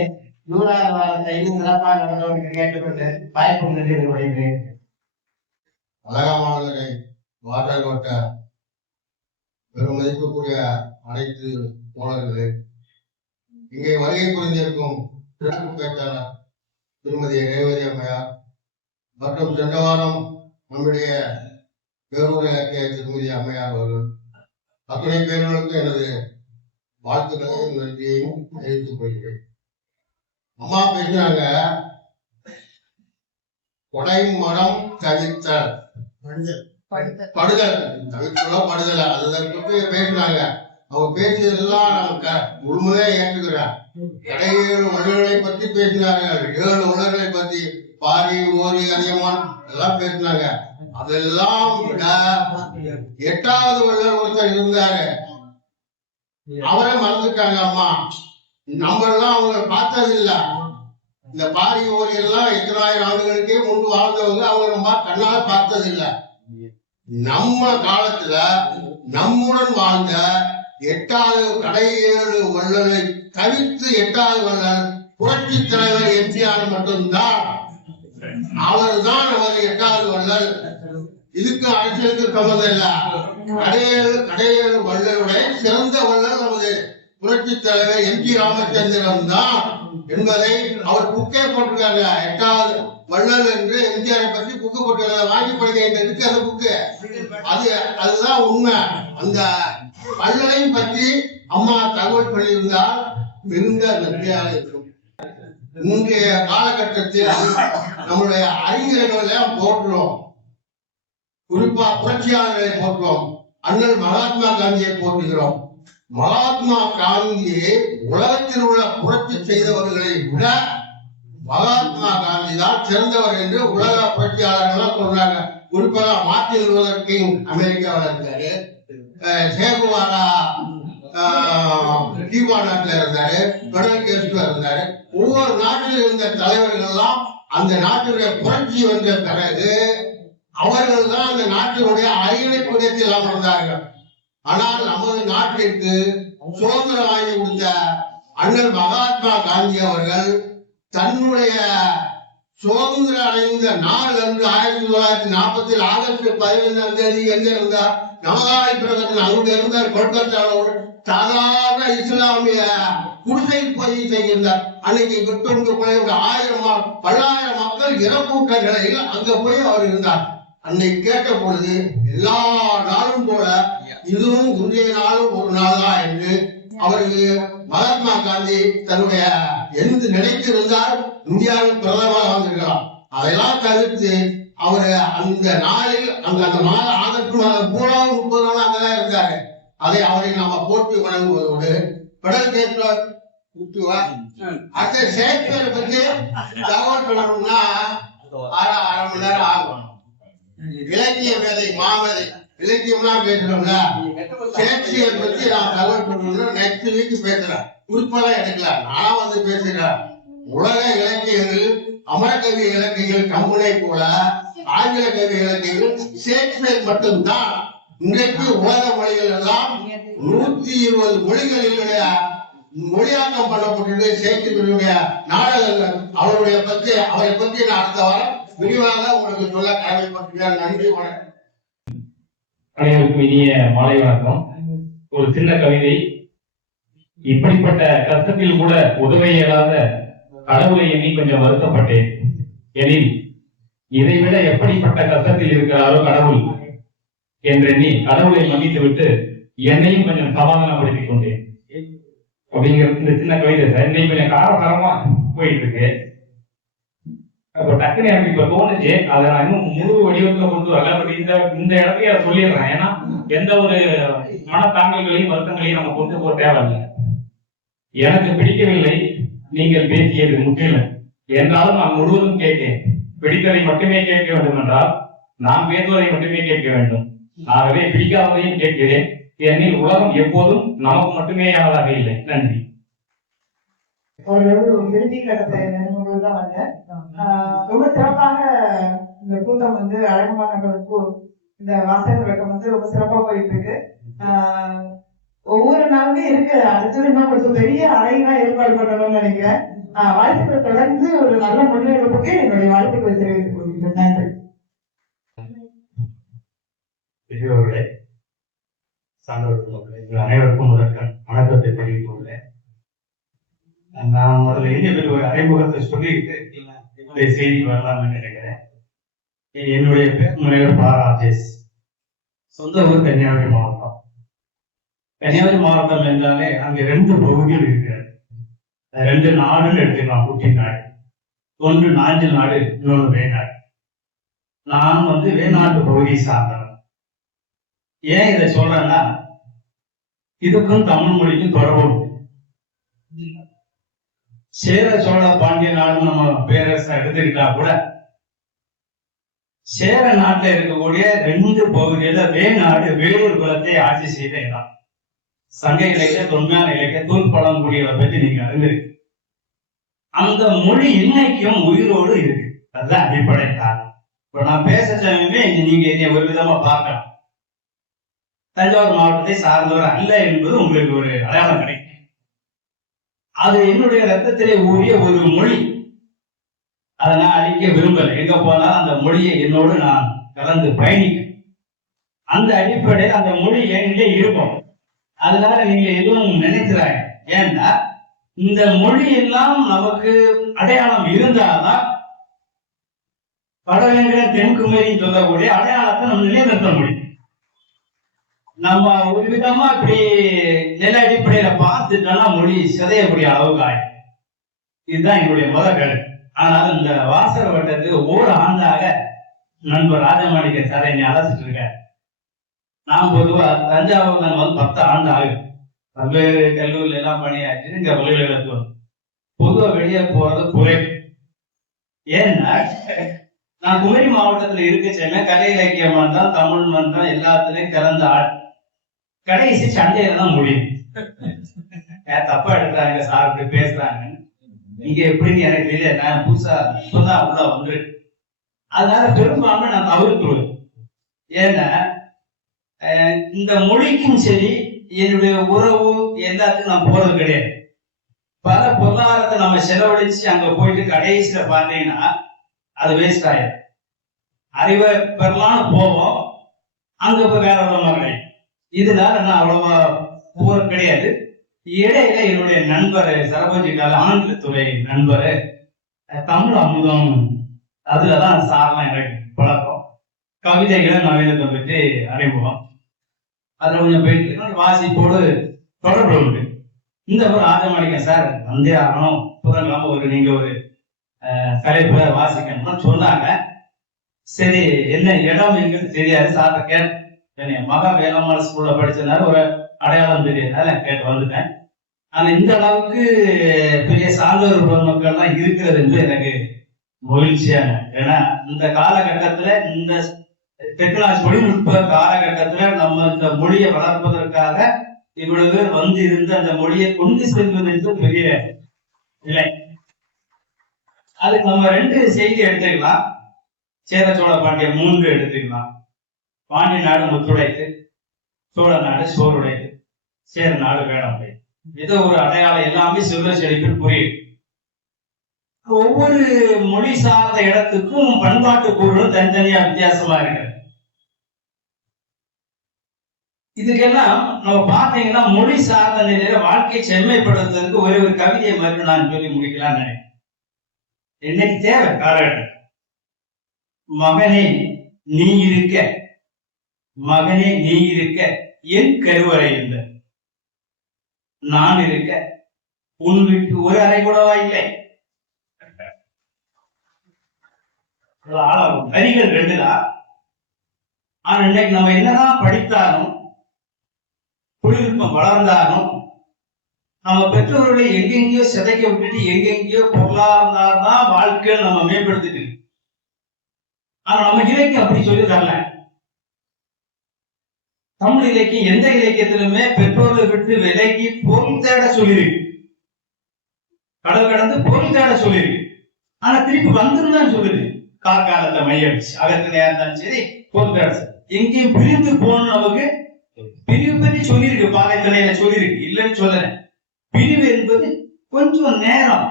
100வது வாரத்தை இன்னும் சிறப்பாக நடத்தும் என்று கேட்டுக்கொண்டு வாய்ப்பு நன்றி வருகிறேன். அழகமானவர்களை வாட்டர் பெரும் மதிப்புக்குரிய அனைத்து தோழர்களே, இங்கே வருகை புரிந்திருக்கும் சிறப்பு பேச்சாளர் திருமதி ரேவதி அம்மையார் மற்றும் சென்ற வாரம் நம்முடைய பேரூர் இலக்கிய திருமதி அம்மையார் அவர்கள், அத்தனை பேர்களுக்கு எனது வாழ்த்துக்களையும் நன்றியையும் தெரிவித்துக் கொள்கிறேன். அம்மா பேசினாங்க, கொடை மரம் தவித்தல் படுதல், தவிர்த்துள்ள படுதல், அதற்கு பேசினாங்க. அவங்க பேசியதெல்லாம் நமக்கு முழுமையா ஏற்றுக்கிறார். கடைகள் வள்ளல்களை பற்றி பேசினார்கள், 7 வள்ளல்களை பற்றி, பாரி, ஓரி, அதியமான் எல்லாம் பேசினாங்க. அதெல்லாம் விட 8வது வள்ளல் ஒருத்தர் இருந்தாரு, அவரை மறந்துட்டாங்க அம்மா. நம்ம எல்லாம் அவங்க பார்த்ததில்லை. இந்த பாரி ஓரி எல்லாம் எத்தனாயிரம் ஆண்டுகளுக்கே முன்பு வாழ்ந்தவங்க, அவங்க நம்ம கண்ணால் பார்த்ததில்லை. நம்ம காலத்துல நம்முடன் வாழ்ந்த 8வது கடை 7 வள்ளலை தவிர்த்து 8வது வள்ளல் புரட்சி தலைவர் எம்ஜிஆர் மட்டும்தான். அவர் தான் அவர் 8வது வள்ளல். இதுக்கு அரசியலுக்கு சம்பந்தம் இல்ல. கடை 7 வள்ளலுடைய சிறந்த வள்ளல் நமது புரட்சி தலைவர் எம்ஜி ராமச்சந்திரன் தான் என்பதை அவர் புக்கே போட்டிருக்காங்க. 8வது வள்ளல் என்று எம்ஜிஆரை பற்றி புக்கு போட்டிருக்காங்க. வாங்கி படிக்க இருக்கு அந்த புக்கு. அதுதான் உண்மை. அந்த வள்ளலை பற்றி அம்மா தகவல் பண்ணியிருந்தால் மிகுந்த நன்றியாக இருக்கும். இன்றைய காலகட்டத்தில் நம்முடைய அறிஞர்களை போற்றுறோம், குறிப்பா புரட்சியாளர்களை போற்றுறோம், அண்ணல் மகாத்மா காந்தியை போற்றுகிறோம். மகாத்மா காந்தியை உலகத்தில் உள்ள புரட்சி செய்தவர்களை விட மகாத்மா காந்தி தான் சிறந்தவர் என்று உலக புரட்சியாளர்கள் சொல்றாங்க. குறிப்பாக மார்ட்டின் லூதர் கிங் அமெரிக்காவில் இருக்காரு, சேகுவாரா கியூபா நாட்டில் இருந்தாரு, பெடரல் கேஸ்ட்ல இருந்தாரு. ஒவ்வொரு நாட்டில் இருந்த தலைவர்கள் எல்லாம் அந்த நாட்டுடைய புரட்சி வந்த பிறகு அவர்கள் தான் அந்த நாட்டினுடைய அரியணை பீடத்தில் அமர்ந்தார்கள். ஆனால் நமது நாட்டிற்கு சுதந்திரம் வாங்கி கொடுத்த அண்ணல் மகாத்மா காந்தி அவர்கள் தன்னுடைய சுதந்திரம் அடைந்த நாள் அன்று 1940 ஆகஸ்ட் 15ஆம் தேதி எங்க இருந்தார்? நவகாய் பிரதமர் அங்க இருந்தார், கொல்கத்தாவோடு சாதாரண இஸ்லாமிய குடிசையில் போய் செய்கின்றார். அன்னைக்கு விட்டு பல்லாயிரம் மக்கள் இறப்பூட்ட நிலையில் அங்க போய் அவர் இருந்தார். அன்னைக்கு கேட்ட பொழுது எல்லா நாளும் போல இதுவும் இன்றைய நாளும் ஒரு நாள் தான் என்று அவருக்கு மகாத்மா காந்தி தன்னுடைய எந்த நினைத்திருந்தால் இந்தியாவில் பிரதமராக வந்திருக்கலாம். அதெல்லாம் தவிர்த்து அவர் அந்த நாளில் அந்த மாதம் ஆகஸ்ட் மாதம் 30 நாள் அங்கதான் இருந்தாரு. அதை அவரை நாம போட்டு வணங்குவதோடு பெடரல் கேஸ்ட்ல அடுத்த ஷேக்ஸ்பியரை பற்றி தகவல் சொல்லணும்னா 1/2 மணி நேரம் ஆகும். இலக்கிய மேதை, மாமேதை, இலக்கியம்லாம் பேசுறோம்ல, ஷேக்ஸ்பியர் பற்றி நான் தகவல் சொல்லணும்னா நெக்ஸ்ட் வீக் பேசுறேன். குறிப்பெல்லாம் எடுக்கலாம், நானா வந்து பேசுகிறேன். உலக இலக்கியங்கள், அமரகவி இலக்கியங்கள் கம்பனை போல ஆங்கில கவி இலக்கியங்கள் ஷேக்ஸ்பியர் மட்டும்தான். இன்றைக்கு உலக மொழிகள் எல்லாம் 120 மொழிகளிலுடைய மொழியாக்கம் பண்ணப்பட்டு ஷேக்ஸ்பியருடைய நாடகங்கள் அவரை பற்றி நான் அடுத்த வாரம் விரிவாக உங்களுக்கு சொல்ல கடமைப்பட்டிருக்கிறேன். நன்றி, வணக்கம். அனைவருக்கும் இனிய மாலை வணக்கம். ஒரு சின்ன கவிதை. இப்படிப்பட்ட கஷ்டத்தில் கூட உதவ இயலாத கடவுளை எண்ணி கொஞ்சம் வருத்தப்பட்டேன். எனில் இதைவிட எப்படிப்பட்ட கஷ்டத்தில் இருக்கிறாரோ கடவுள் என்றெண்ணி கடவுளை மன்னித்துவிட்டு என்னையும் கொஞ்சம் சமாதானப்படுத்திக் கொண்டேன். அப்படிங்கிறது இந்த சின்ன கவிதை சார். இன்னைக்கு கொஞ்சம் காரசாரமா போயிட்டு இருக்கு. அப்ப டக்குன்னு எனக்கு இப்ப தோணுச்சு, அதை நான் இன்னும் முழு வடிவத்துல கொண்டு வரல. பட் இந்த இடத்தையும் அதை சொல்லிடுறேன். ஏன்னா எந்த ஒரு மனத்தாங்கல்களையும் வருத்தங்களையும் நம்ம கொண்டு போக தேவையில்லை. எனக்கு பிடிக்கவில்லை நீங்கள் பேசியது முற்றிலும் என்றாலும் நான் முழுவதும் கேட்டேன். பிடித்ததை மட்டுமே கேட்க வேண்டும் என்றால் நான் பேசுவதை மட்டுமே கேட்க வேண்டும். ஆகவே பிடிக்காததையும் கேட்கிறேன். ஏனெனில் உலகம் எப்போதும் நமக்கு மட்டுமே யாராக இல்லை. நன்றி. ஒரு இறுதி கட்டத்தை தான் வந்தேன். ரொம்ப சிறப்பாக இந்த கூட்டம் வந்து அழகுமானங்களுக்கு இந்த வாசகர் வட்டம் வந்து ரொம்ப சிறப்பா போயிட்டு இருக்கு. ஒவ்வொரு நாளுமே இருக்கு. அடுத்தது இன்னும் கொஞ்சம் பெரிய அறையெல்லாம் ஏற்பாடு பண்ணணும்னு நினைக்கிறேன். வாழ்த்துக்கள். தொடர்ந்து ஒரு நல்ல முன்னெடுப்புக்கு என்னுடைய வாழ்த்துக்களை தெரிவித்துக் கொள்கிறேன். நன்றி. பெரியவர்களே, சான்றோர்கள் அனைவருக்கும் முதற்கண் வணக்கத்தை தெரிவித்துக் கொள்கிறேன். நான் முதல்ல எழுதிய ஒரு அறிமுகத்தை சொல்லிட்டு என்னுடைய செய்தி வரலாம்னு நினைக்கிறேன். என்னுடைய பேர் முனைவர் பா. ராஜேஷ். சொந்த ஊர் கன்னியாகுமரி மாவட்டம். கன்னியாகுமரி மாவட்டம் என்றாலே அங்கே 2 பகுதிகள் இருக்கிறது. 2 நாடுன்னு எடுத்துக்கலாம். குட்டி நாடு. ஒன்று நாஞ்சில் நாடு, இன்னொன்று வேநாடு. நான் வந்து வேநாட்டு பகுதியை சார்ந்தவன். ஏன் இதை சொல்றேன்னா, இதுக்கும் தமிழ் மொழிக்கும் தொடர்பு உண்டு. சேர சோழ பாண்டிய நாடு நம்ம பேரரசை எடுத்துக்கிட்டா கூட சேர நாட்டில் இருக்கக்கூடிய 2 பகுதியில வேநாடு வேலூர் குலத்தை ஆட்சி செய்த இடம். சங்க இலக்கிய, தொன்மையான இலக்கிய, தூர்பழங்குடிகளை பற்றி நீங்க அறிந்திருக்கு. அந்த மொழி இன்னைக்கும் உயிரோடு இருக்கு. அதுதான் அடிப்படை காரணம். இப்ப நான் பேச சமயமே நீங்க இதை ஒரு விதமா பார்க்கலாம். தஞ்சாவூர் மாவட்டத்தை சார்ந்தவர் அல்ல என்பது உங்களுக்கு ஒரு அடையாளம் கிடைக்கும். அது என்னுடைய ரத்தத்திலே ஊறிய ஒரு மொழி. அதை நான் அழிக்க விரும்பல. எங்க போனாலும் அந்த மொழியை என்னோடு நான் கலந்து பயணிக்க. அந்த அடிப்படையில் அந்த மொழி என்கிட்ட இருக்கும். அதனால நீங்க எதுவும் நினைக்கிறாங்க. ஏன்னா இந்த மொழி எல்லாம் நமக்கு அடையாளம் இருந்தால்தான் வடவேங்கட தென்குமரின்னு சொல்லக்கூடிய அடையாளத்தை நம்ம நிலைநிறுத்த முடியும். நம்ம ஒரு விதமா இப்படி நில அடிப்படையில பார்த்துட்டோம்னா மொழி சிதையக்கூடிய அளவுக்கு ஆயிடும். இதுதான் என்னுடைய முதல் கருத்து. ஆனால் இந்த வாசக வட்டத்துக்கு ஒரு ஆண்டாக நண்பர் ராஜமாணிக்க சார் என்னை அழைச்சிட்டு இருக்காரு. நான் பொதுவா தஞ்சாவூர்ல வந்து 10 ஆண்டு ஆகும். பல்வேறு கல்லூரில எல்லாம் பணியாற்றி இங்க பல்கலைக்கழகத்துக்கு பொதுவா வெளியே போறது குறை. ஏன்னா நான் குமரி மாவட்டத்துல இருக்க சென்னை கலை இலக்கிய மன்றம், தமிழ் மன்றம் எல்லாத்துலயும் கலந்து கடைசி சண்டையில தான் முடியும். தப்பா எடுக்கிறாங்க சார், இப்படி பேசுறாங்க, நீங்க எப்படின்னு எனக்கு தெரியல, நான் புதுசா இப்பதான் உள்ள வந்து. அதனால பெரும்பான்மை நான் தவிர்த்துருவேன். ஏன்னா இந்த மொழிக்கும் சரி என்னுடைய உறவு எல்லாத்துக்கும் நான் போறது கிடையாது. பல பொருளாதாரத்தை நம்ம செலவழிச்சு அங்க போயிட்டு கடைசியில பார்த்தீங்கன்னா அது வேஸ்ட் ஆயிடும். அறிவை பெறலான்னு போவோம், அங்க போய் வேற விதமா கிடையாது. இதனால நான் அவ்வளவா போறது கிடையாது. இடையில என்னுடைய நண்பர் சரபஞ்சிக்கால ஆங்கிலத்துறை நண்பர் தமிழ் அமுதம், அதுலதான் சார்லாம் எனக்கு பழக்கம். கவிதைகளை நவீனத்தை பற்றி அறிமுகம், அதுல கொஞ்சம் போயிட்டு வாசிப்போடு தொடர்பு உண்டு. இந்த ஒரு ராஜமாணிக்கம் சார் வந்தே ஆகணும், புதன்கிழமை நீங்க ஒரு தலைப்புல வாசிக்கணும்னு சொன்னாங்க. சரி, என்ன இடம் எங்களுக்கு தெரியாது, சார்ட்ட கேட்டேன். மகா வேலம்மாள் ஸ்கூல்ல படிச்சதுனால ஒரு அடையாளம் தெரியாதனால கேட்டு வந்துட்டேன். ஆனா இந்த அளவுக்கு பெரிய சான்றோர் பொதுமக்கள்லாம் இருக்கிறது என்று எனக்கு மகிழ்ச்சியான. ஏன்னா இந்த காலகட்டத்துல, இந்த டெக்னாலஜி தொழில்நுட்ப காலகட்டத்துல நம்ம இந்த மொழியை வளர்ப்பதற்காக இவ்வளவு பேர் வந்து இருந்து அந்த மொழியை கொண்டு செல்வது என்று பெரிய இல்லை. அதுக்கு நம்ம 2 செய்தி எடுத்துக்கலாம். சேர சோழ பாண்டிய 3 எடுத்துக்கலாம். பாண்டிய நாடு முத்துடைத்து, சோழ நாடு சோறுடைத்து, சேர நாடு வேடமுடைத்து. ஏதோ ஒரு அடையாளம் எல்லாமே செல்வ செழிப்பில் புரியுது. ஒவ்வொரு மொழி சார்ந்த இடத்துக்கும் பண்பாட்டு கூறுகளும் தனித்தனியா வித்தியாசமா இருக்கிறது. இதுக்கெல்லாம் நம்ம பார்த்தீங்கன்னா மொழி சார்ந்த நிலையில வாழ்க்கையை செம்மைப்படுத்துறதுக்கு ஒரே ஒரு கவிதையை மட்டும் நான் சொல்லி முடிக்கலாம் நினைக்கிறேன். என்னைக்கு தேவை காலகட்டம். மகனே நீ இருக்க, மகனே நீ இருக்க என் கருவறையில் நான் இருக்க உன் வீட்டு ஒரு அறை கூடவா இல்லை. வரிகள் 2 தான். ஆனா இன்னைக்கு நம்ம என்னதான் படித்தாலும் தொழில்நுட்பம் வளர்ந்தாலும் நம்ம பெற்றோர்களை எங்கெங்கயோ சிதைக்க விட்டுட்டு எங்கெங்கயோ பொருளாதாரம் வாழ்க்கையை நம்ம மேம்படுத்திட்டு. ஆனா நம்ம இலக்கியம் அப்படி சொல்லி தரல. தமிழ் இலக்கியம் எந்த இலக்கியத்திலுமே பெற்றோர்களை விட்டு விலகி பொருள் தேட சொல்லியிருக்கு. கடல் கடந்து பொருள் தேட சொல்லியிருக்கு. ஆனா திருப்பி வந்துருந்தான் சொல்லுது. காலத்தை மையடிச்சு அகத்திலையா இருந்தாலும் சரி பொருள் தேட எங்கேயும் பிரிந்து போகணும். நமக்கு பிரிவு பற்றி சொல்லியிருக்கு, பாலைத்தலையில சொல்லியிருக்கு, இல்லைன்னு சொல்லல. பிரிவு என்பது கொஞ்சம் நேரம்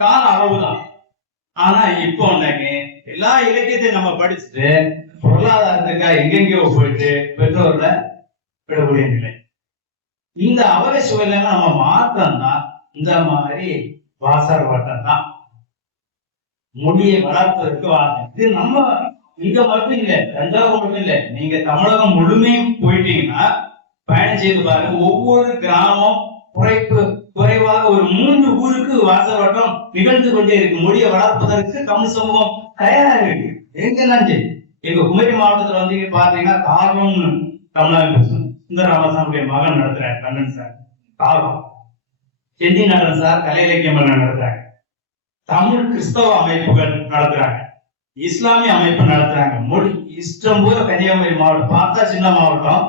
கால அளவுதான். ஆனா இப்போ எல்லா இலக்கியத்தையும் நம்ம படிச்சுட்டு பொருளாதாரத்துக்காக எங்கெங்கயோ போயிட்டு பெற்றோர்களை விடக்கூடிய நிலை. இந்த அவல சூழலை நம்ம மாற்றம்னா இந்த மாதிரி வாசர் வட்டம் தான் மொழியை வளர்ப்பதற்கு வாசம். இது நம்ம இங்க மட்டும் இல்ல, தஞ்சாவூர் மட்டும் இல்ல, நீங்க தமிழகம் முழுமையும் போயிட்டீங்கன்னா பயணம் செய்து பாருங்க. ஒவ்வொரு கிராமம் குறைவாக ஒரு 3 ஊருக்கு வாசல் வட்டம் நிகழ்ந்து கொண்டே இருக்கு. மொழியை வளர்ப்பதற்கு தமிழ் சமூகம் தயாராக இருக்கு. எங்கெல்லாம் சரி, எங்க குமரி மாவட்டத்துல வந்து பாத்தீங்கன்னா காரணம் தமிழக சுந்தரராமசாமியுடைய மகன் நடத்துறாரு, கண்ணன் சார் காரணம். செஞ்சி நடன் சார் கலை இலக்கியம் நடத்துறாங்க. தமிழ் கிறிஸ்தவ அமைப்புகள் நடத்துறாங்க, இஸ்லாமிய அமைப்பு நடத்துறாங்க. மொழி இஷ்டம் போல கன்னியாகுமரி மாவட்டம் பார்த்தா சின்ன மாவட்டம்,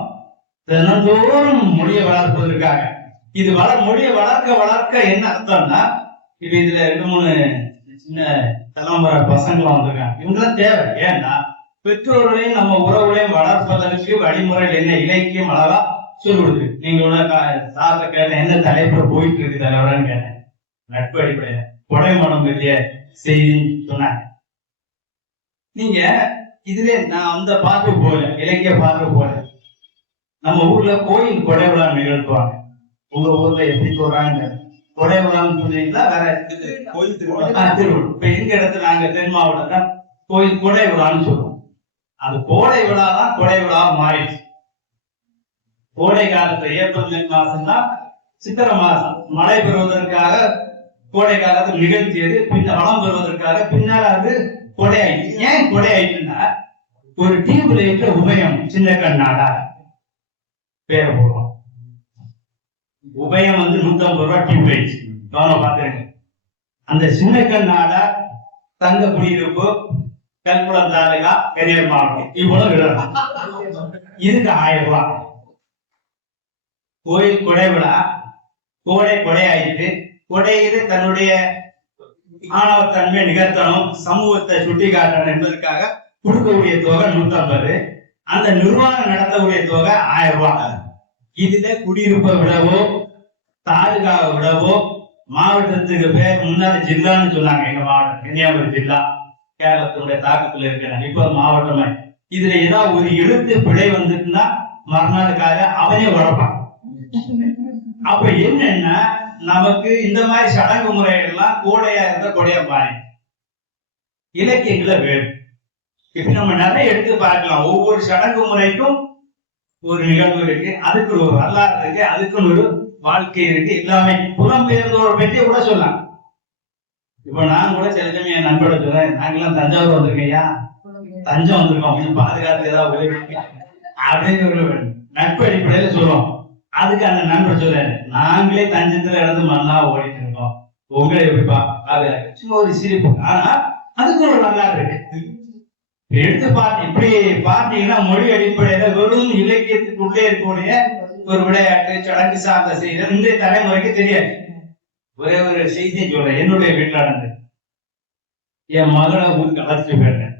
தினந்தோறும் மொழியை வளர்ப்பதற்காக. இது மொழியை வளர்க்க என்ன அர்த்தம்னா, இப்ப இதுல 2-3 சின்ன தலைமுறை பசங்களாம் வந்திருக்காங்க. இவங்கெல்லாம் தேவை. ஏன்னா பெற்றோர்களையும் நம்ம உறவுகளையும் வளர்ப்பதற்கு வழிமுறை என்ன இலக்கியம் அழகா சொல்லி கொடுக்கு. நீங்க சார்ல கேட்ட என்ன தலைப்புல போயிட்டு இருக்கு தலைவரான்னு கேட்டேன். நட்பு அடிப்படையில கொடைமனம் பற்றிய செய்தின்னு சொன்னாங்க. நீங்க இதுல நான் அந்த பார்க்க போல இலக்கிய பார்க்க போல நம்ம ஊர்ல கோயில் கொடை விழா நிகழ்த்துவாங்க. உங்க ஊர்ல எப்படி சொல்றாங்க கொடை விழான்னு சொன்னீங்களா? வேற கோயில் திருவிழா. இப்ப எங்க இடத்துல நாங்க தென் மாவட்டத்துல கோயில் கொடை விழான்னு சொல்லுவோம். அது கோடை விழா தான் கொடை விழா மாறிடுச்சு. கோடை காலத்துல ஏப்ரல் மாசம்னா சித்திரை மாசம் மழை பெறுவதற்காக கோடை காலத்தில் நிகழ்த்தியது. பின்ன வளம் பெறுவதற்காக பின்னால் அது கொடை ஆயிடுச்சு. ஏன் கொடை ஆயிடுச்சுன்னா, ஒரு டியூப் லைட்ல உபயம் சின்ன கண்ணாடா பேர போடுவோம். உபயம் வந்து 150 ரூபாய் டியூப் லைட். கவனம் பாத்துருங்க. அந்த சின்ன கண்ணாடா தங்க குடியிருப்பு கல்குளம் தாலுகா பெரியார் மாவட்டம் இவ்வளவு விடலாம். இதுக்கு 1000 ரூபாய். கோயில் கொடை விழா கொடை ஆயிட்டு கொடையில தன்னுடைய ஆணவத்தன்மை நிகழ்த்தணும், சமூகத்தை சுட்டி காட்டணும் என்பதற்காக கொடுக்கக்கூடிய தொகை 150. அந்த நிர்வாகம் நடத்தக்கூடிய தொகை 1000 ரூபாய். இதுல குடியிருப்பை விடவோ தாலுகாவை விடவோ மாவட்டத்துக்கு பேர் முன்னாடி ஜில்லான்னு சொன்னாங்க. எங்க மாவட்டம் கன்னியாகுமரி ஜில்லா கேரளத்தினுடைய தாக்கத்துல இருக்கிறாங்க. இப்ப மாவட்டமா இதுல ஏதாவது ஒரு எழுத்து பிழை வந்துட்டுன்னா மறுநாளுக்காக அவனே உழைப்பான். அப்ப என்னன்னா, நமக்கு இந்த மாதிரி சடங்கு முறைகள்லாம் கோடையா இருந்தா கொடையா பாருங்க இலக்கியங்களை வேணும். இப்ப நம்ம நிறைய எடுத்து பார்க்கலாம். ஒவ்வொரு சடங்கு முறைக்கும் ஒரு நிகழ்வு இருக்கு, அதுக்கு ஒரு வரலாறு இருக்கு, அதுக்கு ஒரு வாழ்க்கை இருக்கு. எல்லாமே புலம்பெயர்ந்தோட பற்றி கூட சொல்லலாம். இப்ப நான் கூட சில சமயம் என் நண்பரோட சொல்றேன், நாங்கெல்லாம் தஞ்சாவூர் வந்திருக்கையா, தஞ்சம் வந்திருக்கோம், கொஞ்சம் பாதுகாத்து ஏதாவது உதவி அப்படின்னு ஒரு நட்பு அடிப்படையில சொல்லுவோம். அதுக்கு அந்த நண்பர் சொல்றாரு, நாங்களே தஞ்சத்துல இருந்து மண்ணா ஓடிட்டு இருக்கோம், உங்களை எப்படிப்பா? அது சும்மா ஒரு சிரிப்பு. ஆனா அதுக்கு ஒரு வரலாறு இருக்கு. எடுத்து இப்படி பார்த்தீங்கன்னா மொழி அடிப்படையில வெறும் இலக்கியத்துக்குள்ளே இருக்கக்கூடிய ஒரு விளையாட்டு சடங்கு சார்ந்த செய்தி இன்றைய தலைமுறைக்கு தெரியாது. ஒரே ஒரு செய்தியை சொல்றேன். என்னுடைய வீட்டுல நடந்தது. என் மகளை ஊருக்கு அழைச்சிட்டு போயிருந்தேன்.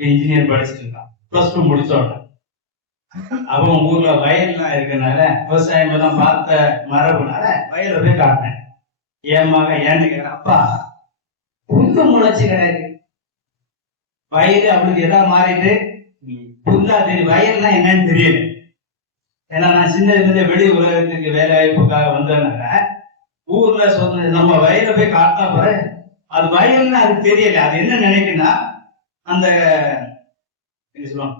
இன்ஜினியர் படிச்சுட்டு இருக்கான், +2 முடிச்சோட. அவன் ஊர்ல வயல்லாம் இருக்கனால விவசாயம் எல்லாம் பார்த்த மரபுனால வயல போய் காட்டினேன். என் மகன் ஏன்னு கேட்க, அப்பா புல்லு முளைச்சு கிடையாது, வயது அவளுக்கு எதாவது மாறிட்டு புல்லா தெரியும், வயல்லாம் என்னன்னு தெரியல. ஏன்னா நான் சின்ன வெளி உலகத்துக்கு வேலை வாய்ப்புக்காக வந்ததுனால ஊர்ல சொன்ன நம்ம வயலை போய் காட்டினா போற அது வயல்னு அதுக்கு தெரியல. அது என்ன நினைக்குன்னா அந்த என்ன சொல்லுவாங்க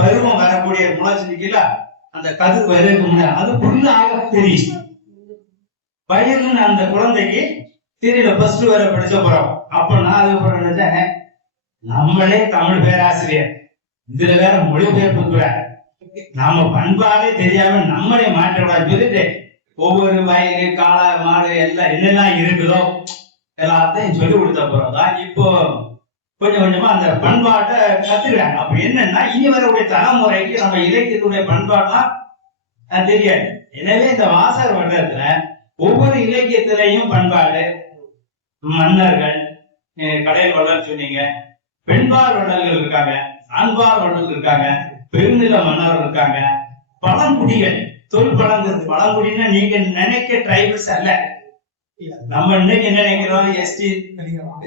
பருவம் வரக்கூடிய முளைச்சிருக்கீங்களா அந்த கதிர் வயலுக்கு முன்னாடி அது புல்லாக தெரியும். வயல்னு அந்த குழந்தைக்கு தெரியல. ஃபர்ஸ்ட் வர படிச்ச போறோம். அப்ப நான் அதுக்கப்புறம் நினைச்சேன் நம்மளே தமிழ் பேராசிரியர் இதுல வேற மொழிபெயர்ப்பு கூட நாம பண்பாடே தெரியாம நம்மளே மாற்றக்கூடாது சொல்லிட்டு ஒவ்வொரு வயலு காளை மாடு எல்லாம் என்னெல்லாம் இருக்குதோ எல்லாத்தையும் சொல்லி கொடுத்த போறதான் இப்போ கொஞ்சம் கொஞ்சமா அந்த பண்பாட்டை கத்துக்கிறாங்க. அப்ப என்னன்னா இனி வரக்கூடிய தலைமுறைக்கு நம்ம இலக்கியத்துடைய பண்பாடுலாம் தெரியாது. எனவே இந்த வாசகர் வட்டத்துல ஒவ்வொரு இலக்கியத்திலையும் பண்பாடு, மன்னர்கள், கடையல் வள்ளல் சொன்னீங்க, பெண்பார் வள்ளல்கள் இருக்காங்க, ஆண்பார் வள்ளல் இருக்காங்க, பெருநில மன்னர்கள் இருக்காங்க, பழங்குடிகள் பழங்குடின்னா நீங்க நினைக்க டிரைபல்ஸ் அல்ல. நம்ம இன்னைக்கு என்ன நினைக்கிறோம் எஸ்டி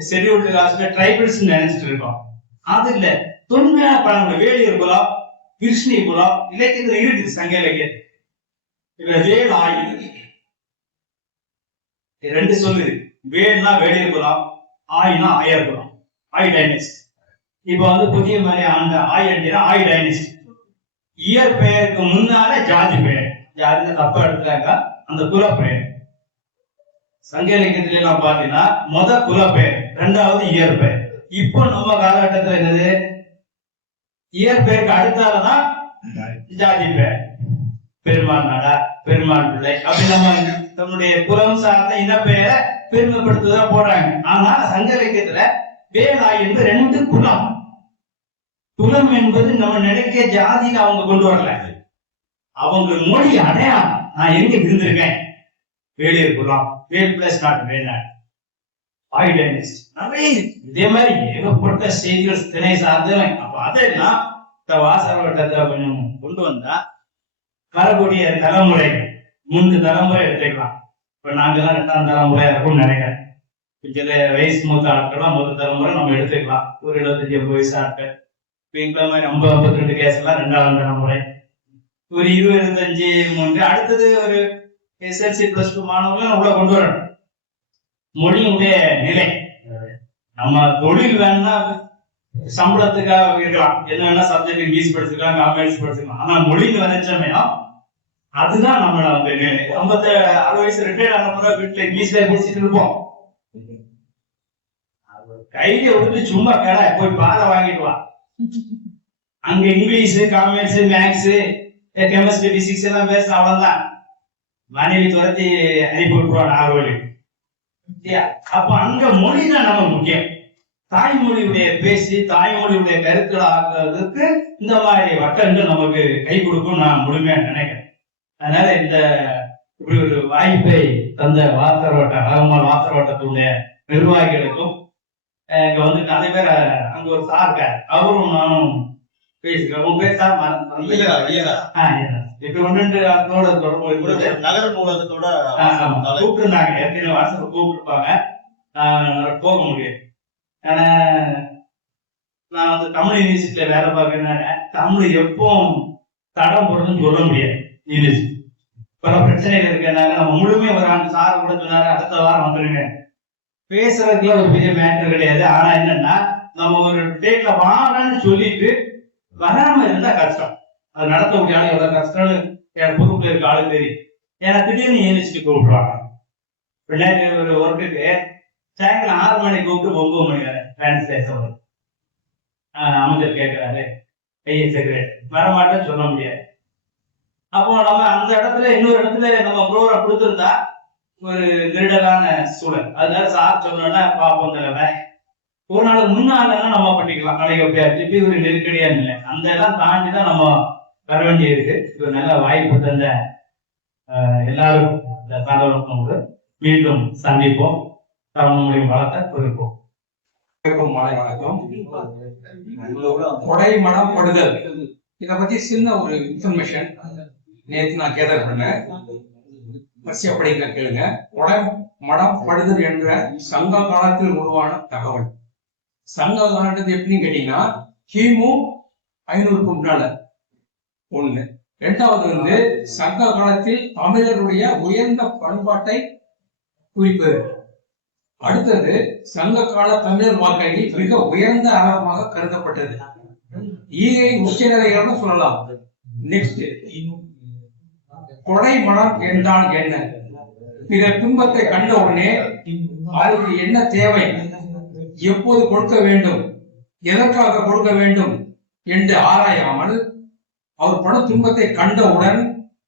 ஷெட்யூல்டு காஸ்ட்ல டிரைபல்ஸ் நினைச்சிட்டு இருக்கோம். அது இல்ல. தொன்மையான பழங்குடி வேலியர் குலம், கிருஷ்ணி குலம் இலக்கியத்துல இருக்குது. சங்க இலக்கியத்தில் இதுல வேல் ஆயுள் ரெண்டு சொல்லுது. வேல்னா வேலியர் குலம், ஆயினா ஆயர் குலம், ஆய் டைனஸ்டி. இப்ப வந்து புதிய மாதிரி ஆண்ட ஆயிரா ஆய் டைனஸ்டி. இயற் பெயருக்கு முன்னால ஜாதி பெயர். ஜாதி தப்பா எடுத்துட்டாங்க. அந்த குல பெயர் சங்க இலக்கியத்துல எல்லாம் பாத்தீங்கன்னா முத குல பெயர், ரெண்டாவது இயற் பெயர். இப்போ நம்ம காலகட்டத்துல என்னது இயற்பெயருக்கு அடுத்தாலதான் ஜாதி பெயர். பெருமாள் நாடா, பெருமாள் பிள்ளை அப்படி நம்ம நம்முடைய குலம் சார்ந்த இனப்பெயரை பெருமைப்படுத்துதான் போடுறாங்க. ஆனா சங்க இலக்கியத்துல வேலாய் என்பது ரெண்டு குலம். குலம் என்பது நம்ம நினைக்க ஜாதியில அவங்க கொண்டு வரல. அவங்க மொழி அடையாளம். நான் எங்க இருந்திருக்கேன், வேலியர் குலம், வேல் பிளஸ் நாட் வேணாட், இதே மாதிரி ஏகப்பட்ட செய்திகள் திணை சார்ந்தவன். அப்ப அதெல்லாம் இந்த வாசகர் வட்டத்தை கொஞ்சம் கொண்டு வந்தா வரக்கூடிய தலைமுறைகள், மூன்று தலைமுறை எடுத்துக்கலாம். இப்ப நாங்கெல்லாம் 2ஆம் தலைமுறை இருக்கும்னு நினைக்கிறேன். சில வயசு மூத்த ஆட்கள்லாம் முதல் தலைமுறை நம்ம எடுத்துக்கலாம். ஒரு 75 வயசு ஆட்கள். எங்களை மாதிரி 50-52 கேஸ் எல்லாம் 2ஆம் தலைமுறை. ஒரு 20-25 அடுத்தது ஒரு SLC +2 மாணவர்களும் உள்ள கொண்டு வரணும். மொழியுடைய நிலை நம்ம தொழில் வேணா சம்பளத்துக்காக இருக்கலாம், என்ன வேணா சப்ஜெக்ட் இங்கிலீஷ் படிச்சுக்கலாம், காமர்ஸ் படிச்சுக்கலாம். ஆனா மொழின்னு வந்தச்சமயம் அதுதான் நம்மள வந்து 50-60 வயசு ரிட்டையர்ட் ஆன முறை வீட்டுல இங்கிலீஷ்ல பேசிட்டு இருப்போம். கையில விட்டு சும்மா கடை போய் பாறை வாங்கிட்டு வா. அங்க English, commerce, maths, chemistry, physics எல்லாம் பேச அவ்வளவுதான். மனைவி துரத்தி அனுப்பி விட்டுருவான் ஆர்வலி. அப்ப அங்க மொழிதான் நம்ம முக்கியம். தாய்மொழியுடைய பேசி தாய்மொழியுடைய கருத்துக்களை ஆக்குறதுக்கு இந்த மாதிரி வட்டங்கள் நமக்கு கை கொடுக்கும் நான் முழுமையா நினைக்கிறேன். அதனால இந்த இப்படி ஒரு வாய்ப்பை தந்த வாசகர் வட்ட அழகம்மாள் வாசகர் வட்டத்துடைய நிர்வாகிகளுக்கும் இங்க வந்து நிறைய பேர் அங்க ஒரு சார் இருக்காரு, அவரும் நானும் பேசிக்கிறேன். உங்க பேர் சார் இப்ப ஒன்று நகர நூலகத்தோட கூப்பிட்டுருந்தாங்க. ஏற்கனவே வாசகர் கூப்பிட்டுருப்பாங்க, போக முடியும். ஆனா நான் வந்து தமிழ் யூனிவர்சிட்டியில வேலை பார்க்கறதுனால தமிழ் எப்பவும் தடம் போடுறதுன்னு சொல்ல முடியாது. யூனிவர்சிட்டி பல பிரச்சனைகள் இருக்கிறதுனால நம்ம முழுமையா ஒரு ஆண்டு சார் கூட சொன்னாரு அடுத்த வாரம் வந்துருங்க. பேசுறதுக்குள்ள ஒரு பெரிய மேட்டர் கிடையாது. ஆனா என்னன்னா நம்ம ஒரு டேட்ல வாங்கன்னு சொல்லிட்டு வராம இருந்தா கஷ்டம். அது நடத்தக்கூடிய ஆளு எவ்வளவு கஷ்டம்னு என் பொறுப்புல இருக்க ஆளு தெரியும். ஏன்னா திடீர்னு யூனிவர்சிட்டி கூப்பிடுவாங்க. பின்னாடி ஒரு ஒர்க்குக்கு சாயங்காலம் 6 மணிக்கு கூப்பிட்டு 9 மணி வரை டிரான்ஸ்லேஷன் வரும். அமைச்சர் கேட்கிறாரு, செக்ரட்டரி வரமாட்டேன்னு சொல்ல முடியாது. அப்போ நம்ம அந்த இடத்துல இன்னொரு இடத்துல நம்ம ப்ரோக்ராம் கொடுத்துருந்தா ஒரு நெருடலான சூழல். அதனால சார் சொன்னோன்னா பார்ப்போம் தலைமை ஒரு நாளுக்கு முன்னாலன்னா நம்ம பண்ணிக்கலாம். நாளைக்கு திருப்பி ஒரு நெருக்கடியா இல்லை. அந்த எல்லாம் தாண்டி தான் நம்ம வர வேண்டிய இருக்கு. இது நல்ல வாய்ப்பு தந்த எல்லாரும் இந்த சான்றோர்களுக்கு மீண்டும் சந்திப்போம். தமிழ்மொழி வளத்தை குறிப்போம். வணக்கம். கொடை மடம் படுதல் இத பத்தி சின்ன ஒரு இன்ஃபர்மேஷன் நேற்று நான் கேதர் பண்ணேன். படிங்க கேளுங்க. கொடை மடம் படுதல் என்ற சங்க காலத்தில் உருவான தகவல். சங்க காலத்துக்கு எப்படின்னு கேட்டீங்கன்னா கிமு 500க்கு முன்னால ஒண்ணு. இரண்டாவது வந்து சங்க காலத்தில் தமிழருடைய உயர்ந்த பண்பாட்டை குறிப்பது. அடுத்தது சங்க கால தமிழர் வாழ்க்கையில் மிக உயர்ந்த அறமாக கருதப்பட்டது. ஈகை உச்சநிலையாக சொல்லலாம். நெக்ஸ்ட், கொடை மனம் என்றால் என்ன? பிற துன்பத்தை கண்ட உடனே அதுக்கு என்ன தேவை, எப்போது கொடுக்க வேண்டும், எதற்காக கொடுக்க வேண்டும் என்று ஆராயாமல் அவர் படும் துன்பத்தை கண்டவுடன்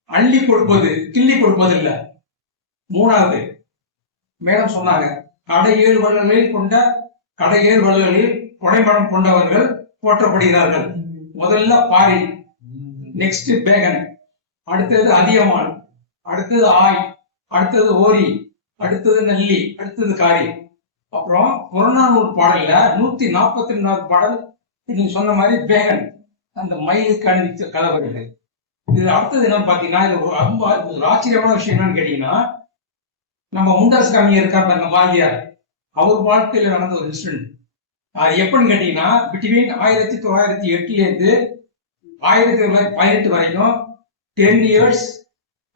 அள்ளி கொடுப்பது, கிள்ளி கொடுப்பதில்லை. மூணாவது, மேடம் சொன்னாங்க, கடை 7 வள்ளல்களில் கொடைமனம் கொண்டவர்கள் போற்றப்படுகிறார்கள். முதல்ல பாரி, நெக்ஸ்ட் பேகன், அடுத்தது அதியமான், அடுத்தது ஆய், அடுத்தது ஓரி, அடுத்தது நல்லி, அடுத்தது காரி. அப்புறம் புறநானூறு பாடல்ல 142வது பாடல் நீங்க சொன்ன மாதிரி பேகன், அந்த மயிலுக்கு அணிவித்த கதை வருது. இது அடுத்தது என்னன்னு பாத்தீங்கன்னா, இது ரொம்ப ஒரு ஆச்சரியமான விஷயம் என்னன்னு கேட்டீங்கன்னா, நம்ம முண்டாசு கவிஞர் இருக்கார் பாருங்க பாரதியார், அவர் வாழ்க்கையில நடந்த ஒரு இன்சிடென்ட். அது எப்படின்னு கேட்டீங்கன்னா, பிட்வீன் 1908 1918 வரைக்கும் 10 இயர்ஸ்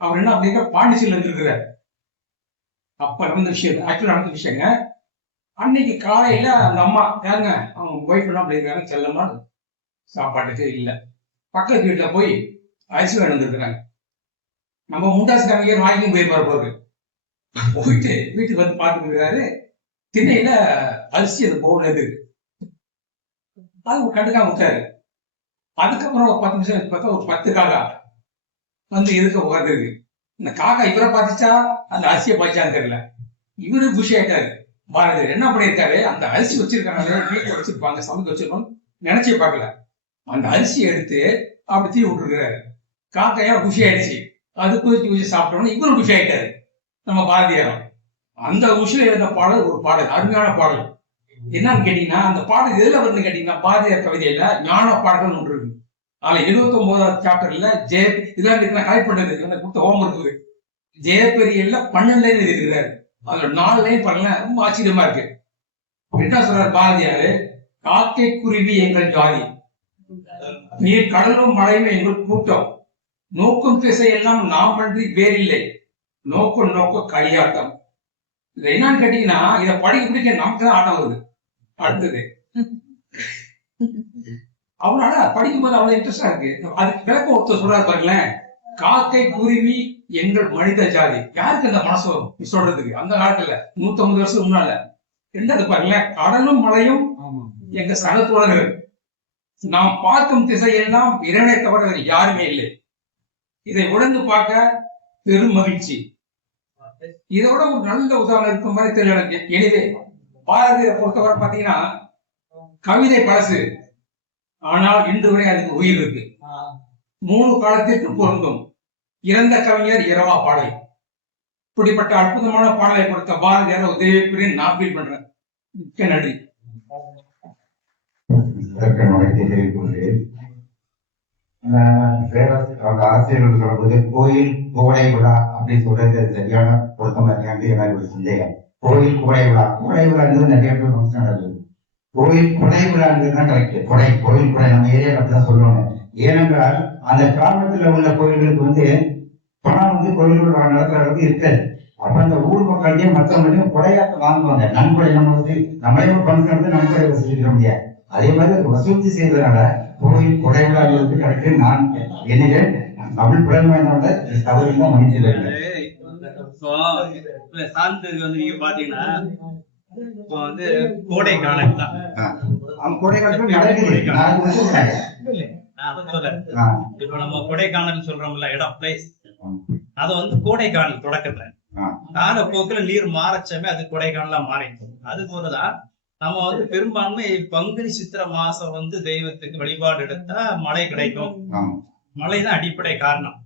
அவர் என்ன அப்படிங்கிற பாண்டிச்சேரியில் இருந்திருக்கிறார். அப்ப நடந்த விஷயம், ஆக்சுவலா நடந்த விஷயங்க. அன்னைக்கு காலையில அந்த அம்மா யாருங்க, அவங்க ஒய்ஃப் என்ன பண்ணிருக்காங்க, செல்லமா சாப்பாட்டுக்கு இல்லை, பக்கத்து வீட்டுல போய் அரிசி நடந்துருக்கிறாங்க. நம்ம முண்டாசு கவிஞர் வாங்கியும் போயிருப்பாரு போது, போயிட்டு வீட்டுக்கு வந்து பார்த்துட்டு இருக்காரு, திண்ணையில அரிசி அது போனது, அது கண்டுக்காம விட்டாரு. அதுக்கப்புறம் ஒரு 10 நிமிஷம் பார்த்தா ஒரு 10 காக்கா வந்து எதுக்க உட்காந்துருக்கு. இந்த காக்கா இவரை பார்த்துச்சா அந்த அரிசியை பார்த்தான்னு தெரியல, இவரு புஷ் ஆயிட்டாரு. பாரதியார் என்ன பண்ணியிருக்காரு, அந்த அரிசி வச்சிருக்காங்க, வீட்டுல வச்சிருப்பாங்க, சமைக்க வச்சிருக்கோம் நினைச்சே பார்க்கல, அந்த அரிசியை எடுத்து அப்படி தீ விட்டுருக்கிறாரு. காக்கையா குஷி ஆயிடுச்சு, அது குதிச்சு சாப்பிட்டோம்னா இவரும் குஷி ஆயிட்டாரு நம்ம பாரதியார். அந்த உஷில இருந்த பாடல் ஒரு பாடல், அருமையான பாடல். என்னன்னு கேட்டீங்கன்னா, அந்த பாடல் எதுல வந்து கேட்டீங்கன்னா, பாரதியார் கவிதையில ஞான பாடல்கள் ஒன்று இருக்கு. அதுல 79வது சாப்டர்ல இதெல்லாம் கலெக்ட் பண்ணது கொடுத்த ஹோம் இருக்குது. ஜெயப்பெரியல்ல 12 லைன் எழுதியிருக்கிறாரு. அதுல 4 லைன் பண்ணல, ரொம்ப ஆச்சரியமா இருக்கு. என்ன சொல்றாரு பாரதியாரு, காக்கை குருவி எங்கள் ஜாதி, நீர் கடலும் மழையும் எங்கள் கூட்டம், நோக்கும் திசையெல்லாம் நாம் பன்றி வேறில்லை, நோக்க களியாட்டம். இது என்னன்னு கேட்டீங்கன்னா, இதை படிக்க பிடிக்க நமக்கு தான் ஆட்டம் வருது. அடுத்தது அவனால படிக்கும்போது அவ்வளவு இன்ட்ரெஸ்டா இருக்கு. அதுக்கு விளக்கம் ஒருத்தர் சொல்றாரு பாருங்களேன், காக்கை குருவி எங்கள் மனித ஜாதி. யாருக்கு அந்த மனசு வரும் சொல்றதுக்கு? அந்த காலத்துல 150 வருஷம் முன்னால என்னது பாருங்களேன், கடலும் மழையும் எங்க சகத்தோழர்கள், நாம் பார்க்கும் திசையெல்லாம் இறைவனை தவிர வேறு யாருமே இல்லை. இதை உணர்ந்து பார்க்க பெரும் மகிழ்ச்சி. இதோட ஒரு நல்ல உதாரணம் இருக்கும் மாதிரி தெரியல எனக்கு. எனவே பாரதியை பொறுத்தவரை பாத்தீங்கன்னா, கவிதை பழசு, ஆனால் இன்று வரை அதுக்கு உயிர் இருக்கு. 3 காலத்திற்கு பொருந்தும். இறந்த கவிஞர் இரவா பாடல். இப்படிப்பட்ட அற்புதமான பாடலை கொடுத்த பாரதியார் உதவியேற்புரின் நான் ஃபீல் பண்றேன். மிக்க நன்றி. ஆசிரியர்கள் சொல்லும்போது கோயில் கோடை விழா அப்படின்னு சொல்றது சரியான பொருத்தமா இருக்காங்க. எனக்கு சந்தேகம். கோயில் கோடை விழா, கோடை விழாங்கிறது நிறைய பேர் ஃபங்க்ஷன் நடக்குது. கோயில் கொடை விழாங்கிறது தான் கரெக்ட். கோயில் கொடை நம்ம ஏரியாவில் அப்படிதான் சொல்லுவாங்க. ஏனென்றால் அந்த கிராமத்துல உள்ள கோயில்களுக்கு பணம் கோயில்கள் நடக்கிற அளவுக்கு இருக்காது. அப்ப அந்த ஊர் மக்கள்கிட்டயே மற்றவங்களையும் கொடையாட்ட வாங்குவாங்க. நன்கொடை நம்ம நம்மளே ஒரு ஃபங்க்ஷன் நன்கொடை வசூலிக்க முடியாது. அதே மாதிரி வசூலித்து செய்வதனால கோயில் கொடை விழாங்கிறது கரெக்ட். நான் என்னிலே தமிழ் புலமையோட தவறு தான் மன்னிச்சிருக்கேன். சார்ந்து நீங்க பாத்தீங்கன்னா இப்போ கோடை காலம் தான். இப்ப நம்ம கொடைக்கானல் சொல்றோம்ல, இடம் பிளேஸ், அத கோடைக்கானல் தொடக்கத்துல காலப்போக்குல நீர் மாறச்சமே அது கொடைக்கானலா மாறிடும். அது போலதான் நம்ம பெரும்பான்மை பங்குனி சித்திரை மாசம் தெய்வத்துக்கு வழிபாடு எடுத்தா மழை கிடைக்கும். மழைதான் அடிப்படை காரணம்.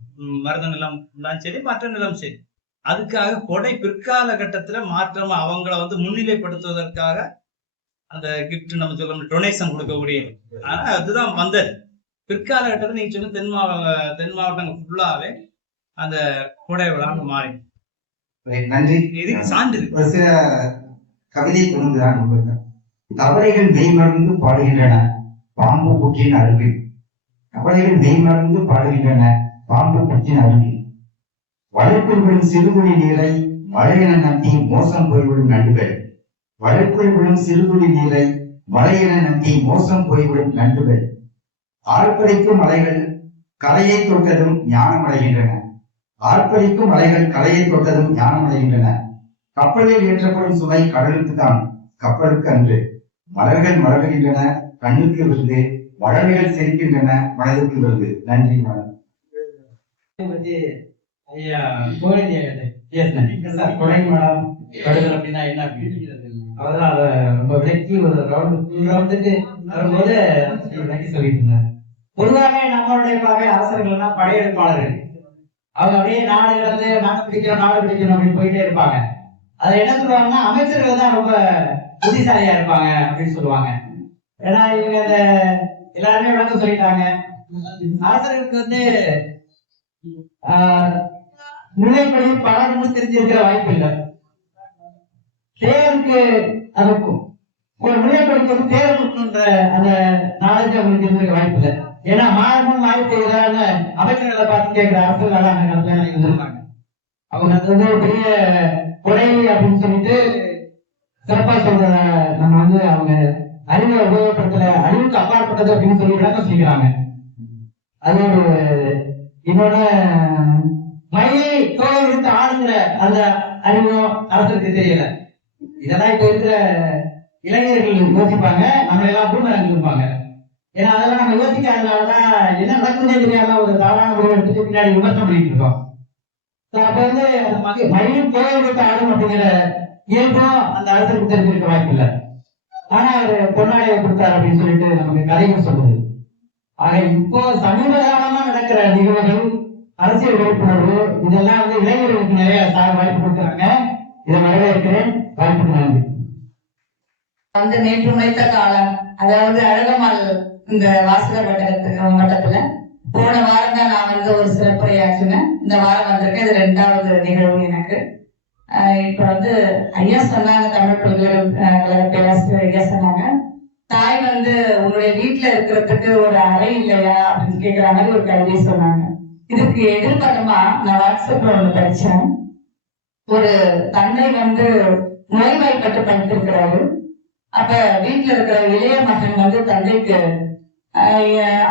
மருத நிலம் தான் சரி, மற்ற நிலம் சரி. அதுக்காக கொடை பிற்கால கட்டத்துல மாற்றம் அவங்கள முன்னிலைப்படுத்துவதற்காக அந்த கிஃப்ட் நம்ம சொல்ல டொனேஷன் கொடுக்கக்கூடிய, ஆனா அதுதான் வந்தது பிற்கால கட்டத்துல. நீங்க சொன்ன தென் மாவட்டங்கள் ஃபுல்லாவே அந்த கோடை விழான்னு மாறி. நன்றி. இதுக்கு சான்று சில கவிதை கொண்டுதான். கவலைகள் மெய்மறந்து பாடுகின்றன பாம்பு புற்றின் அருகில், கவலைகள் மெய்மறந்து பாடுகின்றன பாம்பு பற்றின அறிவு. வளர்க்குள் விழும் சிறுதுளி நீரை மழையென நம்பி மோசம் போய்விடும் நண்டுகள். வளர்க்குள் விழும் சிறுதுளி நீரை மழையென நம்பி மோசம் போய்விடும் நண்டுகள். ஆழ்பறிக்கும் அலைகள் கரையை தொட்டதும் ஞானம் அடைகின்றன. ஆழ்பறிக்கும் அலைகள் கரையை தொட்டதும் ஞானம் அடைகின்றன. கப்பலில் ஏற்றப்படும் சுமை கடலுக்கு தான், கப்பலுக்கு அன்று. மலர்கள் மலர்கின்றன கண்ணுக்கு விருந்து, மழலைகள் சிரிக்கின்றன மனதுக்கு விருந்து. நன்றி. ஐயா கொடை மடம் படுதல் அப்படின்னா என்ன அதெல்லாம் அதை ரொம்ப விளக்கி ஒரு ரவுண்டுக்கு வரும்போது விளக்கி சொல்லிட்டு இருந்தாங்க. பொதுவாகவே நம்மளுடைய பார்வை அரசர்கள்னா படையெடுப்பாளர்கள். அவங்க அப்படியே நாடு கடந்து நாடு பிடிக்கணும் அப்படின்னு போயிட்டே இருப்பாங்க. அதை என்ன சொல்லுவாங்கன்னா அமைச்சர்கள் தான் ரொம்ப புத்திசாலியா இருப்பாங்க அப்படின்னு சொல்லுவாங்க. ஏன்னா இவங்க அந்த எல்லாருமே விளக்கம் சொல்லிட்டாங்க. அரசர்களுக்கு வந்து நிலைப்படி பலரும் தெரிஞ்சிருக்கிற வாய்ப்பு இல்லை. தேருக்கு அதுக்கும் ஒரு நிலைப்படுத்தி வந்து தேர்வுன்ற அந்த நாலேஜ் அவங்களுக்கு இருந்திருக்க வாய்ப்பு இல்லை. ஏன்னா மாறி செய்யறாங்க அமைச்சர்களை பார்த்து கேட்கிற அரசுகள் அந்த காலத்துல இருந்திருப்பாங்க. அவங்க அது வந்து ஒரு பெரிய கொடை அப்படின்னு சொல்லிட்டு சிறப்பா சொல்ற நம்ம வந்து அவங்க அறிவை உபயோகப்படுத்தல, அறிவுக்கு அப்பாற்பட்டது அப்படின்னு சொல்லி விளக்கம் சொல்லிக்கிறாங்க. அது ஒரு இன்னொன்னு மயிலை தோலை விடுத்து ஆடுங்கிற அந்த அறிவும் அரசுக்கு தெரியல. இதெல்லாம் இப்ப இருக்கிற இளைஞர்கள் யோசிப்பாங்க, நம்ம எல்லாம் பூமரங்க இருப்பாங்க. ஏன்னா அதெல்லாம் நம்ம யோசிக்காதனாலதான் என்ன நடக்குதுன்னே தெரியாம ஒரு தவறான முடிவு எடுத்துட்டு பின்னாடி விமர்சனம் பண்ணிட்டு இருக்கோம். அப்ப வந்து அந்த மயிலும் தோலை விடுத்து ஆடும் அப்படிங்கிற இயல்பும் அந்த அரசுக்கு தெரிஞ்சிருக்க வாய்ப்பு இல்லை. ஆனா அவர் பொன்னாடையை கொடுத்தாரு அப்படின்னு சொல்லிட்டு நமக்கு கதைகள் சொல்லுது. ஆக இப்போ சமீப காலமா நடக்கிற நிகழ்வுகள், அரசியல் விழிப்புணர்வு, இதெல்லாம் வந்து இளைஞர்களுக்கு நிறைய வாய்ப்பு கொடுக்குறாங்க. இதை வரவேற்கிறேன். வாய்ப்புக்கு நன்றி. வந்து நேற்று உழைத்த காலம், அதாவது அழகம்மாள் இந்த வாசகர் வட்டத்துல போன வாரம் தான் நான் வந்து ஒரு சிறப்புரையாற்றினேன். இந்த வாரம் வந்திருக்கேன். இது 2வது நிகழ்வு எனக்கு. இப்ப வந்து ஐயா சொன்னாங்க, தமிழ் பல்கலைக்கழக பேராசிரியர் ஐயா சொன்னாங்க, தாய் வந்து உன்னுடைய வீட்டுல இருக்கிறதுக்கு ஒரு அறை இல்லையா அப்படின்னு கேட்கிற மாதிரி ஒரு கல்வி சொன்னாங்க. இதுக்கு எதிர்படமா நான் வாட்ஸ்அப்ல ஒண்ணு படிச்சேன். ஒரு தந்தை வந்து நோய்வாய்ப்பட்டு படுத்திருக்கிறாரு. அப்ப வீட்டுல இருக்கிற இளைய மகன் வந்து தந்தைக்கு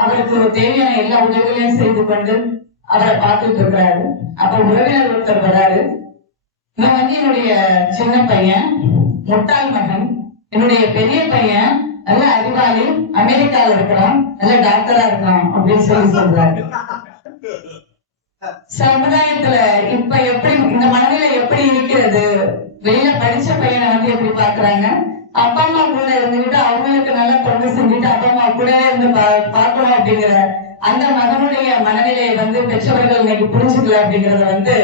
அவருக்கு தேவையான எல்லா உதவிகளையும் செய்து கொண்டு அவரை பார்த்துட்டு இருக்கிறாரு. அப்ப உறவினர் ஒருத்தர் வராரு. இவன் வந்து என்னுடைய சின்ன பையன் முட்டாள் மகன், என்னுடைய பெரிய பையன் நல்ல அறிவாளி, அமெரிக்கால இருக்கிறான், நல்ல டாக்டரா இருக்கான் அப்படின்னு சொல்றாரு. சமுதாயத்துல இப்ப எப்படி இந்த மனநிலை எப்படி இருக்கிறது? வெளியில படிச்ச பையனை வந்து எப்படி பாக்குறாங்க? அப்பா அம்மா கூட இருந்துகிட்டு அவங்களுக்கு நல்லா தொண்டு செஞ்சுட்டு அப்பா அம்மா கூடவே இருந்து பார்க்கணும் அப்படிங்கிற அந்த மகனுடைய மனநிலையை வந்து பெற்றவர்கள் இன்னைக்கு புரிஞ்சுக்கல அப்படிங்கறத வந்து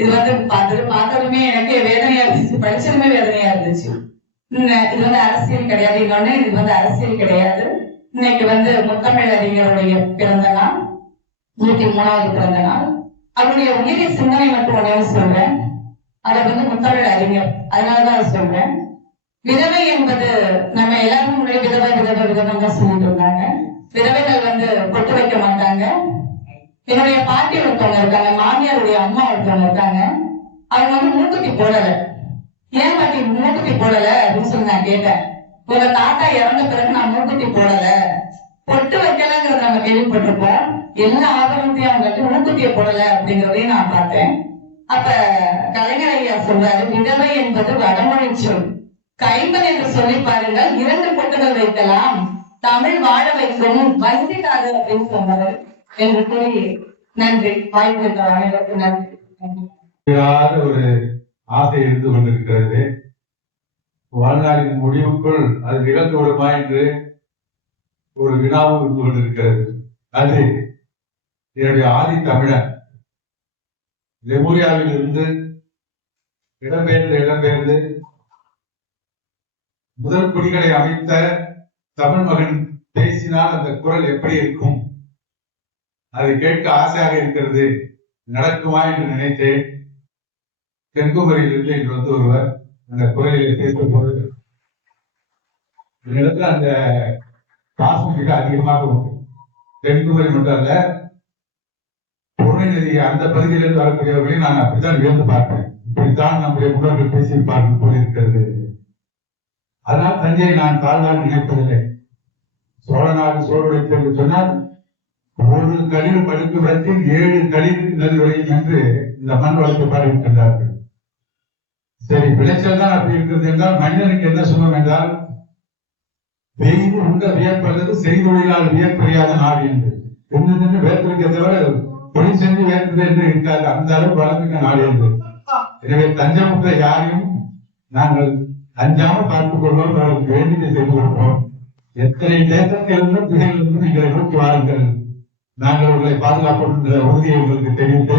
இது வந்து பார்த்ததுமே எனக்கு வேதனையா இருந்துச்சு, படிச்சதுமே வேதனையா இருந்துச்சு. இது வந்து அரசியல் கிடையாது. இன்னொன்னு இது வந்து அரசியல் கிடையாது. இன்னைக்கு வந்து முத்தமிழ் அறிஞருடைய பிறந்த நாள், 103வது பிறந்த நாள். அவருடைய உயிரிய சிந்தனை மட்டும் ஒன்னே சொல்றேன். அதை வந்து முத்தமிழ் அறிஞர், அதனாலதான் சொல்றேன். விதவை என்பது நம்ம எல்லாரும் முன்னாடி விதவை தான் சொல்லிட்டு இருந்தாங்க. விதவைகள் வந்து பொட்டு வைக்க மாட்டாங்க. என்னுடைய பாட்டி ஒருத்தவங்க இருக்காங்க, மாமியாருடைய அம்மா ஒருத்தவங்க இருக்காங்க. அவங்க வந்து மூக்குத்தி போடல. ஏன் பாட்டி மூக்குத்தி போடல அப்படின்னு சொல்லி நான் கேட்டேன். உங்க தாத்தா இறந்த பிறகு நான் மூக்குத்தி போடல, பொட்டு வைக்கலங்கிறத நம்ம கேள்விப்பட்டிருப்போம். எல்லா ஆதரத்தையும் அவங்க மூக்குத்திய போடல அப்படிங்கிறதையும் நான் பார்த்தேன். அப்ப கலைஞர் ஐயா சொல்றாரு, விதவை என்பது வடமொழி சொல். கைம்பர் என்று சொல்லி பாருங்கள், 2 பொட்டுகள் வைக்கலாம், தமிழ் வாழ வைக்கும், வந்துட்டாது அப்படின்னு சொன்னாரு என்று கூறி நன்றி. வாய்ப்பு அனைவருக்கும் நன்றி. ஒரு ஆசை இருந்து கொண்டிருக்கிறது. வாழ்நாளின் முடிவுக்குள் அது நிகழ்ந்து விடுமா என்று ஒரு வினாவும் இருந்து கொண்டிருக்கிறது. அது என்னுடைய ஆதி தமிழன் லெமூரியாவில் இருந்து இடம்பெயர்ந்து முதல் குடிகளை அமைத்த தமிழ் மகன் பேசினால் அந்த குரல் எப்படி இருக்கும்? அதை கேட்க ஆசையாக இருக்கிறது. நடக்குமா என்று நினைத்தேன். தென்குமரியிலிருந்து இன்று வந்து ஒருவர் அந்த குரலில் பேசும்போது இடத்துல அந்த பாசம் மிக அதிகமாக உண்டு. தென்குமரி மட்டும் அல்ல, பொருளை அந்த பகுதியிலிருந்து வரக்கூடியவர்களை நான் அப்படித்தான் வியந்து பார்ப்பேன். இப்படித்தான் நம்முடைய முன்னோர்கள் பேசியிருப்பார்கள் போல் இருக்கிறது. அதனால் தஞ்சையை நான் தாழ்நாள் நினைப்பதில்லை. சோழநாடு சோழனுடைத்து என்று சொன்னால் ஒரு களிர் படுக்கும் இடத்தில் 7 களிர் நெல் விளையும் என்று இந்த மண் வளர்த்து பாடியிருக்கின்றார்கள். சரி, விளைச்சல் தான் அப்படி இருக்கிறது என்றால் மனிதனுக்கு என்ன சொல்லும் என்றால் பெய்து உண்ட வியப்பல்லது செய்தொழிலால் வியப்பறியாத நாடு என்று. நின்று வேர்த்திருக்க தவிர தொழில் செஞ்சு வேர்த்தது என்று இருக்காது. அந்த அளவு வளர்ந்துக்க நாடு என்று. எனவே தஞ்சமுற்ற யாரையும் நாங்கள் அஞ்சாமல் பார்த்துக் கொள்வோம், அவர்களுக்கு வேண்டியதை செய்து கொடுப்போம். எத்தனை தேசத்திலிருந்தும் திசையிலிருந்தும் எங்களை நோக்கி வாருங்கள், நாங்கள் உங்களை பாதுகாப்போம் என்ற உறுதியை உங்களுக்கு தெரிவித்து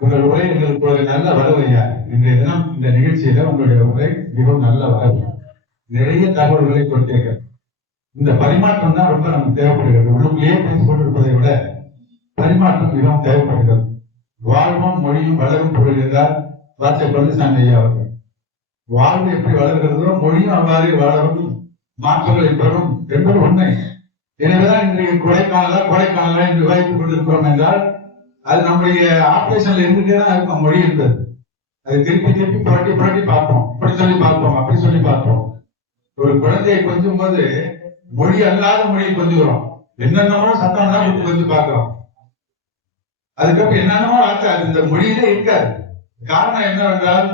உங்கள் உரை எங்களுக்கு ஒரு நல்ல வரவையா. இன்றைய தினம் இந்த நிகழ்ச்சியில உங்களுடைய உரை மிகவும் நல்ல வரவு. நிறைய தகவல்களை கொடுத்தீர்கள். இந்த பரிமாற்றம் தான் ரொம்ப நமக்கு தேவைப்படுகிறது. உள்ளுக்குள்ளேயே பேசிக் கொண்டிருப்பதை விட பரிமாற்றம் மிகவும் தேவைப்படுகிறது. வாழ்வும் மொழியும் வளரும் பொருள் என்றார் வாச்ச பழனிசாமி ஐயா அவர்கள். வாழ்வு எப்படி வளர்கிறதோ மொழியும் அவ்வாறு வளரும், மாற்றங்களை பெறும் என்பது உண்மை. எனவேதான் இன்றைக்கு கொடைக்கானலா என்று விவாதித்துக் கொண்டிருக்கிறோம் என்றால் அது நம்முடைய ஆபரேஷன்ல இருந்துட்டே தான் இருக்கும். மொழி என்பது அதை திருப்பி திருப்பி புரட்டி பார்ப்போம். இப்படி சொல்லி பார்ப்போம், அப்படி சொல்லி பார்ப்போம். ஒரு குழந்தையை கொஞ்சும் போது மொழி அல்லாத மொழியை கொஞ்சுகிறோம். என்னென்னமோ சத்தம் தான் கொஞ்சம் பார்க்கிறோம். அதுக்கப்புறம் என்னென்னமோ ஆச்சாது இந்த மொழியிலே இருக்காது. காரணம் என்னவென்றால்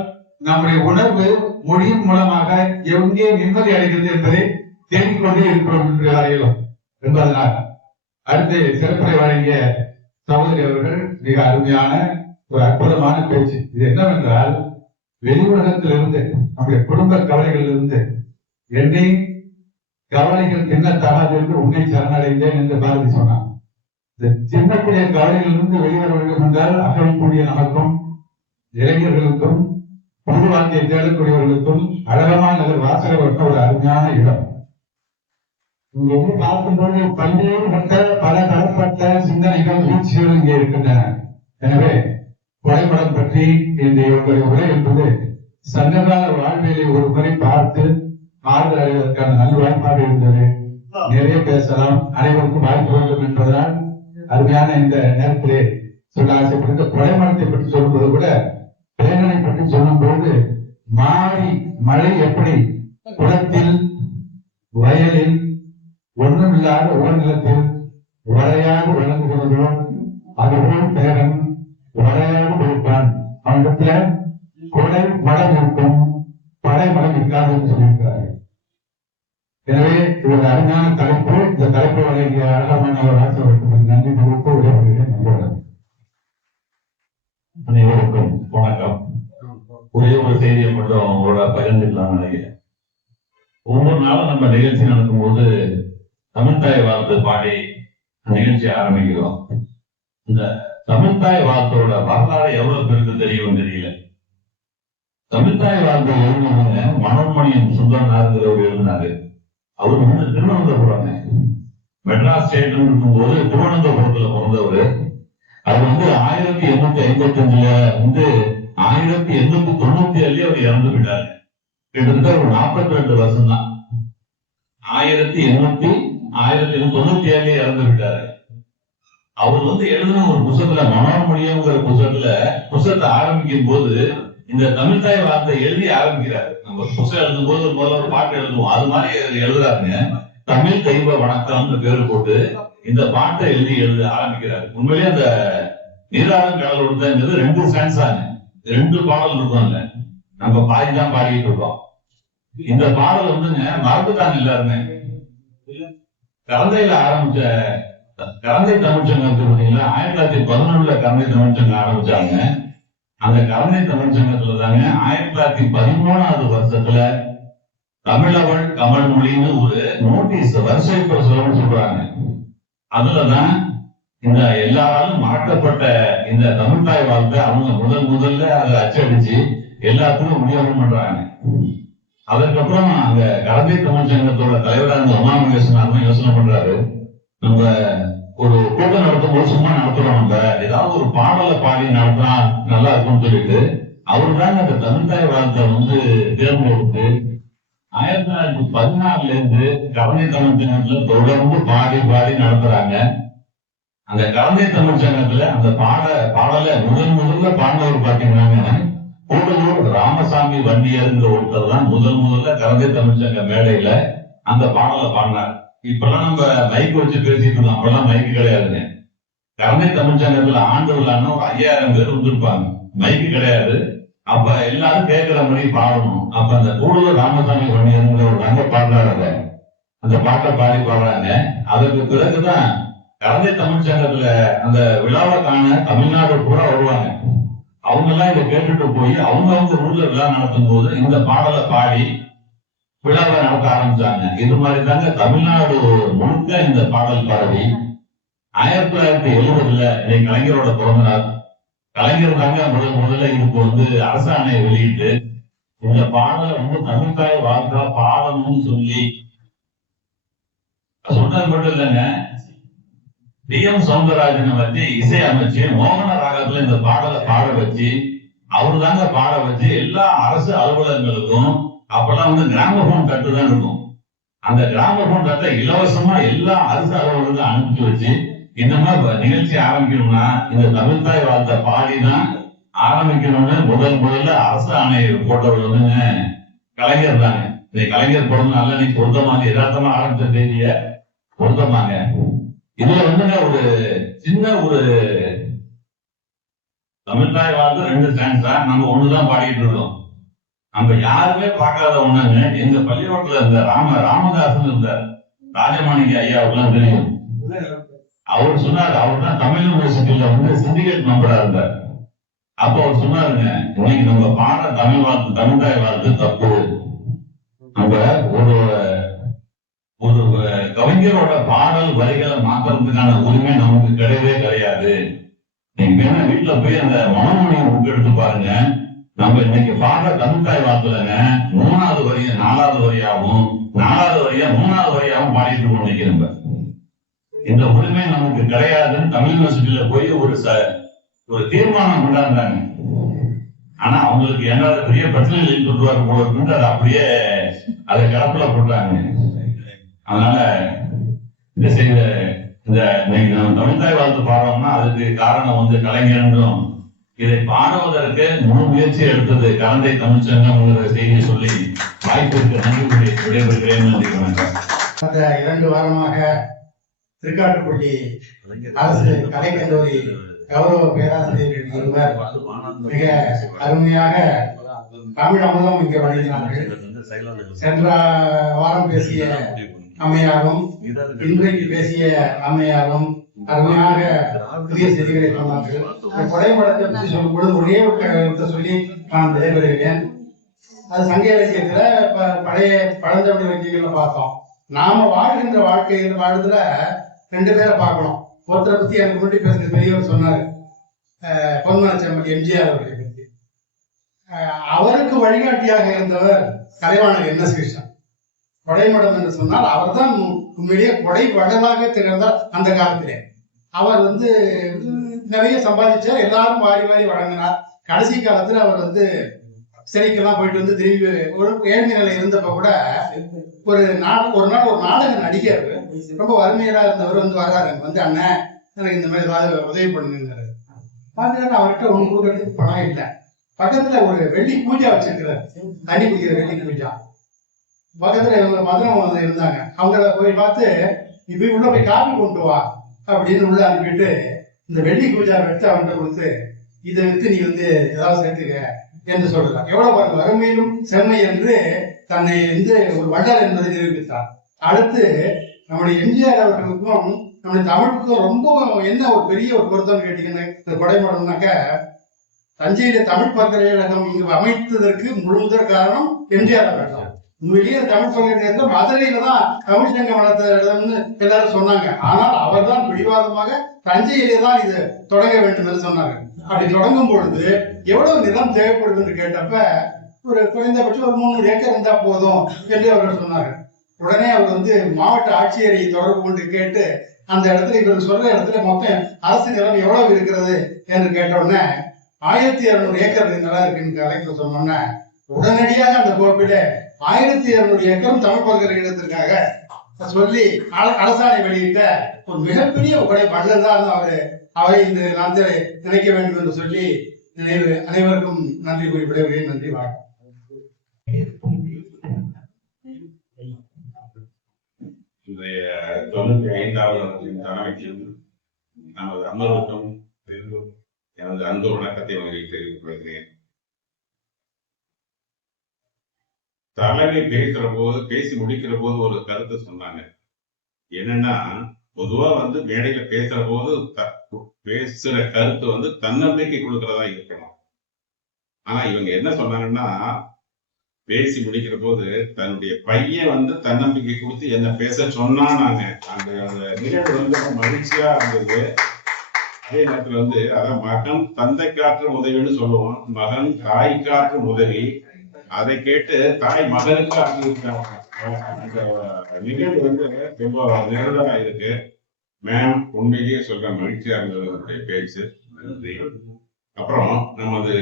நம்முடைய உணர்வு மொழியின் மூலமாக எங்கே நிம்மதி அடைகிறது என்பதை தேடிக்கொண்டே இருக்கிறோம் என்று வரையிலும் என்பதனால் அடுத்து சிறப்புரை வழங்கிய சகோதரி அவர்கள் மிக அருமையான ஒரு அற்புதமான பேச்சு. இது என்னவென்றால் வெளி உலகத்திலிருந்து நம்முடைய குடும்ப கவலைகளிலிருந்து என்னை கவலைகள் தின்னத்தகாது என்று உன்னை சரணடைந்தேன் என்று பாரதி சொன்னார். இந்த சின்னக்கூடிய கவலைகளிலிருந்து வெளிவர வேண்டும் என்றால் அகழக்கூடிய நமக்கும் இளைஞர்களுக்கும் புது வாழ்க்கையை தேடக்கூடியவர்களுக்கும் அழகமான நகர் வாசகப்பட்ட ஒரு அருமையான இடம். இங்கே பார்க்கும்போது பல்வேறுபட்ட பல தரப்பட்ட சிந்தனைகள் வீழ்ச்சிகள் இங்கே இருக்கின்றன. எனவே கொலைப்படம் பற்றி இன்றைய உங்களுடைய உரை என்பது சங்ககால வாழ்வியலை ஒரு முறை பார்த்து ஆறுதல் அடைவதற்கான நல்ல வாய்ப்பாக இருந்தது. நிறைய பேசலாம், அனைவருக்கும் வாய்ப்பு வேண்டும் என்பதனால் அருமையான இந்த நேரத்திலே சொல்ல ஆசைப்பட்ட கொலைமரத்தை பற்றி சொல்லும்போது கூட பேரனை பற்றி சொல்லும் போது மாறி மழை எப்படி குளத்தில் வயலில் ஒன்றும் இல்லாத உடல்நிலத்தில் வரையாக விளங்குகிறதோ அதுபோல் பேரன் வரையாக இருப்பான். அவனிடத்துல கொலை மடம் இருக்கும், படை மடம் இருக்காது என்று சொல்லியிருக்கிறார்கள். எனவே இது ஒரு அருமையான தலைப்பு. இந்த தலைப்பு வழங்கிய அழகமான ஒரு ஆசிரியர்களுக்கு நன்றி தெரிவித்து விடைபெறுகிறேன். நன்றி. அனைவருக்கும் வணக்கம். ஒரே ஒரு செய்தியை மட்டும் உங்களோட பகிர்ந்துக்கலாம் நினைக்கிறேன். ஒவ்வொரு நாளும் நம்ம நிகழ்ச்சி நடக்கும்போது தமிழ்தாய் வாழ்த்து பாடி நிகழ்ச்சி ஆரம்பிக்கிறோம். இந்த தமிழ்தாய் வாழ்த்தோட வரலாறு எவ்வளவு பேருக்கு தெரியும் தெரியல. தமிழ்தாய் வாழ்த்து எழுதினவங்க மனோன்மணியம் சுந்தரனாருங்கிறவர் எழுதினாரு. அவர் வந்து திருவனந்தபுரம், மெட்ராஸ் ஸ்டேட் இருக்கும்போது திருவனந்தபுரத்துல பிறந்தவர். அது வந்து 1855 வந்து 1897 அவர் இறந்து விட்டாரு. கிட்டத்தட்ட ஒரு 42 வருஷம் தான். 1897 இறந்து விட்டாரு. அவர் வந்து எழுதின ஒரு புத்தகத்துல மனோன்மணியம்ங்கிற புத்தகத்தை ஆரம்பிக்கும் போது இந்த தமிழ்தாய் வார்த்தை எழுதி ஆரம்பிக்கிறாரு. நம்ம புத்தகம் எழுதும் போது முதல்ல ஒரு பாட்டு எழுதுவோம், அது மாதிரி எழுதுறாருங்க. தமிழ் தெய்வ வணக்கம்னு பேரு போட்டு இந்த பாட்டை எழுத ஆரம்பிக்கிறாரு. உண்மையிலேயே அந்த நீராடும் கடல் கொடுத்தது 2 ஸ்டான்ஸாங்க, 2 பாடல் இருக்கும்ல. நம்ம பாதி தான் பாடிட்டு இருக்கோம். இந்த பாடல் வந்துங்க மறந்துட்டாங்க எல்லாருமே. கரந்தையில ஆரம்பிச்ச கரந்தை தமிழ்ச்சங்கம் பார்த்தீங்களா, 1911 கரந்தை தமிழ்ச்சங்கம் ஆரம்பிச்சாங்க. அந்த கரந்தை தமிழ்ச்சங்கத்துல தாங்க 1913 வருஷத்துல தமிழவள் கமல் மொழின்னு ஒரு நோட்டீஸ் வருஷை பிரசுரம் சொல்றாங்க. அதுலதான் இந்த எல்லாராலும் மறக்கப்பட்ட இந்த தமிழ்தாய் வாழ்க்கை அவங்க முதல்ல அதை அச்சடிச்சு எல்லாத்துக்கும் விநியோகம் பண்றாங்க. அதற்கப்புறம் அங்க கரந்தை தமிழ்ச்சங்கத்தோட தலைவரான உமாமகேசன் யோசனை பண்றாரு, நம்ம ஒரு கூட்டம் நடத்தும் போது சும்மா நடத்துறோம், நம்ம ஏதாவது ஒரு பாடலை பாடி நடத்தினா நல்லா இருக்கும்னு சொல்லிட்டு அவரு தாங்க அந்த தமிழ்தாய் வாழ்க்கை வந்து தேர்ந்தெடுத்து 1914 இருந்து கரந்தை தமிழ்ச்சங்கத்துல தொடர்ந்து பாடி நடத்துறாங்க. அந்த கலந்தை தமிழ் சங்கத்துல அந்த பாடலை முதல்ல பாடினவர் பாத்தீங்கன்னா கூடலூர் ராமசாமி வண்டியருங்கிற ஒருத்தர் தான் முதல்ல கலந்தை தமிழ் சங்க மேடையில அந்த பாடலை பாடினார். இப்பெல்லாம் நம்ம மைக் வச்சு பேசிட்டு இருக்கோம், அப்பெல்லாம் மைக்கு கிடையாதுங்க. கலந்தை தமிழ் சங்கத்துல ஆண்டு விழான்னு ஒரு 5000 பேர் வந்திருப்பாங்க, மைக்கு கிடையாது. அப்ப எல்லாரும் கேட்கிற மாதிரி பாடணும். அப்ப அந்த கூடலூர் ராமசாமி வண்டியருங்கிற ஒரு ரங்க பாடுறாரு, அந்த பாட்டை பாடுறாங்க. அதற்கு பிறகுதான் கலந்தை தமிழ் சங்கத்துல அந்த விழாவை காண தமிழ்நாடு பூரா வருவாங்க. அவங்க எல்லாம் இதை கேட்டுட்டு போய் அவங்க ஊர்ல விழா நடத்தும் போது இந்த பாடலை பாடி விழாவை நடத்த ஆரம்பிச்சாங்க. இது மாதிரி தாங்க தமிழ்நாடு முழுக்க இந்த பாடல் பரவி 1970 இன்னைக்கு கலைஞரோட பிறந்த நாள். கலைஞர் தாங்க முதல்ல இதுக்கு அரசாணை வெளியிட்டு இந்த பாடலை தமிழ்தாய் வாழ்க்கை பாடணும்னு சொல்லி சொன்னது மட்டும் இல்லைங்க, டி.எம். சௌந்தரராஜனை வச்சு இசை அமைச்சு மோகன ராகத்துல இந்த பாடலை பாட வச்சு அவரு தாங்க பாட வச்சு எல்லா அரசு அலுவலகங்களுக்கும் அப்பெல்லாம் கிராமபோன் தட்டு தான் இருக்கும். அந்த கிராமபோன் தட்டை இலவசமா எல்லா அரசு அலுவலகங்களுக்கும் அனுப்பிச்சு வச்சு இந்த மாதிரி நிகழ்ச்சி ஆரம்பிக்கணும்னா இந்த தமிழ்தாய் வாழ்த்த பாடிதான் ஆரம்பிக்கணும்னு முதல்ல அரசு ஆணை போட்டவர் கலைஞர் தாங்க. இந்த கலைஞர் பிறந்த நாள் நீ பொருத்தமாக யதார்த்தமா ஆரம்பிச்ச தேதிய பொருத்தமாங்க. இதுல ஒரு சின்ன தமிழ்தாய் வாழ்த்து 2 ஸ்டான்ஸா நம்ம ஒண்ணுதான் பாடிட்டு இருக்கோம். நம்ம யாருமே பார்க்காத ஒண்ணுங்க, எங்க பள்ளிக்கூடத்துல இருந்த ராமதாசன் இருந்தார், ராஜமாணிக்க ஐயாவுக்குலாம் தெரியும். அவர் சொன்னார், அவர் தான் தமிழ் யூனிவர்சிட்டியில சிண்டிகேட் மெம்பரா இருந்தார். அப்ப அவர் சொன்னாருங்க, இன்னைக்கு நம்ம பாடுற தமிழ்தாய் வாழ்த்து தப்பு. நம்ம ஒரு கவிஞரோட பாடல் வரிகளை மாற்றுறதுக்கான உரிமை நமக்கு கிடையவே கிடையாது. நீங்க வேணா வீட்டுல போய் அந்த மனோமணியை புக் எடுத்து பாருங்க. நம்ம இன்னைக்கு பாடுற தமிழ்தாய் வாழ்த்துலங்க 3வது வரியை 4வது வரியாகவும் 4வது வரியா 3வது வரியாகவும் பாடிட்டு இருக்கோம். நினைக்கிறேன் இந்த உரிமை நமக்கு கிடையாதுன்னு தமிழ் யூனிவர்சிட்டியில போய் ஒரு தீர்மானம் கொண்டாடுறாங்க. ஆனா அவங்களுக்கு என்ன பெரிய பிரச்சனை சொல்றாரு போல இருக்குன்னு அதை அப்படியே அதை கிளப்புல போட்டாங்க. அதனால இந்த தமிழ்தாய் வாழ்த்து பாடுறோம்னா அதுக்கு காரணம் கலைஞரும் இதை பாடுவதற்கு முழு முயற்சி எடுத்தது கலந்தை தமிழ் சங்கம் செய்தியை சொல்லி வாய்ப்பிற்கு நன்றி விடைபெறுகிறேன். நன்றி, வணக்கம். கடந்த 2 வாரமாக திருக்காட்டுப்பள்ளி அரசு கலைக்கல்லூரி கௌரவ பேராசிரியர்கள் இருவர் மிக அருமையாக தமிழ் அமுதம் இங்கே வழங்கினார்கள். சென்ற வாரம் பேசிய அம்மையாரும் இன்றைக்கு பேசிய அம்மையாரும் அருமையாக புதிய செய்திகளை சொன்னார்கள். கொடைமடத்தை பற்றி சொல்லும் பொழுது ஒரே சொல்லி நான் விடைபெறுகிறேன். அது சங்க இலக்கியத்துல பழைய பழந்தமிழ் இலக்கியங்கள்ல பார்த்தோம். நாம வாழ்கின்ற வாழ்க்கையில் வாழ்றதுல 2 பேரை பார்க்கணும். ஒருத்தரை பத்தி எனக்கு முன்னாடி பேசுற பெரியவர் சொன்னாரு, பொன்மனச்செம்மல் எம்ஜிஆர் அவர்களை பற்றி. அவருக்கு வழிகாட்டியாக இருந்தவர் கலைவாணர் என்.எஸ். கிருஷ்ணன். கொடைமடம் என்று சொன்னால் அவர் தான் உண்மையிலேயே கொடை வடலாக திகழ்ந்தார். அந்த காலத்திலே அவர் நிறைய சம்பாதிச்சார், எல்லாரும் வாரி வாரி வழங்கினார். கடைசி காலத்துல அவர் சிறைக்கெல்லாம் போயிட்டு திரும்பி ஒரு ஏழ்மை நிலை இருந்தப்ப கூட ஒரு நாள் ஒரு நாடக நடிகர் ரொம்ப வறுமையா இருந்தவர் வர்றாரு, அண்ணன் எனக்கு இந்த மாதிரி ஏதாவது உதவி பண்ணுங்கிறாரு. பாத்தீங்கன்னா அவர்கிட்ட ஒண்ணு கொடுக்கறதுக்கு பணம் இல்லை. பக்கத்துல ஒரு வெள்ளி பூஜா வச்சிருக்கிறார், தண்ணி குடிக்கிற வெள்ளி பூஜா. பக்கத்துல இவங்க மதுரம் இருந்தாங்க. அவங்கள போய் பார்த்து இப்ப உள்ள போய் காப்பி கொண்டு வா அப்படின்னு உள்ள அனுப்பிட்டு இந்த வெள்ளி பூஜா எடுத்து அவன்கிட்ட கொடுத்து இதை வித்து நீ ஏதாவது சேர்த்துக்க என்று சொல்றார். எவ்வளவு பாருங்க, வறுமையிலும் செம்மை என்று தன்னை ஒரு வள்ளல் என்பதை நிரூபித்தார். அடுத்து நம்முடைய எம்ஜிஆர் அவர்களுக்கும் நம்முடைய தமிழுக்கும் ரொம்ப என்ன ஒரு பெரிய ஒரு பொருத்தம் கேட்டீங்கன்னா, இந்த கொடைமடம்னாக்க தஞ்சையில தமிழ் பல்கலைக்கழகம் இங்கு அமைத்ததற்கு முழுமுதற் காரணம் எம்ஜிஆர் அவர்கள். உண்மையிலேயே தமிழ் பல்கலைக்கழகத்துல மதுரையில தான் தமிழ் சங்கம் வளர்த்த இடம்னு எல்லாரும் சொன்னாங்க. ஆனால் அவர் தான் பிடிவாதமாக தஞ்சையிலே தான் இது தொடங்க வேண்டும் என்று சொன்னாங்க. அப்படி தொடங்கும் பொழுது எவ்வளவு நிலம் தேவைப்படுது என்று கேட்டப்ப ஒரு குறைந்தபட்சம் ஒரு 300 ஏக்கர் இருந்தா போதும் என்று அவர்கள் சொன்னார்கள். உடனே அவர் மாவட்ட ஆட்சியரை தொடர்பு கொண்டு கேட்டு அந்த இடத்துல இவர் சொல்ற இடத்துல மொத்தம் அரசு நிலம் எவ்வளவு இருக்கிறது என்று கேட்ட உடனே 1200 ஏக்கர் நிலம் இருக்குன்னு கலெக்டர் சொன்னோன்னே உடனடியாக அந்த கோப்பில 1200 ஏக்கரும் தமிழ் பல்கலைக்கழகத்திற்காக சொல்லி அரசாணை வெளியிட்ட ஒரு மிகப்பெரிய உடை மன்னன் தான் அவரை இந்த நாட்டில் நினைக்க வேண்டும் என்று சொல்லி அனைவருக்கும் நன்றி கூறி விடைபெறுகிறேன். நன்றி, வணக்கம். இன்றைய 95வது தலைமைக்கும் நமது அமர்வுக்கும் எனது அன்பு வணக்கத்தை உங்களுக்கு தெரிவித்துக் கொள்கிறேன். தலைமை பேசி முடிக்கிற போது ஒரு கருத்து சொன்னாங்க. என்னன்னா, பொதுவா மேடையில பேசுற போது பேசுற கருத்து தன்னம்பிக்கை கொடுக்கறதா இருக்கணும். ஆனா இவங்க என்ன சொன்னாங்கன்னா, பேசி முடிக்கிற போது தன்னுடைய பையன் தன்னம்பிக்கை கொடுத்து என்ன பேச சொன்னாங்க. அந்த நிகழ்வு மகிழ்ச்சியா இருந்தது. அதே நேரத்துல அதான் மகன் தந்தை காற்றும் உதவின்னு சொல்லுவோம், மகன் தாய் காற்றும் உதவி. அதை கேட்டு தாய் மகனுக்கு அந்த நிகழ்வு ரொம்ப நேரடா இருக்கு. மேம், உண்மையிலேயே சொல்ற மகிழ்ச்சியா இருந்தது உங்களுடைய பேச்சு. நன்றி. அப்புறம் நமது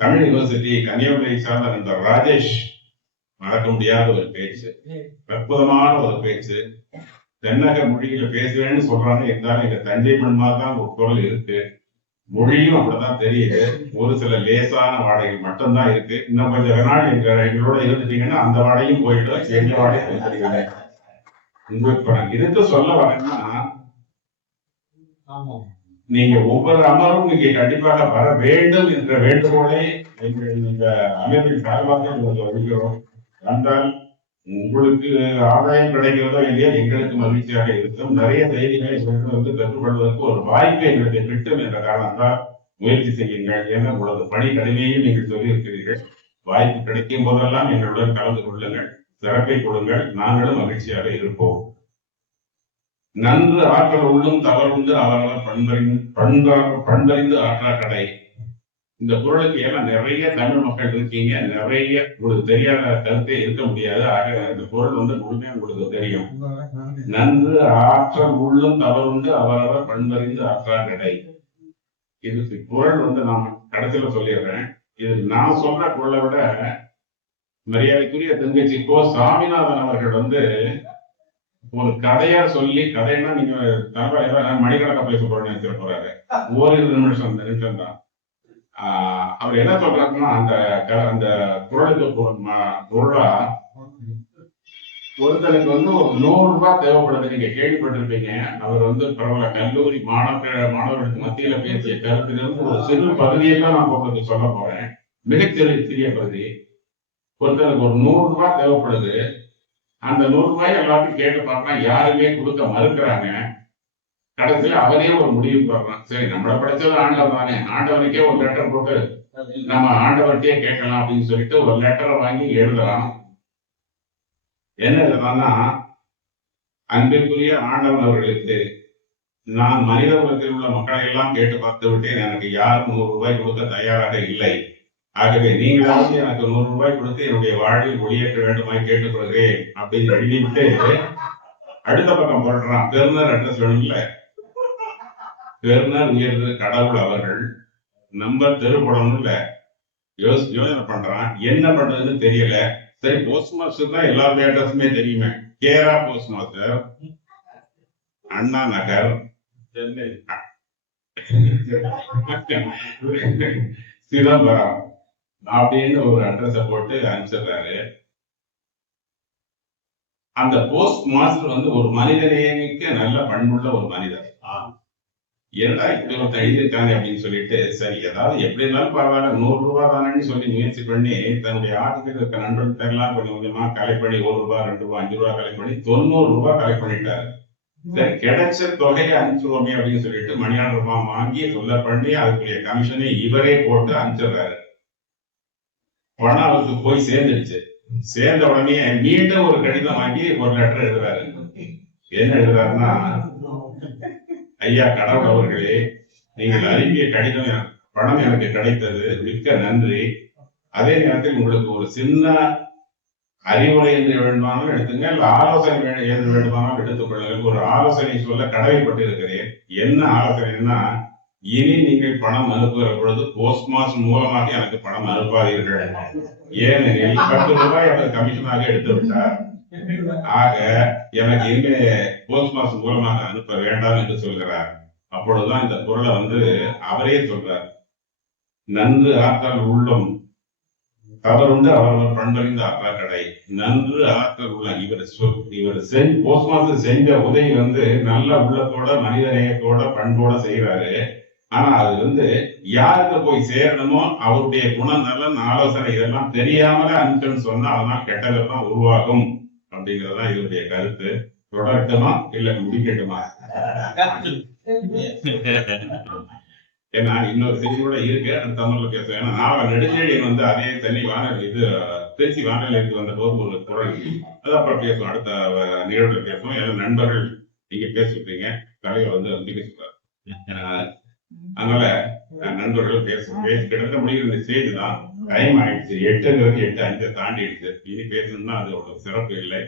தமிழ் யூனிவர்சிட்டி கன்னியாகுமரி சார்ந்த அந்த ராஜேஷ், மறக்க முடியாத ஒரு பேச்சு, அற்புதமான ஒரு பேச்சு. தென்னக மொழியில பேசுவேன்னு சொல்றாங்க, இருந்தாலும் எங்க தஞ்சை மண் மாதிரி தான் ஒரு குரல் இருக்கு. மொழியும் அப்படிதான் தெரியுது. ஒரு சில லேசான வாடகை மட்டும்தான் இருக்கு. இன்னும் கொஞ்சம் நாள் எங்களோட இருந்துட்டீங்கன்னா அந்த வாடகையும் போயிட்டு எங்க வாடகை உங்களுக்கு இதுக்கு சொல்ல வரேன்னா, நீங்க ஒவ்வொரு அமர்வும் நீங்க கண்டிப்பாக வர வேண்டும் என்ற வேண்டுகோளை இந்த அமைப்பின் சார்பாக உங்களுக்கு வருகிறோம். வந்தால் உங்களுக்கு ஆதாயம் கிடைக்கிறதோ இல்லையா, எங்களுக்கு மகிழ்ச்சியாக இருக்கும். நிறைய செய்திகளை கற்றுக்கொள்வதற்கு ஒரு வாய்ப்பு எங்களுக்கு கிட்டும் என்ற காரணத்தால் முயற்சி செய்யுங்கள். ஏன்னா உங்களது பணி கடுமையையும் நீங்கள் சொல்லியிருக்கிறீர்கள். வாய்ப்பு கிடைக்கும் போதெல்லாம் எங்களுடன் கலந்து கொள்ளுங்கள், சிறப்பை கொடுங்கள், நாங்களும் மகிழ்ச்சியாக இருப்போம். நன்று ஆற்றல் உள்ளும் தவறுண்டு அவரவர் பண்பறிந்து ஆற்றா கடை. இந்த குரலுக்கு எல்லாம் நிறைய தமிழ் மக்கள் இருக்கீங்க, நிறைய உங்களுக்கு தெரியாத கருத்தே இருக்க முடியாது. ஆக இந்த குரல் முழுமையா உங்களுக்கு தெரியும். நன்று ஆற்றல் உள்ளும் தவறுண்டு அவரவர் பண்பறிந்து ஆற்றா கடை. இதுக்கு குரல் நான் கடைசியில சொல்லிடுறேன். இது நான் சொல்ற குரலை விட மரியாதைக்குரிய தங்கச்சி கோ சாமிநாதன் அவர்கள் ஒரு கதையா சொல்லி, கதைன்னா நீங்க மணிக்கணக்கா பேச போறேன்னு நினைச்சிட போறாரு. ஓரிரு நிமிஷம் தான். அவர் என்ன சொல்றாருன்னா, அந்த குரலுக்கு பொருளா ஒருத்தருக்கு ஒரு 100 ரூபாய் தேவைப்படுது. நீங்க கேள்விப்பட்டிருப்பீங்க. அவர் பிரபல கல்லூரி மாணவர்களுக்கு மத்தியில பேசிய கருத்திலிருந்து ஒரு சிறு பகுதியெல்லாம் நான் உங்களுக்கு சொல்ல போறேன். மிகச்சிறிய பகுதி. ஒருத்தருக்கு ஒரு 100 ரூபாய் தேவைப்படுது. அந்த 100 ரூபாய் எல்லாத்தையும் கேட்டு பார்த்தா யாருமே கொடுக்க மறுக்கிறாங்க. கடைசியில அவரே ஒரு முடிவு போடுறான். சரி, நம்மளை படிச்சது ஆண்டவர் தானே, ஆண்டவனுக்கே ஒரு லெட்டர் போட்டு நம்ம ஆண்டவர்கிட்டயே கேட்கலாம் அப்படின்னு சொல்லிட்டு ஒரு லெட்டரை வாங்கி எழுதுறான். என்ன எழுதுறான்னா, அன்பிற்குரிய ஆண்டவன் அவர்களுக்கு, நான் மனித உலகத்தில் உள்ள மக்களை எல்லாம் கேட்டு பார்த்து விட்டேன். எனக்கு யாரும் 100 ரூபாய் கொடுக்க தயாராக இல்லை. ஆகவே நீங்களாவது எனக்கு 100 ரூபாய் கொடுத்து என்னுடைய வாழ்வில் ஒளியேற்ற வேண்டுமாய் கேட்டுக்கொள்கிறேன் அப்படின்னு எழுதிட்டு அடுத்த பக்கம் போடுறான். பெருனர் அட்ரஸ் வேணும்ல. பெருனர் உயர்ந்த கடவுள் அவர்கள் நம்பர் தெருப்படணும்ல. யோசனை பண்றான். என்ன பண்றதுன்னு தெரியல. சரி, போஸ்ட் மாஸ்டர் தான் எல்லாருடைய அட்ரஸுமே தெரியுமே. கேரா போஸ்ட் மாஸ்டர், அண்ணா நகர், சென்னை, சிதம்பரம் அப்படின்னு ஒரு அட்ரஸ போட்டு அனுப்பிச்சிடுறாரு. அந்த போஸ்ட் மாஸ்டர் ஒரு மனிதநேயமிக்க நல்ல பண்புள்ள ஒரு மனிதர். என்னடா இப்படி ஒருத்தர் எழுதியிருக்காங்க அப்படின்னு சொல்லிட்டு, சரி ஏதாவது எப்படி இருந்தாலும் பரவாயில்ல 100 ரூபாய் தானேன்னு சொல்லி முயற்சி பண்ணி தன்னுடைய ஆட்சியில் இருக்க நண்பர்கள் எல்லாம் கொஞ்சம் கொஞ்சமா கலெக்ட் பண்ணி 1 ரூபாய் 2 ரூபாய் 5 ரூபாய் கலெக்ட் பண்ணி 90 ரூபாய் கலெக்ட் பண்ணிட்டாரு. சரி, கிடைச்ச தொகையை அனுப்பிச்சுவோமே அப்படின்னு சொல்லிட்டு மணியாளர் ரூபாய் வாங்கி சொல்ல பண்ணி அதுக்குரிய கமிஷனை இவரே போட்டு அனுப்பிச்சிடுறாரு. பணம் அவருக்கு போய் சேர்ந்துடுச்சு. சேர்ந்த உடனே மீண்டும் ஒரு கடிதம் வாங்கி ஒரு லெட்டர் எழுதுறாரு. என்ன எழுதுறாருன்னா, ஐயா கடவுள் அவர்களே, நீங்கள் அனுப்பிய கடிதம் பணம் எனக்கு கிடைத்தது, மிக்க நன்றி. அதே நேரத்தில் உங்களுக்கு ஒரு சின்ன அறிவுரை என்று வேண்டுமானாலும் எடுத்துங்க, இல்ல ஆலோசனை என்று வேண்டுமானாலும் எடுத்துக்கொள்ளுங்கள். ஒரு ஆலோசனை சொல்ல கடமைப்பட்டு இருக்கிறேன். என்ன ஆலோசனைன்னா, இனி நீங்கள் பணம் அனுப்புகிற பொழுது போஸ்ட் மாஸ்டர் மூலமாக எனக்கு பணம் அனுப்பாதீர்கள். ஏனெனில் 10 ரூபாய் அவர் கமிஷனாக எடுத்து விட்டார். ஆக எனக்கு இனிமே போஸ்ட் மாஸ்டர் மூலமாக அனுப்ப வேண்டாம் என்று சொல்கிறார். அப்பொழுதுதான் இந்த குரலை அவரே சொல்றார். நன்று ஆற்றல் உள்ளம் தவறுண்டு அவரவர் பண்பறிந்த ஆற்றா கடை. நன்று ஆற்றல் உள்ள இவர் போஸ்ட் மாஸ்டர் செஞ்ச உதவி நல்ல உள்ளத்தோட மனிதநேயத்தோட பண்போட செய்யறாரு. ஆனா அது யாருக்கு போய் சேரணுமோ அவருடைய குணம் நலன் ஆலோசனை இதெல்லாம் தெரியாமல அனுப்பிச்சுன்னு சொன்னா அதெல்லாம் கெட்டதெல்லாம் உருவாகும் அப்படிங்கறதுதான் இவருடைய கருத்து. தொடரட்டுமா இல்ல முடிக்கட்டுமா? ஏன்னா இன்னொரு செய்தி கூட இருக்கு, அந்த தமிழ்ல பேசுவேன். ஏன்னா நான் நெடுஞ்செழியன் அதே தனி வானொலி திருச்சி வானொலிக்கு வந்த போது ஒரு குரல் அது அப்புறம் பேசுவோம், அடுத்த நிகழ்வுல பேசுவோம். ஏன்னா நண்பர்கள் நீங்க பேசிருக்கீங்க, தலைவர் சொல்றாரு. அதனால நண்பர்கள் பேசி கிட்டத்தட்ட முடிகிற இந்த ஸ்டேஜ் தான். டைம் ஆயிடுச்சு, 8:05 தாண்டிடுச்சு. இனி பேசணும்னா அது ஒரு சிறப்பு இல்லை.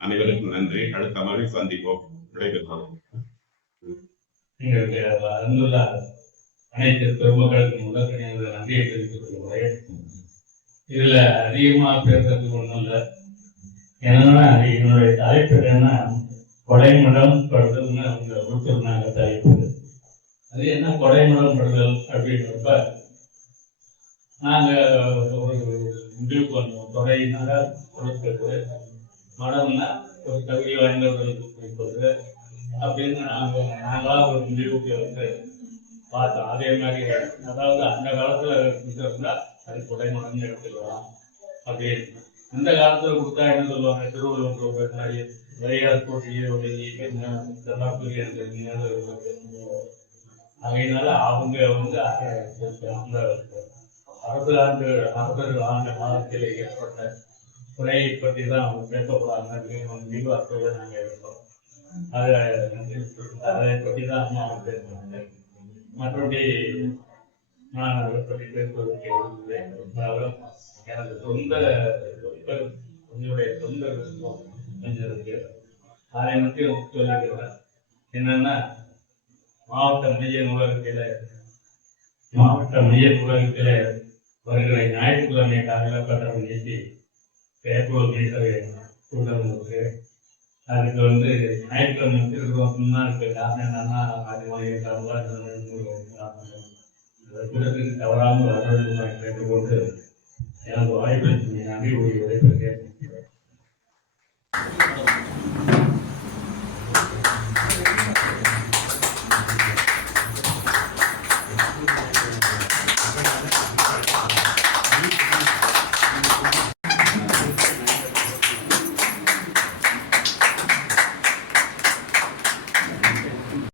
அனைவருக்கும் நன்றி. அடுத்த மாதிரி சந்திப்போம். விடைபெறுவோம். அனைத்து பெருமக்களுக்கும் முதற்கணியாக நன்றியை தெரிவித்துக் கொள்கிறேன். இதுல அதிகமா பேசுறதுக்கு ஒண்ணும் இல்லை. என்னன்னா என்னுடைய தலைப்பு என்னன்னா கொடைமடம் படுதல்னு அவங்க கொடுத்துருந்தாங்க தலைப்பு. அது என்ன கொடைமடம் படுதல் அப்படின்றப்ப நாங்க ஒரு முடிவு பண்ணுவோம். கொடைனால கொடுப்பது, மடம்னா ஒரு தகுதி வாய்ந்தவர்களுக்கு கொடுப்பது அப்படின்னு நாங்களா ஒரு முடிவுக்கு பார்த்தோம். அதே மாதிரி அதாவது அந்த காலத்துல கொடுத்திருந்தா அது கொடைமடம்னு எடுத்துக்கலாம் அப்படின்னு. இந்த காலத்துல கொடுத்தா என்ன சொல்லுவாங்க, திருவள்ளுவர் மாதிரி விளையாட போட்டியே அதனால அவங்க அந்த அரசு ஆண்டு காலத்தில் ஏற்பட்ட குறையை பற்றி தான் அவங்க பேசக்கூடாதுன்னு முடிவு அர்த்தத்தை நாங்கள் எடுத்தோம். அதை பற்றி தான் அம்மா பேசுவாங்க. மற்றபடி நான் அதை பற்றி பேசுவதற்கு எனக்கு என்னுடைய சொந்த விருப்பம் செஞ்சிருக்கு. அதை மட்டும் சொல்லிக்கிறேன். என்னன்னா மாவட்ட மைய நூலகத்தில் வருகிற ஞாயிற்றுக்கிழமை காலையில் 10 மணிக்கு பேப்பர் கூட்டம் இருக்கு. அதுக்கு ஞாயிற்றுக்கிழமை இருக்கிறோம்னா இருக்கு. காரணம் என்னன்னா அது கூட்டத்துக்கு தவறாமல் வர்றது கேட்டுக்கொண்டு